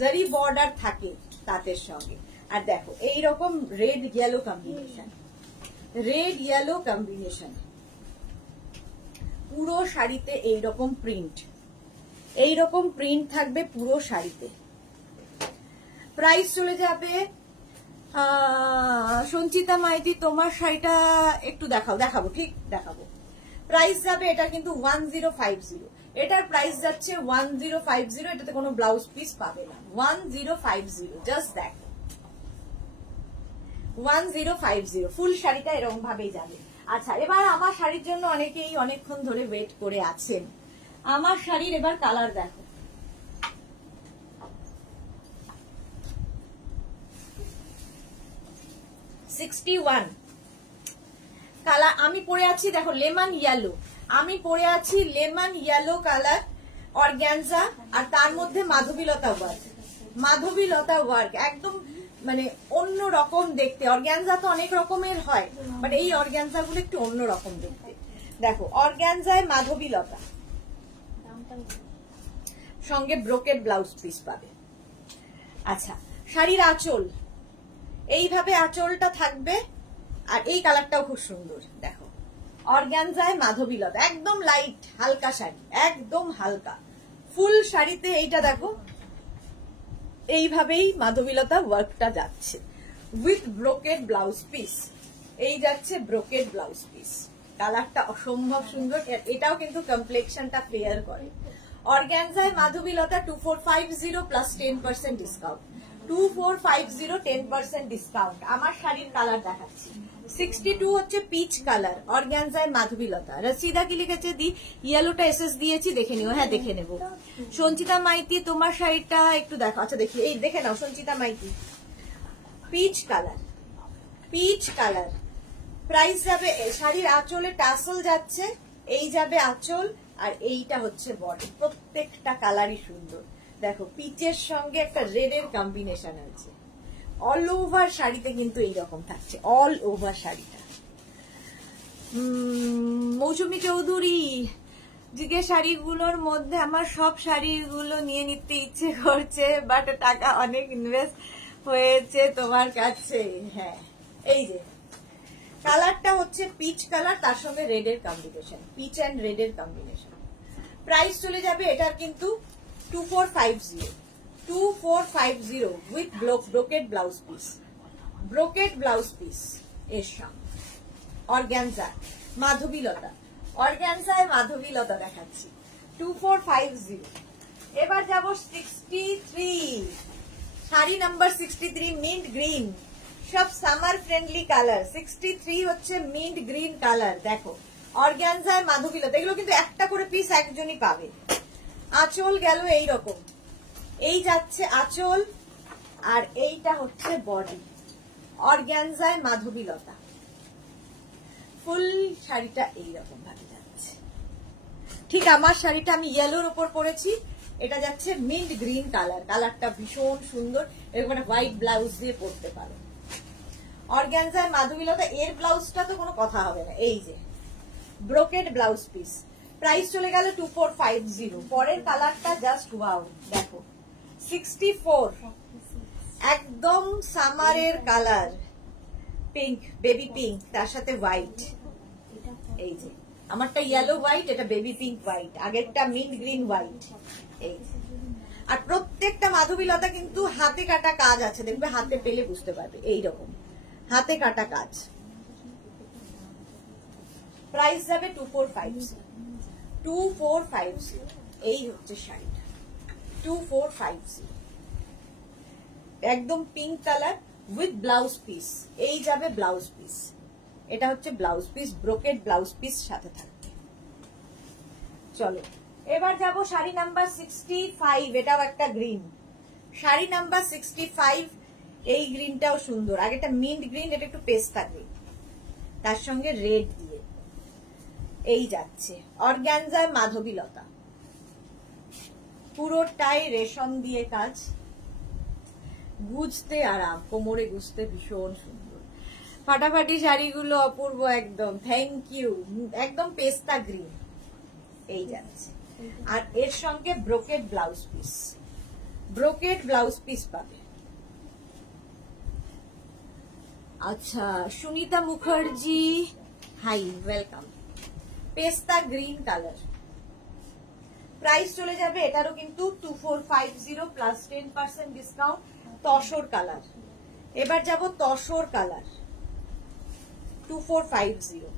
জারি বর্ডার থাকে তাঁতের সঙ্গে। আর দেখো এইরকম রেড ইয়েলো কম্বিনেশন, পুরো শাড়িতে এইরকম প্রিন্ট থাকবে পুরো শাড়িতে। প্রাইস চলে যাবে, সঞ্চিতা মাইতি তোমার শাড়িটা একটু দেখাবো, ঠিক দেখাবো। প্রাইস যাবে এটা কিন্তু 1050, এটার প্রাইস যাচ্ছে 1050, এটাতে কোনো ব্লাউজ পিস পাবে না। 1050, জাস্ট দেখো 1050 ফুল শাড়িটা এরকম ভাবেই যাবে। আচ্ছা, এবার আমার শাড়ির জন্য অনেকেই অনেকক্ষণ ধরে ওয়েট করে আছেন। আমার শাড়ির এবার কালার দেখো, কালার আমি পরে আছি দেখো লেমন ইয়েলো, আমি পরে আছি লেমন ইয়েলো কালার অর্গানজা, আর তার মধ্যে মাধবীলতা ওয়ার্ক, মাধবীলতা ওয়ার্ক একদম মানে অন্য রকম দেখতে। অর্গানজা তো অনেক রকমের হয়, বাট এই অর্গানজা গুলো একটু অন্য রকম দেখতে। দেখো অর্গানজায় মাধবীলতা, সঙ্গে ব্রোকেড ব্লাউজ পিস পাবে। আচ্ছা, শাড়ির আঁচল এইভাবে আঁচলটা থাকবে, আর এই কালারটাও খুব সুন্দর। দেখো অর্গানজায় মাধবীলতা, একদম লাইট হালকা শাড়ি, একদম হালকা। ফুল শাড়িতে এইটা দেখো এইভাবেই মাধবীলতা ওয়ার্কটা যাচ্ছে উইথ ব্রোকেড ব্লাউজ পিস। এই যাচ্ছে ব্রোকেড ব্লাউজ পিস, কালারটা অসম্ভব সুন্দর। এটাও কিন্তু কমপ্লেক্সনটা ফেয়ার করে। অর্গানজায় মাধবীলতা 2450 প্লাস 10% ডিসকাউন্ট, 2450 10% ডিসকাউন্ট। আমার শাড়ির কালার দেখাচ্ছি 62 হচ্ছে পিচ কালার, অর্গানজায় মাধবীলতা। রসিদা কি লিখেছে দি ইয়েলোটা এসএস দিয়েছি, দেখে নিও। হ্যাঁ দেখে নেব। সঞ্চিতা মাইতি তোমার শাড়িটা একটু দেখো। আচ্ছা দেখি, এই দেখে নাও Sanchita Maiti, peach colour, peach colour. Price যাবে, শাড়ির আঁচলে টাসল যাচ্ছে, এই যাবে আঁচল, আর এইটা হচ্ছে বডি। প্রত্যেকটা কালারই সুন্দর। দেখো পিচের সঙ্গে একটা রেড এর কম্বিনেশন আছে। অল ওভার শাড়িতে কিন্তু এইরকম থাকছে, অল ওভার শাড়িটা। মৌসুমী চৌধুরী যে শাড়িগুলোর মধ্যে আমার সব শাড়িগুলো নিয়ে নিতে ইচ্ছে করছে, বাট টাকা অনেক ইনভেস্ট হয়েছে তোমার কাছে। হ্যাঁ, এই যে কালারটা হচ্ছে পিচ কালার, তার সঙ্গে রেড এর কম্বিনেশন, পিচ অ্যান্ড রেড এর কম্বিনেশন। প্রাইস চলে যাবে এটার কিন্তু 2450, 2450 with brocade blouse piece, brocade blouse piece এর সঙ্গে। অর্গানজা মাধবীলতা, অর্গানজায় মাধবীলতা দেখাচ্ছি 2450। এবার যাব 63, শাড়ি নাম্বার 63 মিন্ট গ্রিন, সব সামার ফ্রেন্ডলি কালার। 63 হচ্ছে মিন্ট গ্রিন কালার। দেখো অর্গানজায় মাধবীলতা, এগুলো কিন্তু একটা করে পিস একজনই পাবে। আঁচল গেল এইরকম, এই যাচ্ছে আঁচল, আর এইটা হচ্ছে বডি। অর্গানজায় মাধবীলতা, ফুল শাড়িটা এইরকম ভাবে যাচ্ছে। ঠিক আমার শাড়িটা আমি ইয়েলোর উপর পরেছি, এটা যাচ্ছে মিন্ট গ্রিন কালার, কালারটা ভীষণ সুন্দর। এরকম একটা হোয়াইট ব্লাউজ দিয়ে পরতে পারো। অর্গানজায় মাধবীলতা, এর ব্লাউজটা তো কোনো কথা হবে না। এই যে ব্রোকেড ব্লাউজ পিস, প্রাইস চলে গেল 2450। পরের কালারটা জাস্ট ওয়াও, দেখো 64, একদম সামারের কালার, পিঙ্ক, বেবি পিঙ্ক, তার সাথে হোয়াইট। এই যে আমারটা ইয়েলো হোয়াইট, এটা বেবি পিঙ্ক হোয়াইট, আগেরটা মিন্ট গ্রিন হোয়াইট। এই আর প্রত্যেকটা মাধবীলতা কিন্তু হাতে কাটা কাজ আছে, দেখবে হাতে পেলে বুঝতে পারবে, এইরকম হাতে কাটা কাজ। প্রাইস যাবে 2450, 2450। এই হচ্ছে শাড়িটা 2450, একদম pink colour with blouse piece. এই যাবে ব্লাউজ পিস, এটা হচ্ছে blouse piece, brocade blouse piece সাথে থাকবে। চলো এবার যাব শাড়ি নাম্বার 65, এটাও একটা গ্রিন। শাড়ি নাম্বার 65, এই গ্রিনটাও সুন্দর। আগেটা মিন্ট গ্রিন, এটা একটু পেস্তা গ্রিন, তার সঙ্গে রেড দিয়ে এই যাচ্ছে। অর্গানজায় মাধবীলতা, পুরোটাই রেশম দিয়ে কাজ, গুজতে আরাম, কোমরে গুজতে ভীষণ সুন্দর। ফাটাফাটি শাড়িগুলো অপূর্ব একদম, থ্যাংক ইউ। একদম পেস্তা গ্রিন এই যাচ্ছে, আর এর সঙ্গে brocade blouse piece, brocade blouse piece পাবে। আচ্ছা সুনিতা মুখার্জি, হাই ওয়েলকাম। পেস্তা গ্রিন কালার, প্রাইস চলে যাবে এটারও কিন্তু 2450 প্লাস 10% ডিসকাউন্ট। তসর কালার, এবার যাব তসর কালার 2450।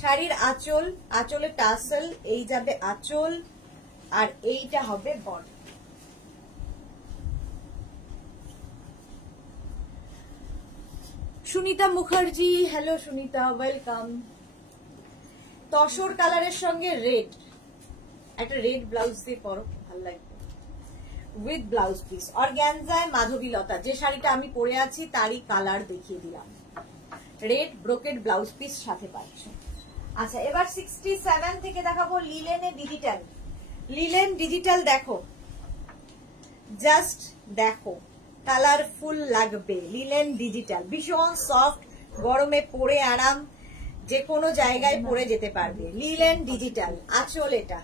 শাড়ির আঁচল, আঁচলে টাসেল, এই যাবে আঁচল, আর এইটা হবে body. Sunita Mukherjee, hello Sunita, welcome. Tussar কালারের সঙ্গে রেড, একটা রেড ব্লাউজ দিয়ে পরো, ভালো লাগবে, উইথ ব্লাউজ পিস। অর্গানজায় মাধবীলতা, যে শাড়িটা আমি পরে আছি তারই কালার দেখিয়ে দিলাম, রেড ব্রোকেড ব্লাউজ পিস সাথে পাচ্ছ। আচ্ছা, এবার 67 থেকে দেখাবো লিলেনে ডিজিটাল। লিলেন ডিজিটাল দেখো, জাস্ট দেখো, কালারফুল লাগবে। লিলেন ডিজিটাল ভীষণ সফট, গরমে পরে আরাম, যে কোনো জায়গায় পরে যেতে পারবে। Linen digital. আঁচল, এটা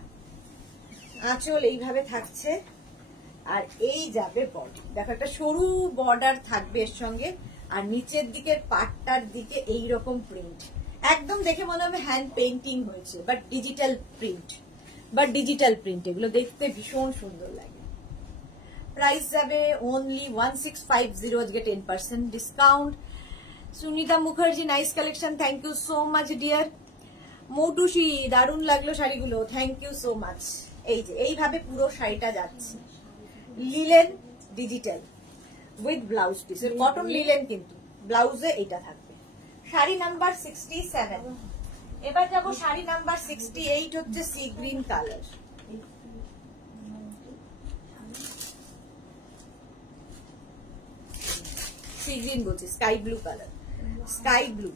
আঁচল এইভাবে থাকছে, আর এই যাবে বডি, দেখো একটা সরু বর্ডার থাকবে এর সঙ্গে, আর নিচের দিকের পাটটার দিকে এইরকম প্রিন্ট, একদম দেখে মনে হবে হ্যান্ড পেইন্টিং হয়েছে, বাট ডিজিটাল প্রিন্ট, এগুলো দেখতে ভীষণ সুন্দর লাগে। প্রাইস যাবে অনলি 1650, আজকে 10% discount. Sunita Mukherjee, nice collection, thank you so much dear. Moutushi, দারুণ লাগলো শাড়িগুলো, থ্যাংক ইউ সো মাচ। এই যে এইভাবে পুরো শাড়িটা যাচ্ছে, linen digital with blouse piece, cotton linen, কিন্তু ব্লাউজে এটা থাকবে। শাড়ি নাম্বার 67। এবার যাবো শাড়ি নাম্বার 68, হচ্ছে sea green colour. Sea green বলছি, sky blue colour, sky blue.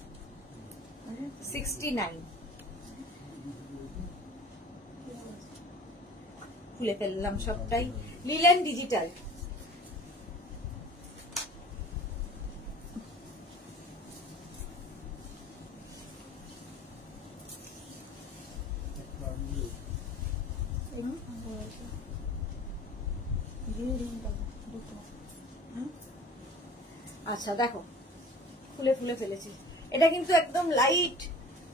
69 খুলে ফেললাম সবটাই। লিলেন ডিজিটাল, আচ্ছা দেখো ফুলে ফুলে ফেলেছি। এটা কিন্তু একদম লাইট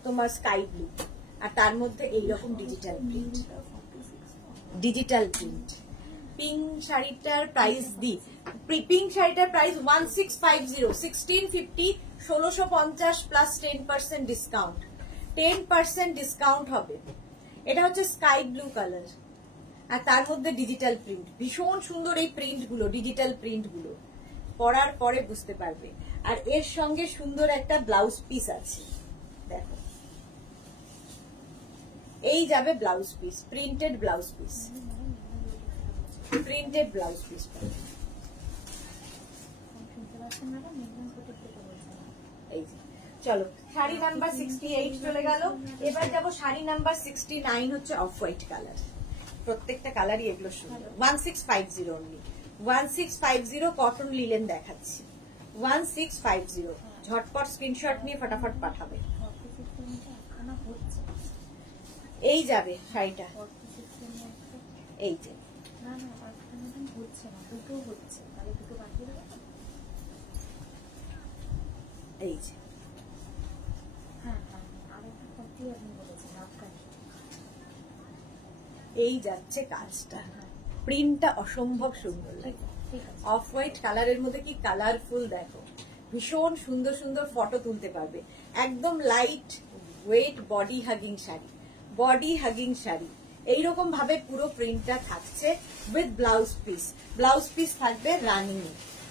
তোমার স্কাই ব্লু, আর তার মধ্যে এইরকম ডিজিটাল প্রিন্ট, পিঙ্ক শাড়িটার প্রাইস দি, পিঙ্ক শাড়িটার প্রাইস 1650, 1650, 1650 প্লাস 10% ডিসকাউন্ট, 10% ডিসকাউন্ট হবে। এটা হচ্ছে স্কাই ব্লু কালার, আর তার মধ্যে ডিজিটাল প্রিন্ট, ভীষণ সুন্দর এই প্রিন্ট গুলো, ডিজিটাল প্রিন্ট গুলো পরার পরে বুঝতে পারবে। আর এর সঙ্গে সুন্দর একটা ব্লাউজ পিস আছে, দেখো এই যাবে blouse piece, printed blouse piece, printed blouse piece. এই যে চলো শাড়ি নাম্বার 68 চলে গেল। এবার যাবো শাড়ি নাম্বার 69, হচ্ছে অফ হোয়াইট কালার। প্রত্যেকটা কালারই এগুলো সুন্দর। 1650 অনলি, 1650 কটন লিলেন দেখাচ্ছি, 1650। ঝটপট স্ক্রিনশট নিয়ে ফটাফট পাঠাবে। এই যাবে শাড়িটা, এই যে এই যে এই যাচ্ছে কাজটা, প্রিন্টটা অসম্ভব সুন্দর লাগে। অফ হোয়াইট কালারের মধ্যে কি কালারফুল দেখো, ভীষণ সুন্দর সুন্দর ফটো তুলতে পারবে। একদম light weight body hugging sari, body hugging sari এইরকম ভাবে পুরো প্রিন্টটা থাকছে with blouse piece. Blouse piece থাকবে রানি,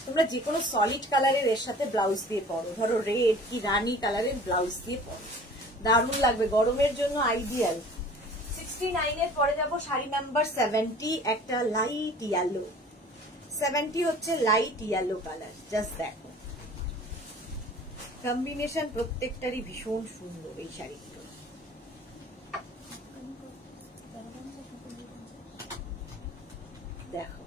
তোমরা যে কোনো সলিড কালারের এর সাথে ব্লাউজ দিয়ে পরো, ধরো রেড কি রানি কালারের ব্লাউজ দিয়ে পরো, দারুণ লাগবে, গরমের জন্য আইডিয়াল। 69 এর পরে যাবো শাড়ি নাম্বার 70, একটা লাইট ইয়েলো। 70 হচ্ছে লাইট ইয়েলো কালার, জাস্ট দেখো কম্বিনেশন প্রত্যেকটারই ভীষণ সুন্দর এই শাড়িগুলো। দেখো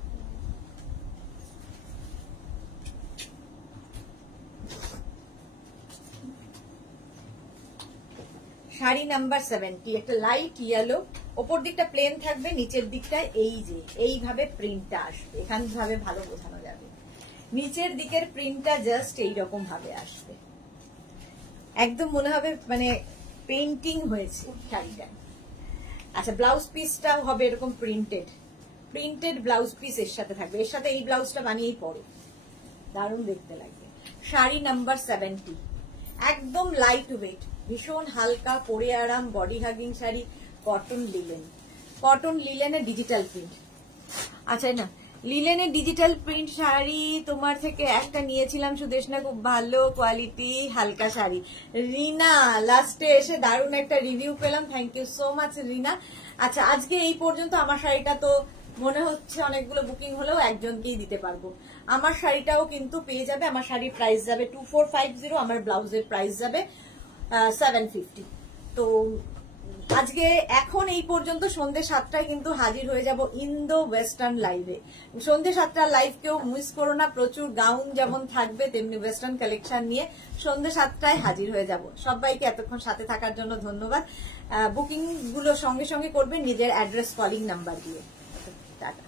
শাড়ি নাম্বার 70, একটা লাইট ইয়েলো, ওপর দিকটা প্লেন থাকবে, নিচের দিকটা এই যে এইভাবে প্রিন্টটা আসবে, এখান ভাবে ভালো বোঝানো যাবে। নিচের দিকের প্রিন্টটা জাস্ট এইরকম ভাবে আসবে, একদম মনে হবে মানে পেইন্টিং হয়েছে শাড়িটা। আচ্ছা ব্লাউজ পিসটাও হবে এরকম প্রিন্টেড ব্লাউজ পিস এর সাথে থাকবে, এর সাথে এই ব্লাউজটা বানিয়েই পরো, দারুণ দেখতে লাগবে। শাড়ি নাম্বার 70, একদম লাইট ওয়েট, ভীষণ হালকা, পরে আরাম, body hugging sari, cotton linen, কটন লিলেনের ডিজিটাল প্রিন্ট। আচ্ছা না লিলেনের ডিজিটাল প্রিন্ট শাড়ি তোমার থেকে একটা নিয়েছিলাম সুদেশনা, খুব ভালো কোয়ালিটি হালকা শাড়ি। রিনা লাস্টে এসে দারুণ একটা রিভিউ পেলাম, থ্যাংক ইউ সো মাচ রিনা। আচ্ছা আজকে এই পর্যন্ত। আমার শাড়িটা তো মনে হচ্ছে অনেকগুলো বুকিং হলেও একজনকেই দিতে পারবো। আমার শাড়িটাও কিন্তু পেয়ে যাবে। আমার শাড়ির প্রাইস যাবে 2450, আমার ব্লাউজের প্রাইস যাবে 750। তো আজকে এখন এই পর্যন্ত। সন্ধ্যে 7টায় কিন্তু হাজির হয়ে যাব ইন্দো ওয়েস্টার্ন লাইভে। সন্ধ্যে 7টার লাইভ কেউ মিস করো না। প্রচুর গাউন যেমন থাকবে তেমনি ওয়েস্টার্ন কালেকশন নিয়ে সন্ধ্যে 7টায় হাজির হয়ে যাব। সবাইকে এতক্ষণ সাথে থাকার জন্য ধন্যবাদ। বুকিং গুলো সঙ্গে সঙ্গে করবেন নিজের অ্যাড্রেস কলিং নাম্বার দিয়ে। টাটা।